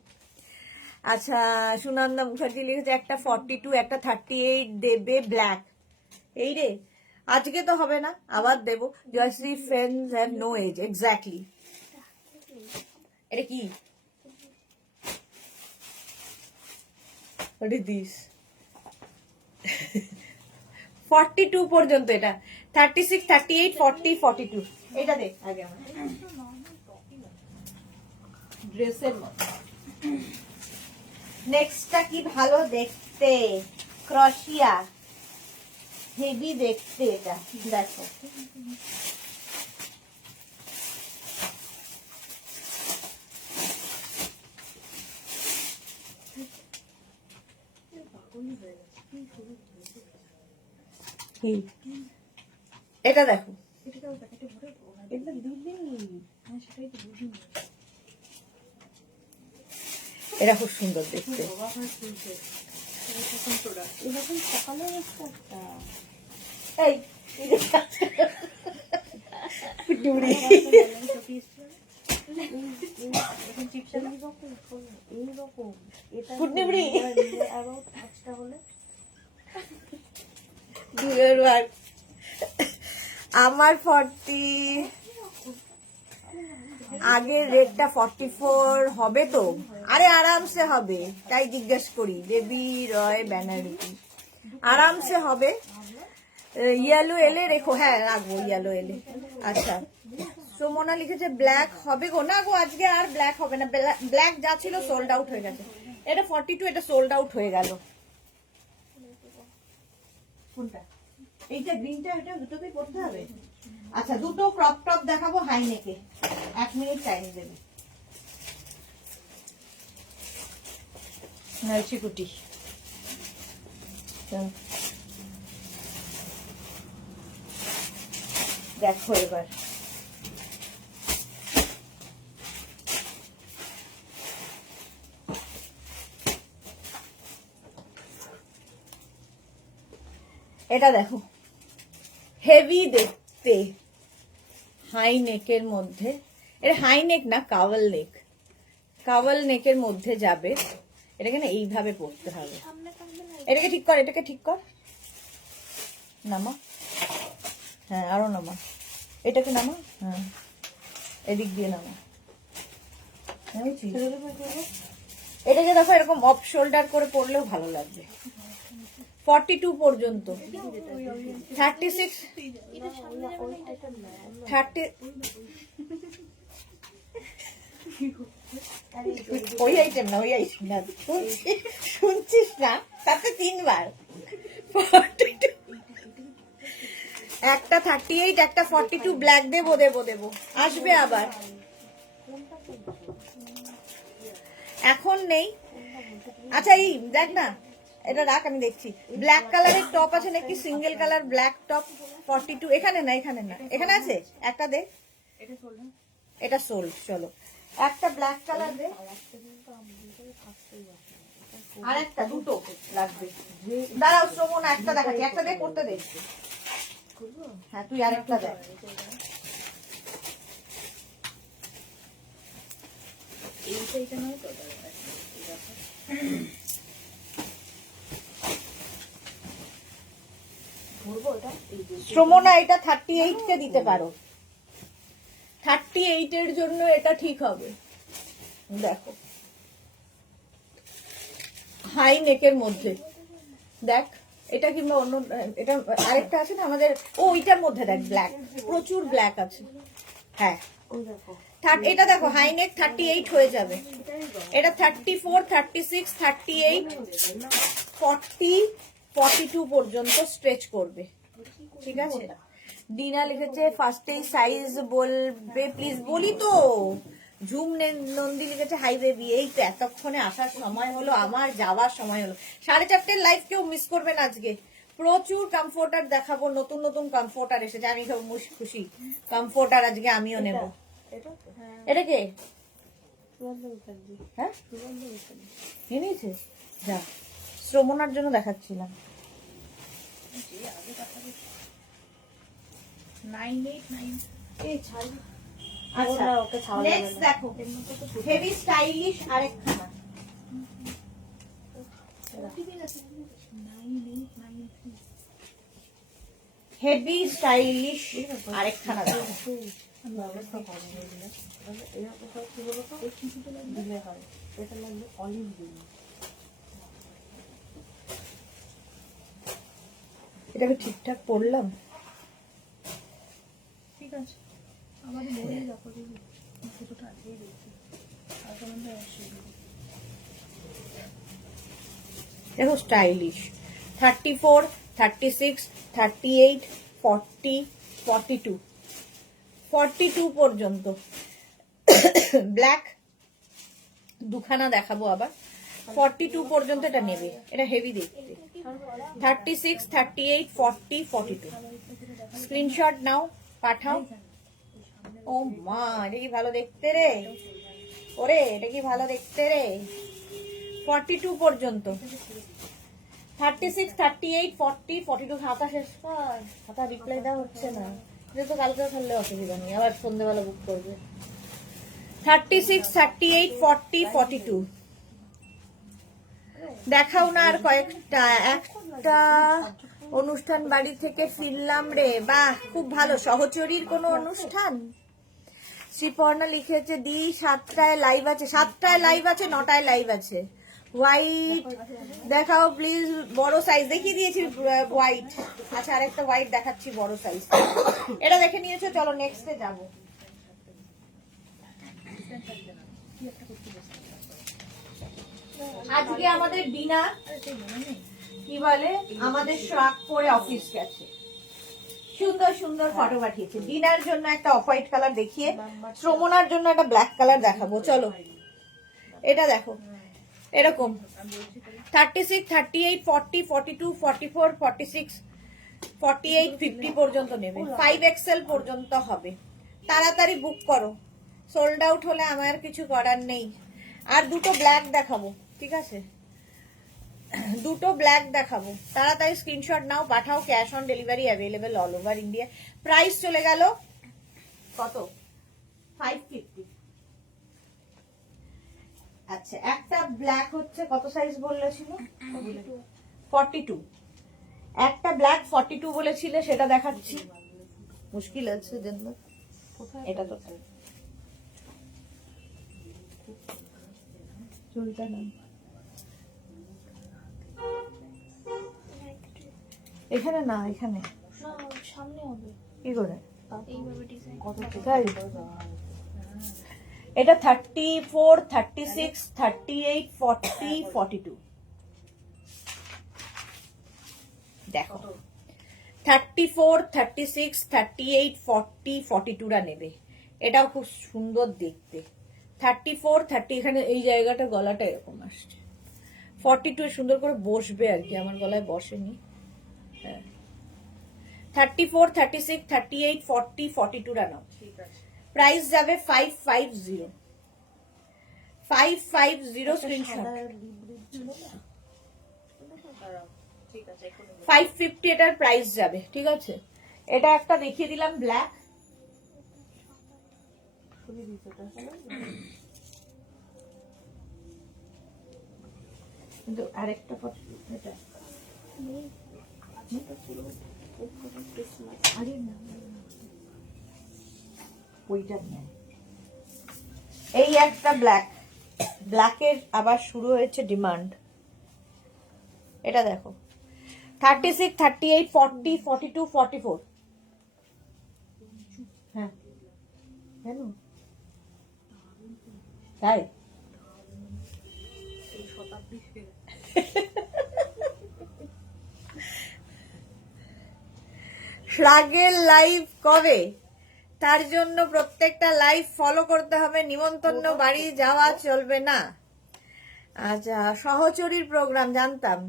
আচ্ছা, সুনন্দা মুখার্জি লিখেছে একটা 42, একটা 38 দেবে ব্ল্যাক। এই রে, আজকে তো হবে না, আবার দেবো। Joyshree friends have no age, exactly. এটা কি? What is this? 42 পর্যন্ত এটা, 36, 38, 40, 42। এটা দেখ আগে আমার ড্রেসের মতো। নেক্সটটা কি ভালো দেখতে, ক্রশিয়া, হেভি দেখতে। এটা দেখো, এটা দেখো, এটা খুব সুন্দর দেখতে। এই ডুরি আমার 40, আগের রেটটা 44 হবে তো? আরে আরামসে হবে, তাই জিজ্ঞেস করি। দেবী রয় ব্যানার্জি, আরামসে হবে। ইয়েলো এলে রেখো, হ্যাঁ রাখবো ইয়েলো এলে। আচ্ছা, সুমনা লিখেছে ব্ল্যাক হবে গো, না গো আজকে আর ব্ল্যাক হবে না, ব্ল্যাক যা ছিল সোল্ড আউট হয়ে গেছে। এটা 42, এটা সোল্ড আউট হয়ে গেল। কোনটা? এইটা গ্রিনটা, এটা দুটোকেই পড়তে হবে। আচ্ছা, দুটো ক্রপ টপ দেখাবো হাই নেকে, 1 মিনিট টাইম দেবে। নাইচিকুটি দেখো এবার। এটা দেখো, হেভি দেখতে, হাই নেকের মধ্যে। এটা হাই নেক না, কাওয়াল নেক, কাওয়াল নেকের মধ্যে যাবে। এটাকে না এইভাবে পড়তে হবে। এটাকে ঠিক কর, এটাকে ঠিক কর, নামা, হ্যাঁ আরো নামা, এটাকে নামা, হ্যাঁ এদিক দিয়ে নামা। এটাকে দেখো এরকম অফ শোল্ডার করে পরলেও ভালো লাগবে। 42 পর্যন্ত, 36, 30, ওই আইটেম না, ওই আইটেম না, শুনছিস না, তাতে 3 বার। 42, একটা 38, একটা 42 ব্ল্যাক দেবো দেবো দেবো, আসবে আবার, এখন নেই। আচ্ছা এই দেখ না, এটা রাখ, আমি দেখছি। ব্ল্যাক কালারের টপ আছে নাকি, সিঙ্গেল কালার ব্ল্যাক টপ 42, এখানে না, এখানে না, এখানে আছে একটা, দে। এটা সোল্ড, চলো একটা ব্ল্যাক কালার দে, আর একটা, দুটো লাগবে। দাঁড়াও শ্রমণা, একটা দেখাচ্ছি, একটা দে, করতে দে। হ্যাঁ তুই আরেকটা দেখ। শ্রমণা এটা 38 কে দিতে পারো, 38 এর জন্য এটা ঠিক হবে। দেখো হাই নেকের মধ্যে দেখ, এটা কিংবা অন্য, এটা আরেকটা আছে না আমাদের, ও ওইটার মধ্যে দেখ, ব্ল্যাক, প্রচুর ব্ল্যাক আছে। হ্যাঁ এটা দেখো, হাই নেক 38 হয়ে যাবে। এটা 34, 36, 38, 40, 42 পর্যন্ত স্ট্রেচ করবে, ঠিক আছে? ডিনা লিখেছে ফার্স্টেই সাইজ বলবে প্লিজ, বলি তো। ঝুম নন্দী লিখেছে হাই বেবি, এই তো এতক্ষণে আসার সময় হলো, আমার যাওয়ার সময় হলো। 4:30 লাইভ কেউ মিস করবেন আজকে। প্রচুর কমফোর্টার দেখাবো, নতুন নতুন কমফোর্টার এসেছে, আমি খুব খুশি। কমফোর্টার আজকে আমিও নেব। এটা তো হ্যাঁ এটা কে? সুগন্ধ মুখার্জি। হ্যাঁ সুগন্ধ মুখার্জি। নিয়ে নিয়েছে, যা শ্রমণার জন্য দেখাচ্ছিলাম। 989 এই ছাড়। আচ্ছা না, ওকে ছাড়া যাবে নেক্সট না। দেখো, হেভি স্টাইলিশ আরেকখানা। হেভি স্টাইলিশ আরেকখানা দেখো। ব্যবস্থা করে দিলে এটা কোথাও কি বলো তো দিলে হয়। এটা লাগবে অলিভ গ্রিন। এটাকে ঠিকঠাক পড়লাম? ঠিক আছে, আমাদের মনে যখন ফটোটা আগেই দেখি আর কোনো অসুবিধা নেই। দেখো স্টাইলিশ 34, 36, 38, 40, 42, 42 পর্যন্ত ব্ল্যাক দুখানা দেখাবো আবার। 42 পর্যন্ত এটা নেবে, এটা হেভি দেখতে। 36, 38, 40, 42 স্ক্রিনশট নাও, পাঠাও। ও মা, এটা কি ভালো দেখতে রে, ওরে এটা কি ভালো দেখতে রে। 42 পর্যন্ত, 36, 38, 40, 42 খাতা শেষ কর। খাতা রিপ্লাই দেওয়া হচ্ছে না, যেহেতু কালকে ফেললে অসুবিধা নেই, আবার সন্ধ্যেবেলা বুক করবে। 36, 38, 40, 42 দেখাও না আর কয়েকটা। একটা অনুষ্ঠান বাড়ি থেকে ফিরলাম রে, বাহ খুব ভালো। সহচরীর কোনো অনুষ্ঠান? শ্রীপর্ণা লিখেছে দি 7টায় লাইভ আছে, 7টায় লাইভ আছে, 9টায় লাইভ আছে। হোয়াইট দেখাও প্লিজ, বড় সাইজ দেখিয়ে দিয়েছি হোয়াইট। আচ্ছা আরেকটা হোয়াইট দেখাচ্ছি বড় সাইজ, এটা দেখে নিয়েছো। চলো নেক্সটে যাবো। আজকে আমাদের ডিনার কি বলে, আমাদের শ্রাক করে অফিস গেছে, সুন্দর সুন্দর ফটো পাঠিয়েছে। ডিনার জন্য একটা অফ হোয়াইট কালার দেখিয়ে, শ্রমণার জন্য একটা ব্ল্যাক কালার দেখাবো। চলো এটা দেখো, এরকম 36, 38, 40, 42, 44, 46, 48, 50 পর্যন্ত নেবে। 5XL পর্যন্ত হবে। তাড়াতাড়ি বুক করো, সোল্ড আউট হলে আমার কিছু করার নেই। আর দুটো ব্ল্যাক দেখাবো, ঠিক আছে? দুটো ব্ল্যাক দেখাবো, তাড়াতাড়ি স্ক্রিনশট নাও, পাঠাও। Cash on delivery available all over India. Price চলে গেল কত? 550। আচ্ছা একটা ব্ল্যাক হচ্ছে কত সাইজ বলেছিল? 42। একটা ব্ল্যাক 42 বলেছিলে, সেটা দেখাচ্ছি। মুশকিল আছে জন্য এটা তো চুলটা না এখানে না, এখানে সামনে হবে কি করে? এইভাবে ডিজাইন তাই? এটা 34, 36, 38, 40, 42 দেখো। 34, 36, 38, 40, 42 টা নেবে। এটাও খুব সুন্দর দেখতে। 34, 30 এখানে এই জায়গাটা গলাটা এরকম আসছে। 42 সুন্দর করে বসবে আর কি, আমার গলায় বসেনি। হ্যাঁ 34, 36, 38, 40, 42 টা নাও। ঠিক আছে। প্রাইস যাবে 550। 550 স্ক্রিনশট। ঠিক আছে, এখন 550 এটার প্রাইস যাবে, ঠিক আছে? এটা একটা দেখিয়ে দিলাম ব্ল্যাক। কিন্তু আরেকটা এটা আরে না, ওইটা নেই। এই একটা ব্ল্যাক, ব্ল্যাকের আবার শুরু হয়েছে ডিমান্ড। এটা দেখো 36, 38, 40, 42, 44 হ্যাঁ কেন তাই? শতাব্দী রাগের লাইভ কবে? তার জন্য প্রত্যেকটা লাইভ ফলো করতে হবে, নিমন্ত্রণ বাড়ি যাওয়া চলবে না। আচ্ছা, সহচরীর প্রোগ্রাম জানতাম,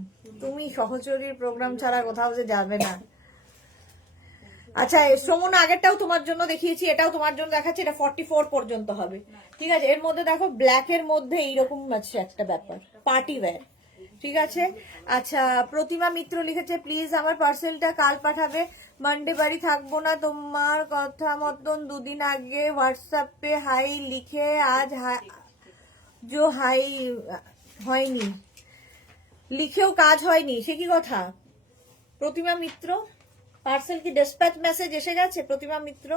তুমি সহচরীর প্রোগ্রাম ছাড়া কোথাও যে যাবে না। আচ্ছা সমুনা, আগেরটাও তোমার জন্য দেখিয়েছি, এটাও তোমার জন্য দেখাচ্ছি, এটা 44 পর্যন্ত হবে, ঠিক আছে। এর মধ্যে দেখো ব্ল্যাক এর মধ্যে এইরকম আছে একটা ব্যাপার, পার্টি ওয়্যার, ঠিক আছে। আচ্ছা, প্রতিমা মিত্র লিখেছে প্লিজ আমার পার্সেলটা কাল পাঠাবে, মানডে বাড়ি থাকবো না। তোমার কথা মতন দুদিন আগে হোয়াটসঅ্যাপে হাই লিখে আজ হাই হয়নি, লিখেও কাজ হয়নি, সে কি কথা? প্রতিমা মিত্র, পার্সেল কি ডিসপ্যাচ মেসেজ এসে গেছে? প্রতিমা মিত্র,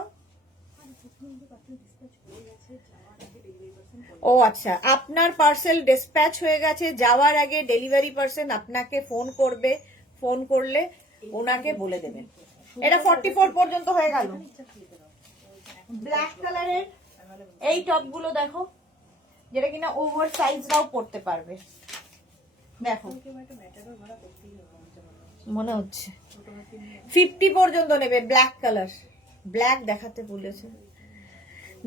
ও আচ্ছা, আপনার পার্সেল ডিসপ্যাচ হয়ে গেছে, যাওয়ার আগে ডেলিভারি পার্সন আপনাকে ফোন করবে, ফোন করলে ওনাকে বলে দেবেন। এটা 44 পর্যন্ত হয়ে গেল। ব্ল্যাক কালারের এই টপ গুলো দেখো, যেটা কিনা ওভার সাইজরাও পড়তে পারবে, দেখো মনে হচ্ছে 50 পর্যন্ত নেবে। ব্ল্যাক কালার, ব্ল্যাক দেখাতে বলেছে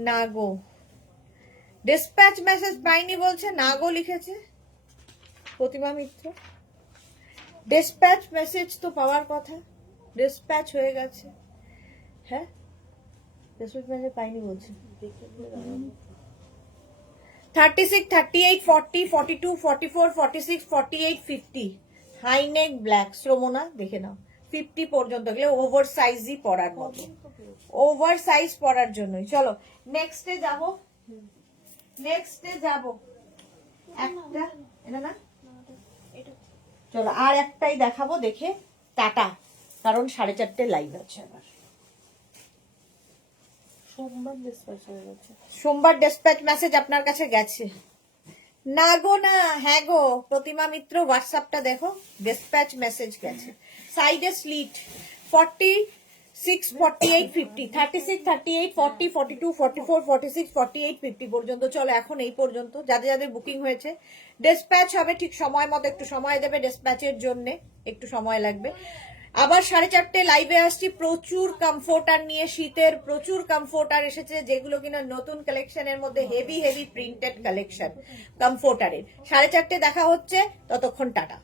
না গো, ডিসপ্যাচ মেসেজ পাইনি বলছে, না গো লিখেছে প্রতিমা মিত্র। ডিসপ্যাচ মেসেজ তো পাওয়ার কথা, ডিসপ্যাচ হয়ে গেছে। হ্যাঁ, ডিসপ্যাচ মেসেজ পাইনি বলছে। 36, 38, 40, 42, 44, 46, 48, 50 হাই নেক ব্ল্যাক। শ্রমনা দেখে নাও, 50 পর্যন্ত গেলে ওভার সাইজই পরার মতো, ওভার সাইজ পরার জন্যই। চলো নেক্সটে যাব, নেক্সটে যাব একটা, এটা না, চলো আর একটাই দেখাবো, দেখে টাটা, কারণ 4:30 লাইভ আছে আবার। সোমবার ডিসপ্যাচ হয়ে গেছে, সোমবার ডিসপ্যাচ মেসেজ আপনার কাছে গেছে? না গো না, হ্যাঁ গো প্রতিমা মিত্র, হোয়াটসঅ্যাপটা দেখো, ডিসপ্যাচ মেসেজ গেছে। সাইডে স্লিট 46, 48, 50, 36, 38, 40, 42, 44, 46, 48, 50 পর্যন্ত। চলো এখন এই পর্যন্ত, যাদের যাদের বুকিং হয়েছে ডিসপ্যাচ হবে ঠিক সময় মতো, একটু সময় দেবে ডিসপ্যাচের জন্য, একটু সময় লাগবে। আবার 4:30 লাইভে আসছি প্রচুর কমফোর্টার নিয়ে, শীতের প্রচুর কমফোর্টার এসেছে, যেগুলো কিনা নতুন কালেকশনের মধ্যে হেভি হেভি প্রিন্টেড কালেকশন কমফোর্টারের। 4:30 দেখা হচ্ছে, ততক্ষণ টাটা।